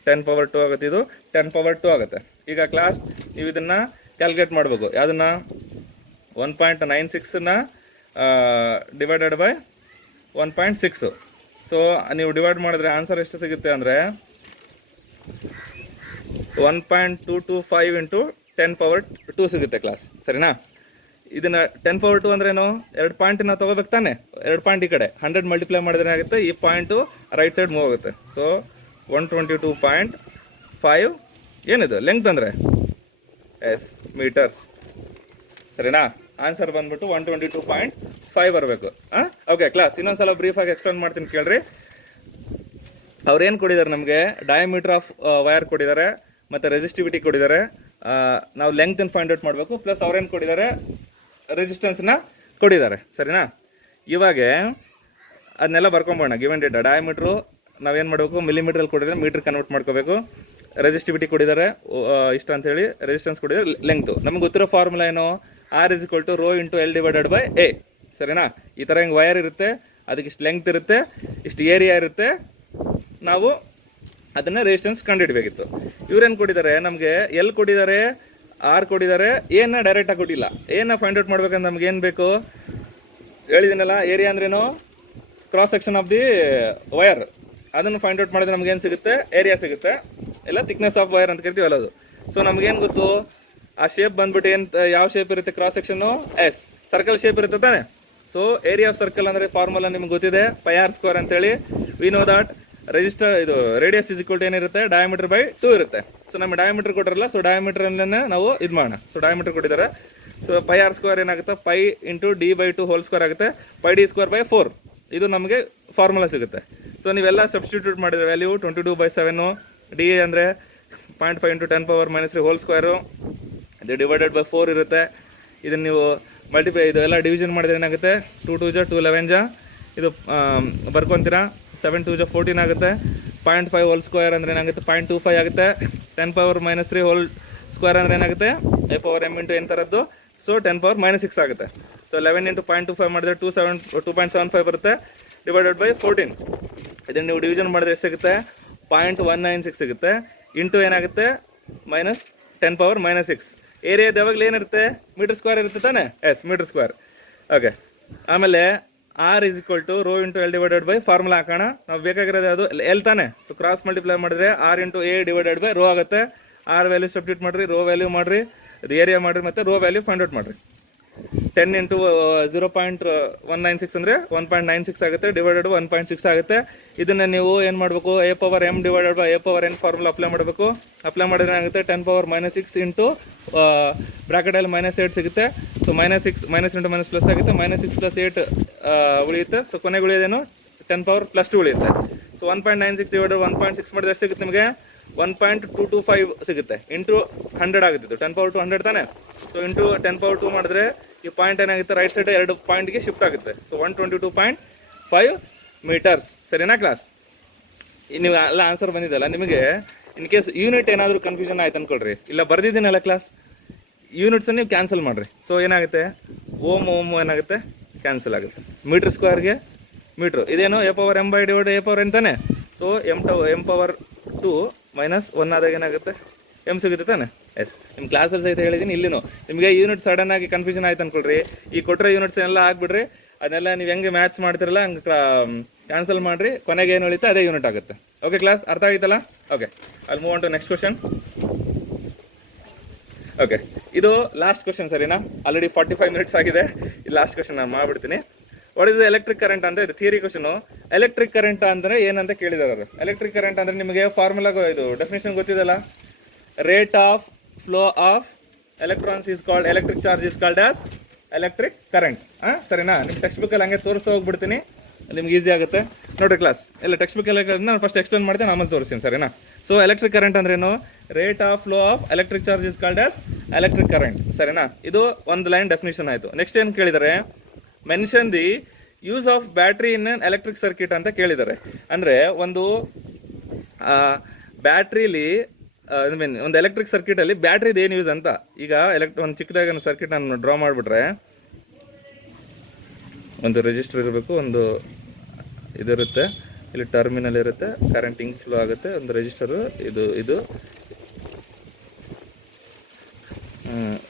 10⁻2 ಆಗುತ್ತೆ. ಇದು 10⁻2 ಆಗುತ್ತೆ. ಈಗ ಕ್ಲಾಸ್ ನೀವು ಇದನ್ನು ಕ್ಯಾಲ್ಕುಲೇಟ್ ಮಾಡಬೇಕು. ಯಾವುದನ್ನು 1.96ನ ಡಿವೈಡೆಡ್ ಬೈ 1.6. ಸೊ ನೀವು ಡಿವೈಡ್ ಮಾಡಿದ್ರೆ ಆನ್ಸರ್ ಎಷ್ಟು ಸಿಗುತ್ತೆ ಅಂದರೆ 1.225 ಇಂಟು 10⁻2 ಸಿಗುತ್ತೆ ಕ್ಲಾಸ್, ಸರಿನಾ? ಇದನ್ನು 10⁻2 ಅಂದ್ರೇನು, 2 ಪಾಯಿಂಟನ್ನ ತೊಗೋಬೇಕು ತಾನೆ, 2 ಪಾಯಿಂಟ್ ಈ ಕಡೆ 100 ಮಲ್ಟಿಪ್ಲೈ ಮಾಡಿದ್ರೆ ಆಗುತ್ತೆ, ಈ ಪಾಯಿಂಟು ರೈಟ್ ಸೈಡ್ ಮೂವ್ ಆಗುತ್ತೆ. ಸೊ 122.5 ಏನಿದು ಲೆಂಗ್ತ್ ಅಂದರೆ ಮೀಟರ್ಸ್, ಸರಿನಾ? ಆನ್ಸರ್ ಬಂದ್ಬಿಟ್ಟು 122.5 ಬರಬೇಕು. ಓಕೆ ಕ್ಲಾಸ್, ಇನ್ನೊಂದ್ಸಲ ಬ್ರೀಫಾಗಿ ಎಕ್ಸ್ಪ್ಲೇನ್ ಮಾಡ್ತೀನಿ ಕೇಳ್ರಿ. ಅವ್ರೇನು ಕೊಟ್ಟಿದ್ದಾರೆ ನಮಗೆ, ಡಯಾಮೀಟರ್ ಆಫ್ ವೈರ್ ಕೊಟ್ಟಿದ್ದಾರೆ ಮತ್ತು ರೆಸಿಸ್ಟಿವಿಟಿ ಕೊಟ್ಟಿದ್ದಾರೆ. ನಾವು ಲೆಂಗ್ತನ್ನು ಫೈಂಡ್ ಔಟ್ ಮಾಡಬೇಕು. ಪ್ಲಸ್ ಅವ್ರೇನು ಕೊಟ್ಟಿದ್ದಾರೆ, ರೆಸಿಸ್ಟೆನ್ಸ್ನ ಕೊಟ್ಟಿದ್ದಾರೆ, ಸರಿನಾ? ಇವಾಗ ಅದನ್ನೆಲ್ಲ ಬರ್ಕೊಂಬೋಣ. ಗಿವನ್ ಡೇಟಾ ಡಯಾಮೀಟ್ರು ನಾವೇನು ಮಾಡಬೇಕು, ಮಿಲಿಮೀಟ್ರಲ್ಲಿ ಕೊಟ್ಟಿದ್ದಾರೆ, ಮೀಟ್ರ್ ಕನ್ವರ್ಟ್ ಮಾಡ್ಕೋಬೇಕು. ರೆಸಿಸ್ಟಿವಿಟಿ ಕೊಟ್ಟಿದ್ದಾರೆ ಇಷ್ಟ ಅಂಥೇಳಿ, ರೆಸಿಸ್ಟೆನ್ಸ್ ಕೊಟ್ಟಿದ್ದಾರೆ, ಲೆಂಗ್ತು. ನಮಗೆ ಗೊತ್ತಿರೋ ಫಾರ್ಮುಲಾ ಏನು, R = ρ × L / A, ಸರಿನಾ? ಈ ಥರ ಹಿಂಗೆ ವೈರ್ ಇರುತ್ತೆ, ಅದಕ್ಕೆ ಇಷ್ಟು ಲೆಂಗ್ತ್ ಇರುತ್ತೆ, ಇಷ್ಟು ಏರಿಯಾ ಇರುತ್ತೆ, ನಾವು ಅದನ್ನು ರೆಸಿಸ್ಟೆನ್ಸ್ ಕಂಡುಹಿಡಬೇಕಿತ್ತು. ಇವ್ರೇನು ಕೊಟ್ಟಿದ್ದಾರೆ ನಮಗೆ, ಎಲ್ ಕೊಟ್ಟಿದ್ದಾರೆ, ಆರ್ ಕೊಟ್ಟಿದ್ದಾರೆ, ಏನ ಡೈರೆಕ್ಟಾಗಿ ಕೊಟ್ಟಿಲ್ಲ. ಏನ ಫೈಂಡ್ ಔಟ್ ಮಾಡ್ಬೇಕಂದ್ರೆ ನಮ್ಗೆ ಏನು ಬೇಕು ಹೇಳಿದ್ದೀನಲ್ಲ, ಏರಿಯಾ ಅಂದ್ರೇನು, cross section of the wire. ಅದನ್ನು ಫೈಂಡ್ ಔಟ್ ಮಾಡಿದ್ರೆ ನಮಗೇನು ಸಿಗುತ್ತೆ, ಏರಿಯಾ ಸಿಗುತ್ತೆ, ಎಲ್ಲ ಥಿಕ್ನೆಸ್ ಆಫ್ ವೈರ್ ಅಂತ ಕರಿತೀವಿ ಅದು. ಸೊ ನಮಗೇನು ಗೊತ್ತು, ಆ ಶೇಪ್ ಬಂದ್ಬಿಟ್ಟು ಏನು, ಯಾವ ಶೇಪ್ ಇರುತ್ತೆ, ಕ್ರಾಸ್ ಸೆಕ್ಷನ್ನು ಸರ್ಕಲ್ ಶೇಪ್ ಇರುತ್ತೆ ತಾನೆ. ಸೊ ಏರಿಯಾ ಆಫ್ ಸರ್ಕಲ್ ಅಂದರೆ ಫಾರ್ಮುಲಾ ನಿಮ್ಗೆ ಗೊತ್ತಿದೆ, πr² ಅಂತೇಳಿ. ವಿ ನೋ ದಟ್ ಇದು ರೇಡಿಯಸ್ ಇಸ್ ಈಕ್ವಲ್ ಟು ಏನಿರುತ್ತೆ, ಡಯಾಮೀಟರ್ ಬೈ 2 ಇರುತ್ತೆ. ಸೊ ನಮಗೆ ಡಯಾಮೀಟರ್ ಕೊಟ್ಟಿರಲ್ಲ, ಸೊ ಡಯಾಮೀಟರನ್ನೇ ನಾವು ಇದು ಮಾಡೋಣ. ಸೊ ಡಯಾಮೀಟರ್ ಕೊಟ್ಟಿದ್ದಾರೆ. ಸೊ πr² ಏನಾಗುತ್ತೆ, π × d/2² ಆಗುತ್ತೆ, πd²/4. ಇದು ನಮಗೆ ಫಾರ್ಮುಲಾ ಸಿಗುತ್ತೆ. ಸೊ ನೀವೆಲ್ಲ ಸಬ್ಸ್ಟಿಟ್ಯೂಟ್ ಮಾಡಿದ್ರೆ ವ್ಯಾಲ್ಯೂ 22/7, ಡಿ ಅಂದರೆ 0.5 × 10⁻³ ಇದು /4 ಇರುತ್ತೆ. ಇದನ್ನು ನೀವು ಇದು ಎಲ್ಲ ಡಿವಿಷನ್ ಮಾಡಿದ್ರೆ ಏನಾಗುತ್ತೆ, 2 × 2 = 2, 11 ಇದು ಬರ್ಕೊತೀರಾ, 7 × 2 = 14 ಆಗುತ್ತೆ. 0.5² ಅಂದರೆ ಏನಾಗುತ್ತೆ, 0.25 ಆಗುತ್ತೆ. 10⁻³ ಅಂದರೆ ಏನಾಗುತ್ತೆ, a⁻m × n ಥರದ್ದು. ಸೊ 10⁻6 ಆಗುತ್ತೆ. ಸೊ 11 × 0.25 ಮಾಡಿದ್ರೆ 2.75 ಬರುತ್ತೆ, /14. ಇದನ್ನು ನೀವು ಡಿವಿಷನ್ ಮಾಡಿದ್ರೆ ಎಷ್ಟು ಸಿಗುತ್ತೆ, 0.196 ಸಿಗುತ್ತೆ. ಇಂಟು ಏನಾಗುತ್ತೆ, -10⁻6. ಏರಿಯಾದ ಯಾವಾಗಲೂ ಏನಿರುತ್ತೆ, ಮೀಟರ್² ಇರುತ್ತೆ ತಾನೆ, ಮೀಟರ್². ಓಕೆ, ಆಮೇಲೆ R = ρ × L / ಫಾರ್ಮುಲಾ ಹಾಕೋಣ. ನಾವು ಬೇಕಾಗಿರೋದು ಅದು ಎಲ್ ತಾನೆ. ಸೊ ಕ್ರಾಸ್ ಮಲ್ಟಿಪ್ಲೈ ಮಾಡಿದ್ರೆ R × A / ρ ಆಗುತ್ತೆ. R ವ್ಯಾಲ್ಯೂ ಸಬ್ಸ್ಟಿಟ್ಯೂಟ್ ಮಾಡಿರಿ, ರೋ ವ್ಯಾಲ್ಯೂ ಮಾಡಿರಿ, ಅದು ಏರಿಯಾ ಮಾಡಿರಿ, ಮತ್ತು ರೋ ವ್ಯಾಲ್ಯೂ ಫೈಂಡ್ ಔಟ್ ಮಾಡಿರಿ. 10 × 0.196 ಅಂದರೆ 1.96 ಆಗುತ್ತೆ, /1.6 ಆಗುತ್ತೆ. ಇದನ್ನು ನೀವು ಏನು ಮಾಡಬೇಕು, a⁻m / a⁻n ಫಾರ್ಮುಲಾ ಅಪ್ಲೈ ಮಾಡಬೇಕು. ಅಪ್ಲೈ ಮಾಡಿದ್ರೆ ಏನಾಗುತ್ತೆ, 10⁻6 ಇಂಟು ಬ್ರಾಕೆಟಲ್ಲಿ -8 ಸಿಗುತ್ತೆ. ಸೊ -6 × -+ ಆಗುತ್ತೆ, -6 + 8 ಉಳಿಯುತ್ತೆ. ಸೊ ಕೊನೆಗೆ ಉಳಿಯೋದೇನು, 10⁻+2 ಉಳಿಯುತ್ತೆ. ಸೊ 1.96 / 1.6 ಮಾಡಿದ್ರೆ ಎಷ್ಟು ಸಿಗುತ್ತೆ ನಿಮಗೆ, 1.225 ಸಿಗುತ್ತೆ. ಇಂಟು 100 ಆಗುತ್ತೆ, 10⁻2 100 ತಾನೆ. ಸೊ ಇಂಟು 10⁻2 ಮಾಡಿದ್ರೆ ಈ ಪಾಯಿಂಟ್ ಏನಾಗುತ್ತೆ, ರೈಟ್ ಸೈಡ್ 2 ಪಾಯಿಂಟ್ಗೆ ಶಿಫ್ಟ್ ಆಗುತ್ತೆ. ಸೊ 122.5 ಮೀಟರ್ಸ್, ಸರಿನಾ ಕ್ಲಾಸ್? ನೀವು ಎಲ್ಲ ಆನ್ಸರ್ ಬಂದಿದ್ದಲ್ಲ. ನಿಮಗೆ ಇನ್ ಕೇಸ್ ಯೂನಿಟ್ ಏನಾದರೂ ಕನ್ಫ್ಯೂಷನ್ ಆಯ್ತು ಅಂದ್ಕೊಳ್ರಿ, ಇಲ್ಲ ಬರ್ದಿದ್ದೀನಲ್ಲ ಕ್ಲಾಸ್, ಯೂನಿಟ್ಸನ್ನು ನೀವು ಕ್ಯಾನ್ಸಲ್ ಮಾಡಿರಿ. ಸೊ ಏನಾಗುತ್ತೆ, ಓಮ್ ಏನಾಗುತ್ತೆ, ಕ್ಯಾನ್ಸಲ್ ಆಗುತ್ತೆ. ಮೀಟರ್² ಮೀಟ್ರು, ಇದೇನು a⁻m / a⁻n ತಾನೆ. ಸೊ m⁻2 - 1 ಆದಾಗ ಏನಾಗುತ್ತೆ, ಎಮ್ ಸಿಗುತ್ತೆ ತಾನೆ. ನಿಮ್ಮ ಕ್ಲಾಸಲ್ಲಿ ಸಹಿತ ಹೇಳಿದ್ದೀನಿ. ಇಲ್ಲಿನೂ ನಿಮಗೆ ಯೂನಿಟ್ ಸಡನ್ ಆಗಿ ಕನ್ಫ್ಯೂಷನ್ ಆಯ್ತು ಅಂದ್ಕೊಳ್ರಿ, ಈ ಕೊಟ್ಟರೆ ಯೂನಿಟ್ಸ್ ಎಲ್ಲ ಹಾಕ್ಬಿಡ್ರಿ. ಅದನ್ನೆಲ್ಲ ನೀವು ಹೆಂಗೆ ಮ್ಯಾಚ್ ಮಾಡ್ತಿರಲ್ಲ ಹಂಗೆ ಕ್ಯಾನ್ಸಲ್ ಮಾಡಿರಿ. ಕೊನೆಗೆ ಏನು ಉಳಿಯುತ್ತೆ ಅದೇ ಯೂನಿಟ್ ಆಗುತ್ತೆ. ಓಕೆ ಕ್ಲಾಸ್, ಅರ್ಥ ಆಯ್ತಲ್ಲ? ಓಕೆ, ಅಲ್ಲಿ move on to next question. Okay, ಇದು ಲಾಸ್ಟ್ ಕ್ವಶನ್, ಸರಿನಾ? ಆಲ್ರೆಡಿ 45 ಮಿನಿಟ್ಸ್ ಆಗಿದೆ. ಈ ಲಾಸ್ಟ್ ಕ್ವಶನ್ ನಾನು ಮಾಡಿಬಿಡ್ತೀನಿ. ವಾಟ್ ಇಸ್ ಎಲೆಕ್ಟ್ರಿಕ್ ಕರೆಂಟ್ ಅಂತ, ಇದು ಥಿಯರಿ ಕ್ವಶನು. ಎಲೆಕ್ಟ್ರಿಕ್ ಕರೆಂಟ್ ಅಂದರೆ ಏನಂತ ಕೇಳಿದಾರೆ ಅವರು. ಎಲೆಕ್ಟ್ರಿಕ್ ಕರೆಂಟ್ ಅಂದರೆ ನಿಮಗೆ ಫಾರ್ಮುಲಾ ಇದು ಡೆಫಿನೇಷನ್ ಗೊತ್ತಿದೆಲ್ಲ, rate of flow of electrons is called, electric charge is called as electric current. ಸರಿನಾ? ನಿಮ್ಮ ಟೆಕ್ಸ್ಟ್ ಬುಕ್ಕಲ್ಲಿ ಹಂಗೆ ತೋರಿಸಿ ಹೋಗ್ಬಿಡ್ತೀನಿ, ನಿಮ್ಗೆ ಈಸಿ ಆಗುತ್ತೆ. ನೋಡಿರಿ ಕ್ಲಾಸ್, ಎಲ್ಲ ಟೆಕ್ಸ್ಟ್ ಬುಕ್ಕಲ್ಲಿ ನಾನು ಫಸ್ಟ್ ಎಕ್ಸ್ಪ್ಲೇನ್ ಮಾಡ್ತೀನಿ, ಆಮೇಲೆ ತೋರಿಸ್ತೀನಿ, ಸರಿನಾ? ಸೊ ಎಲೆಕ್ಟ್ರಿಕ್ ಕರೆಂಟ್ ಅಂದ್ರೇನು, rate of flow of electric charge is called as electric current, ಸರಿನಾ? ಇದು ಒಂದು ಲೈನ್ ಡೆಫಿನೇಷನ್ ಆಯಿತು. ನೆಕ್ಸ್ಟ್ ಏನು ಕೇಳಿದ್ದಾರೆ, mention the use of battery in an electric circuit ಅಂತ ಕೇಳಿದ್ದಾರೆ. ಅಂದರೆ ಒಂದು ಬ್ಯಾಟ್ರಿಲಿ ಒಂದು ಎಲೆಕ್ಟ್ರಿಕ್ ಸರ್ಕ್ಯೂಟಲ್ಲಿ ಬ್ಯಾಟ್ರಿದು ಏನು ಯೂಸ್ ಅಂತ. ಈಗ ಒಂದು ಚಿಕ್ಕದಾಗಿ ಸರ್ಕ್ಯೂಟ್ ನಾನು ಡ್ರಾ ಮಾಡಿಬಿಟ್ರೆ ಒಂದು ರೆಜಿಸ್ಟರ್ ಇರಬೇಕು, ಒಂದು ಇದಿರುತ್ತೆ, ಇಲ್ಲಿ ಟರ್ಮಿನಲ್ ಇರುತ್ತೆ, ಕರೆಂಟ್ ಹಿಂಗೆ ಫ್ಲೋ ಆಗುತ್ತೆ, ಒಂದು ರೆಜಿಸ್ಟರು,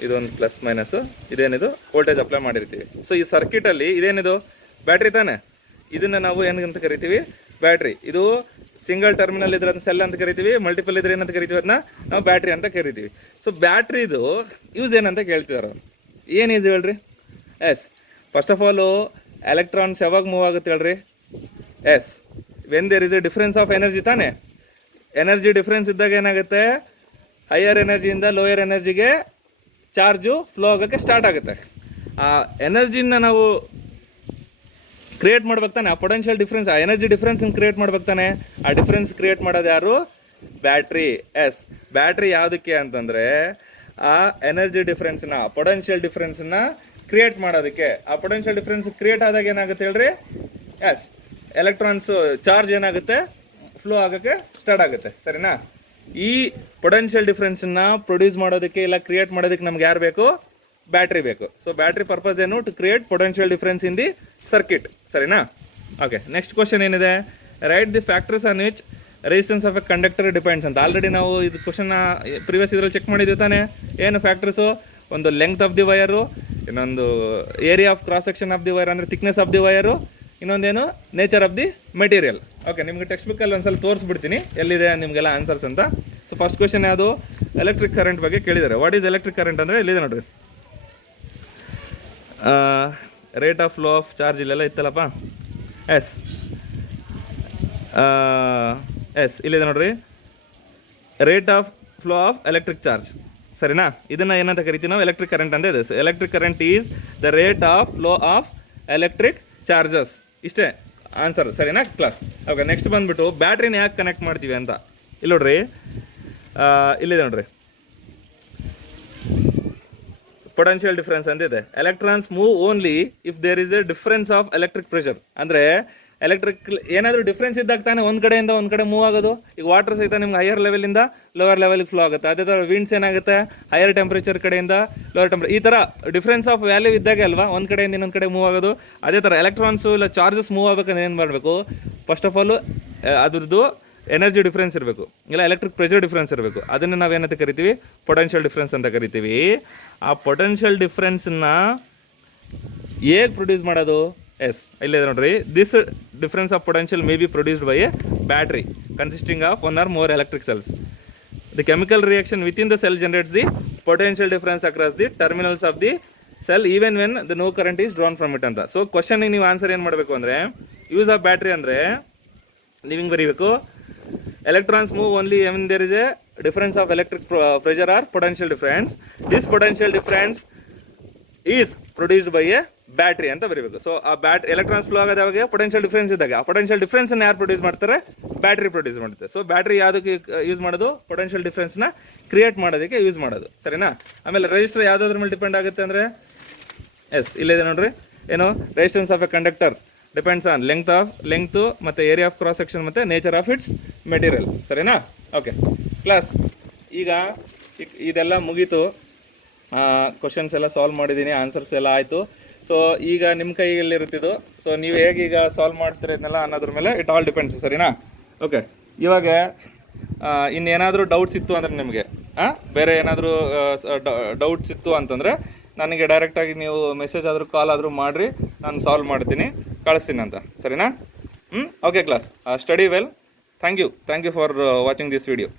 ಇದೊಂದು ಪ್ಲಸ್ ಮೈನಸ್ಸು, ಇದೇನಿದು ವೋಲ್ಟೇಜ್ ಅಪ್ಲೈ ಮಾಡಿರ್ತೀವಿ. ಸೊ ಈ ಸರ್ಕ್ಯೂಟಲ್ಲಿ ಇದೇನಿದು ಬ್ಯಾಟ್ರಿ ತಾನೆ, ಇದನ್ನು ನಾವು ಏನಂತ ಕರಿತೀವಿ, ಬ್ಯಾಟ್ರಿ. ಇದು ಸಿಂಗಲ್ ಟರ್ಮಿನಲ್ ಇದ್ರೆ ಅದನ್ನ ಸೆಲ್ ಅಂತ ಕರಿತೀವಿ, ಮಲ್ಟಿಪಲ್ ಇದ್ರೆ ಏನಂತ ಕರಿತೀವಿ, ಅದನ್ನ ನಾವು ಬ್ಯಾಟ್ರಿ ಅಂತ ಕರಿತೀವಿ. ಸೊ ಬ್ಯಾಟ್ರಿದು ಯೂಸ್ ಏನಂತ ಕೇಳ್ತಿದ್ದಾರೆ ಅವ್ರು. ಏನು ಯೂಸ್ ಹೇಳ್ರಿ? Yes, first of all electrons ಯಾವಾಗ ಮೂವ್ ಆಗುತ್ತೆ ಹೇಳ್ರಿ? Yes, when there is a difference of energy ತಾನೆ. ಎನರ್ಜಿ ಡಿಫ್ರೆನ್ಸ್ ಇದ್ದಾಗ ಏನಾಗುತ್ತೆ, ಹೈಯರ್ ಎನರ್ಜಿಯಿಂದ ಲೋಯರ್ ಎನರ್ಜಿಗೆ ಚಾರ್ಜು ಫ್ಲೋ ಆಗೋಕ್ಕೆ ಸ್ಟಾರ್ಟ್ ಆಗುತ್ತೆ. ಆ ಎನರ್ಜಿನ ನಾವು ಕ್ರಿಯೇಟ್ ಮಾಡ್ಬೇಕು ತಾನೆ, ಆ ಪೊಟೆನ್ಷಿಯಲ್ ಡಿಫ್ರೆನ್ಸ್, ಆ ಎನರ್ಜಿ ಡಿಫ್ರೆನ್ಸನ್ನು ಕ್ರಿಯೇಟ್ ಮಾಡ್ಬೇಕು ತಾನೆ. ಆ ಡಿಫ್ರೆನ್ಸ್ ಕ್ರಿಯೇಟ್ ಮಾಡೋದು ಯಾರು? ಬ್ಯಾಟ್ರಿ. ಎಸ್, ಬ್ಯಾಟ್ರಿ ಯಾವುದಕ್ಕೆ ಅಂತಂದರೆ ಆ ಎನರ್ಜಿ ಡಿಫ್ರೆನ್ಸ್ನ, ಪೊಟೆನ್ಷಿಯಲ್ ಡಿಫ್ರೆನ್ಸನ್ನ ಕ್ರಿಯೇಟ್ ಮಾಡೋದಕ್ಕೆ. ಆ ಪೊಟೆನ್ಷಿಯಲ್ ಡಿಫ್ರೆನ್ಸ್ ಕ್ರಿಯೇಟ್ ಆದಾಗ ಏನಾಗುತ್ತೆ ಹೇಳ್ರಿ? ಎಸ್, ಎಲೆಕ್ಟ್ರಾನ್ಸು ಚಾರ್ಜ್ ಏನಾಗುತ್ತೆ, ಫ್ಲೋ ಆಗೋಕ್ಕೆ ಸ್ಟಾರ್ಟ್ ಆಗುತ್ತೆ. ಸರಿನಾ? ಈ ಪೊಟೆನ್ಷಿಯಲ್ ಡಿಫ್ರೆನ್ಸನ್ನ ಪ್ರೊಡ್ಯೂಸ್ ಮಾಡೋದಕ್ಕೆ ಇಲ್ಲ ಕ್ರಿಯೇಟ್ ಮಾಡೋದಕ್ಕೆ ನಮ್ಗೆ ಯಾರು ಬೇಕು? ಬ್ಯಾಟ್ರಿ ಬೇಕು. ಸೊ ಬ್ಯಾಟ್ರಿ ಪರ್ಪಸ್ ಏನು? To create potential difference in the circuit. ಸರಿನಾ? ಓಕೆ, ನೆಕ್ಸ್ಟ್ ಕ್ವಶನ್ ಏನಿದೆ? Write the factors on which resistance of a conductor depends ಅಂತ. ಆಲ್ರೆಡಿ ನಾವು ಇದು ಕ್ವಶನ್ನ ಪ್ರಿವಿಯಸ್ ಇದರಲ್ಲಿ ಚೆಕ್ ಮಾಡಿದ್ದೀವಿ ತಾನೆ. ಏನು ಫ್ಯಾಕ್ಟರ್ಸು? ಒಂದು ಲೆಂತ್ ಆಫ್ ದಿ ವಯರು, ಇನ್ನೊಂದು area of cross section of the wire ಅಂದರೆ ಥಿಕ್ನೆಸ್ ಆಫ್ ದಿ ವಯರು, ಇನ್ನೊಂದೇನು nature of the material. Okay, ನಿಮಗೆ ಟೆಕ್ಸ್ಟ್ ಬುಕ್ಕಲ್ಲಿ ಒಂದ್ಸಲ ತೋರಿಸ್ಬಿಡ್ತೀನಿ ಎಲ್ಲಿದೆ ನಿಮಗೆಲ್ಲ ಆನ್ಸರ್ಸ್ ಅಂತ. ಸೊ ಫಸ್ಟ್ ಕ್ವಶನ್ ಯಾವುದು? ಎಲೆಕ್ಟ್ರಿಕ್ ಕರೆಂಟ್ ಬಗ್ಗೆ ಕೇಳಿದ್ದಾರೆ. ವಾಟ್ ಈಸ್ ಎಲೆಕ್ಟ್ರಿಕ್ ಕರೆಂಟ್ ಅಂದರೆ ಇಲ್ಲಿದೆ ನೋಡಿರಿ, rate of flow of charge ಇಲ್ಲೆಲ್ಲ ಇತ್ತಲ್ಲಪ್ಪ. ಎಸ್ ಇಲ್ಲಿದೆ ನೋಡ್ರಿ, rate of flow of electric charge. ಸರಿನಾ? ಇದನ್ನು ಏನಂತ ಕರಿತೀವಿ ನಾವು? ಎಲೆಕ್ಟ್ರಿಕ್ ಕರೆಂಟ್ ಅಂತ ಇದೆ. Electric current is the rate of flow of electric charges. ಇಷ್ಟೇ ಆನ್ಸರ್. ಸರಿನಾ ಕ್ಲಾಸ್? ಓಕೆ, ನೆಕ್ಸ್ಟ್ ಬಂದುಬಿಟ್ಟು ಬ್ಯಾಟ್ರಿನ ಯಾಕೆ ಕನೆಕ್ಟ್ ಮಾಡ್ತೀವಿ ಅಂತ. ಇಲ್ಲಿ ನೋಡ್ರಿ, ಇಲ್ಲಿದೆ ನೋಡ್ರಿ, ಪೊಟೆನ್ಷಿಯಲ್ ಡಿಫ್ರೆನ್ಸ್ ಅಂತಿದೆ. Electrons move only if there is a difference of electric pressure. ಅಂದರೆ ಎಲೆಕ್ಟ್ರಿಕ್ ಏನಾದರೂ ಡಿಫ್ರೆನ್ಸ್ ಇದ್ದಾಗ ತಾನೇ ಒಂದು ಕಡೆಯಿಂದ ಒಂದು ಕಡೆ ಮೂವ್ ಆಗೋದು. ಈಗ ವಾಟರ್ ಸಹಿತ ನಿಮ್ಗೆ ಹೈಯರ್ ಲೆವೆಲಿಂದ ಲೋವರ್ ಲೆವೆಲ್ಗೆ ಫ್ಲೋ ಆಗುತ್ತೆ. ಅದೇ ಥರ ವಿಂಡ್ಸ್ ಏನಾಗುತ್ತೆ, ಹೈಯರ್ ಟೆಂಪ್ರೇಚರ್ ಕಡೆಯಿಂದ ಲೋವರ್ ಟೆಂಪ್ರೇಚರ್, ಈ ಥರ ಡಿಫ್ರೆನ್ಸ್ ಆಫ್ ವ್ಯಾಲ್ಯೂ ಇದ್ದಾಗೆ ಅಲ್ವಾ ಒಂದು ಕಡೆಯಿಂದ ಇನ್ನೊಂದು ಕಡೆ ಮೂವ್ ಆಗೋದು. ಅದೇ ಥರ ಎಲೆಕ್ಟ್ರಾನ್ಸು ಇಲ್ಲ ಚಾರ್ಜಸ್ ಮೂವ್ ಆಗಬೇಕಂದ್ರೆ ಏನು ಮಾಡಬೇಕು? ಫಸ್ಟ್ ಆಫ್ ಆಲು ಅದ್ರದ್ದು ಎನರ್ಜಿ ಡಿಫ್ರೆನ್ಸ್ ಇರಬೇಕು, ಇಲ್ಲ ಎಲೆಕ್ಟ್ರಿಕ್ ಪ್ರೆಷರ್ ಡಿಫ್ರೆನ್ಸ್ ಇರಬೇಕು. ಅದನ್ನು ನಾವೇನಂತ ಕರಿತೀವಿ? ಪೊಟೆನ್ಷಿಯಲ್ ಡಿಫ್ರೆನ್ಸ್ ಅಂತ ಕರಿತೀವಿ. ಆ ಪೊಟೆನ್ಷಿಯಲ್ ಡಿಫ್ರೆನ್ಸನ್ನ ಹೇಗೆ ಪ್ರೊಡ್ಯೂಸ್ ಮಾಡೋದು? ಎಸ್, ಇಲ್ಲಿದೆ ನೋಡ್ರಿ, this difference of potential may be produced by a battery consisting of one or more electric cells. The chemical reaction within the cell generates the potential difference across the terminals of the cell even when the no current is drawn from it ಅಂತ. ಸೊ ಕ್ವಶನ್ಗೆ ನೀವು ಆನ್ಸರ್ ಏನು ಮಾಡಬೇಕು ಅಂದರೆ, ಯೂಸ್ ಆಫ್ ಬ್ಯಾಟ್ರಿ ಅಂದರೆ ನೀವಿಂಗ್ ಬರೀಬೇಕು, electrons move only when there is a difference of electric pressure or potential difference. This potential difference is produced by a battery ಅಂತ ಬರೀಬೇಕು. ಸೊ ಆ ಎಲೆಕ್ಟ್ರಾನ್ಸ್ ಫ್ಲೋ ಆಗೋದಾಗ ಪೊಟೆನ್ಷಿಯಲ್ ಡಿಫ್ರೆನ್ಸ್ ಇದ್ದಾಗ ಆ ಪೊಟೆನ್ಷಿಯಲ್ ಡಿಫ್ರೆನ್ಸನ್ನು ಯಾರು ಪ್ರೊಡ್ಯೂಸ್ ಮಾಡ್ತಾರೆ? ಬ್ಯಾಟ್ರಿ ಪ್ರೊಡ್ಯೂಸ್ ಮಾಡುತ್ತೆ. ಸೊ ಬ್ಯಾಟ್ರಿ ಯಾವುದಕ್ಕೆ ಯೂಸ್ ಮಾಡೋದು? ಪೊಟೆನ್ಷಿಯಲ್ ಡಿಫ್ರೆನ್ಸ್ನ ಕ್ರಿಯೇಟ್ ಮಾಡೋದಕ್ಕೆ ಯೂಸ್ ಮಾಡೋದು. ಸರಿನಾ? ಆಮೇಲೆ ರೆಜಿಸ್ಟರ್ ಯಾವುದಾದ್ರ ಮೇಲೆ ಡಿಪೆಂಡ್ ಆಗುತ್ತೆ ಅಂದರೆ, ಎಸ್ ಇಲ್ಲಿದೆ ನೋಡ್ರಿ, ಏನು? Resistance of a conductor depends on length ಮತ್ತು ಏರಿಯಾ ಆಫ್ ಕ್ರಾಸ್ ಸೆಕ್ಷನ್ ಮತ್ತು ನೇಚರ್ ಆಫ್ ಇಟ್ಸ್ ಮೆಟೀರಿಯಲ್. ಸರಿನಾ? ಓಕೆ ಕ್ಲಾಸ್, ಈಗ ಇದೆಲ್ಲ ಮುಗೀತು. ಕ್ವಶನ್ಸ್ ಎಲ್ಲ ಸಾಲ್ವ್ ಮಾಡಿದ್ದೀನಿ, ಆನ್ಸರ್ಸ್ ಎಲ್ಲ ಆಯಿತು. ಸೊ ಈಗ ನಿಮ್ಮ ಕೈಯಲ್ಲಿರುತ್ತಿದ್ದು, ಸೊ ನೀವು ಹೇಗೆ ಈಗ ಸಾಲ್ವ್ ಮಾಡ್ತೀರ ಇದನ್ನೆಲ್ಲ ಅನ್ನೋದ್ರ ಮೇಲೆ ಇಟ್ ಆಲ್ ಡಿಪೆಂಡ್ಸ್. ಸರಿನಾ? ಓಕೆ, ಇವಾಗ ಇನ್ನೇನಾದರೂ ಡೌಟ್ಸ್ ಇತ್ತು ಅಂದರೆ ನಿಮಗೆ, ಬೇರೆ ಏನಾದರೂ ಡೌಟ್ಸ್ ಇತ್ತು ಅಂತಂದರೆ ನನಗೆ ಡೈರೆಕ್ಟಾಗಿ ನೀವು ಮೆಸೇಜ್ ಆದರೂ ಕಾಲ್ ಆದರೂ ಮಾಡಿರಿ, ನಾನು ಸಾಲ್ವ್ ಮಾಡ್ತೀನಿ, ಕಳಿಸ್ತೀನಿ ಅಂತ. ಸರಿನಾ? Okay class, study well. Thank you for watching this video.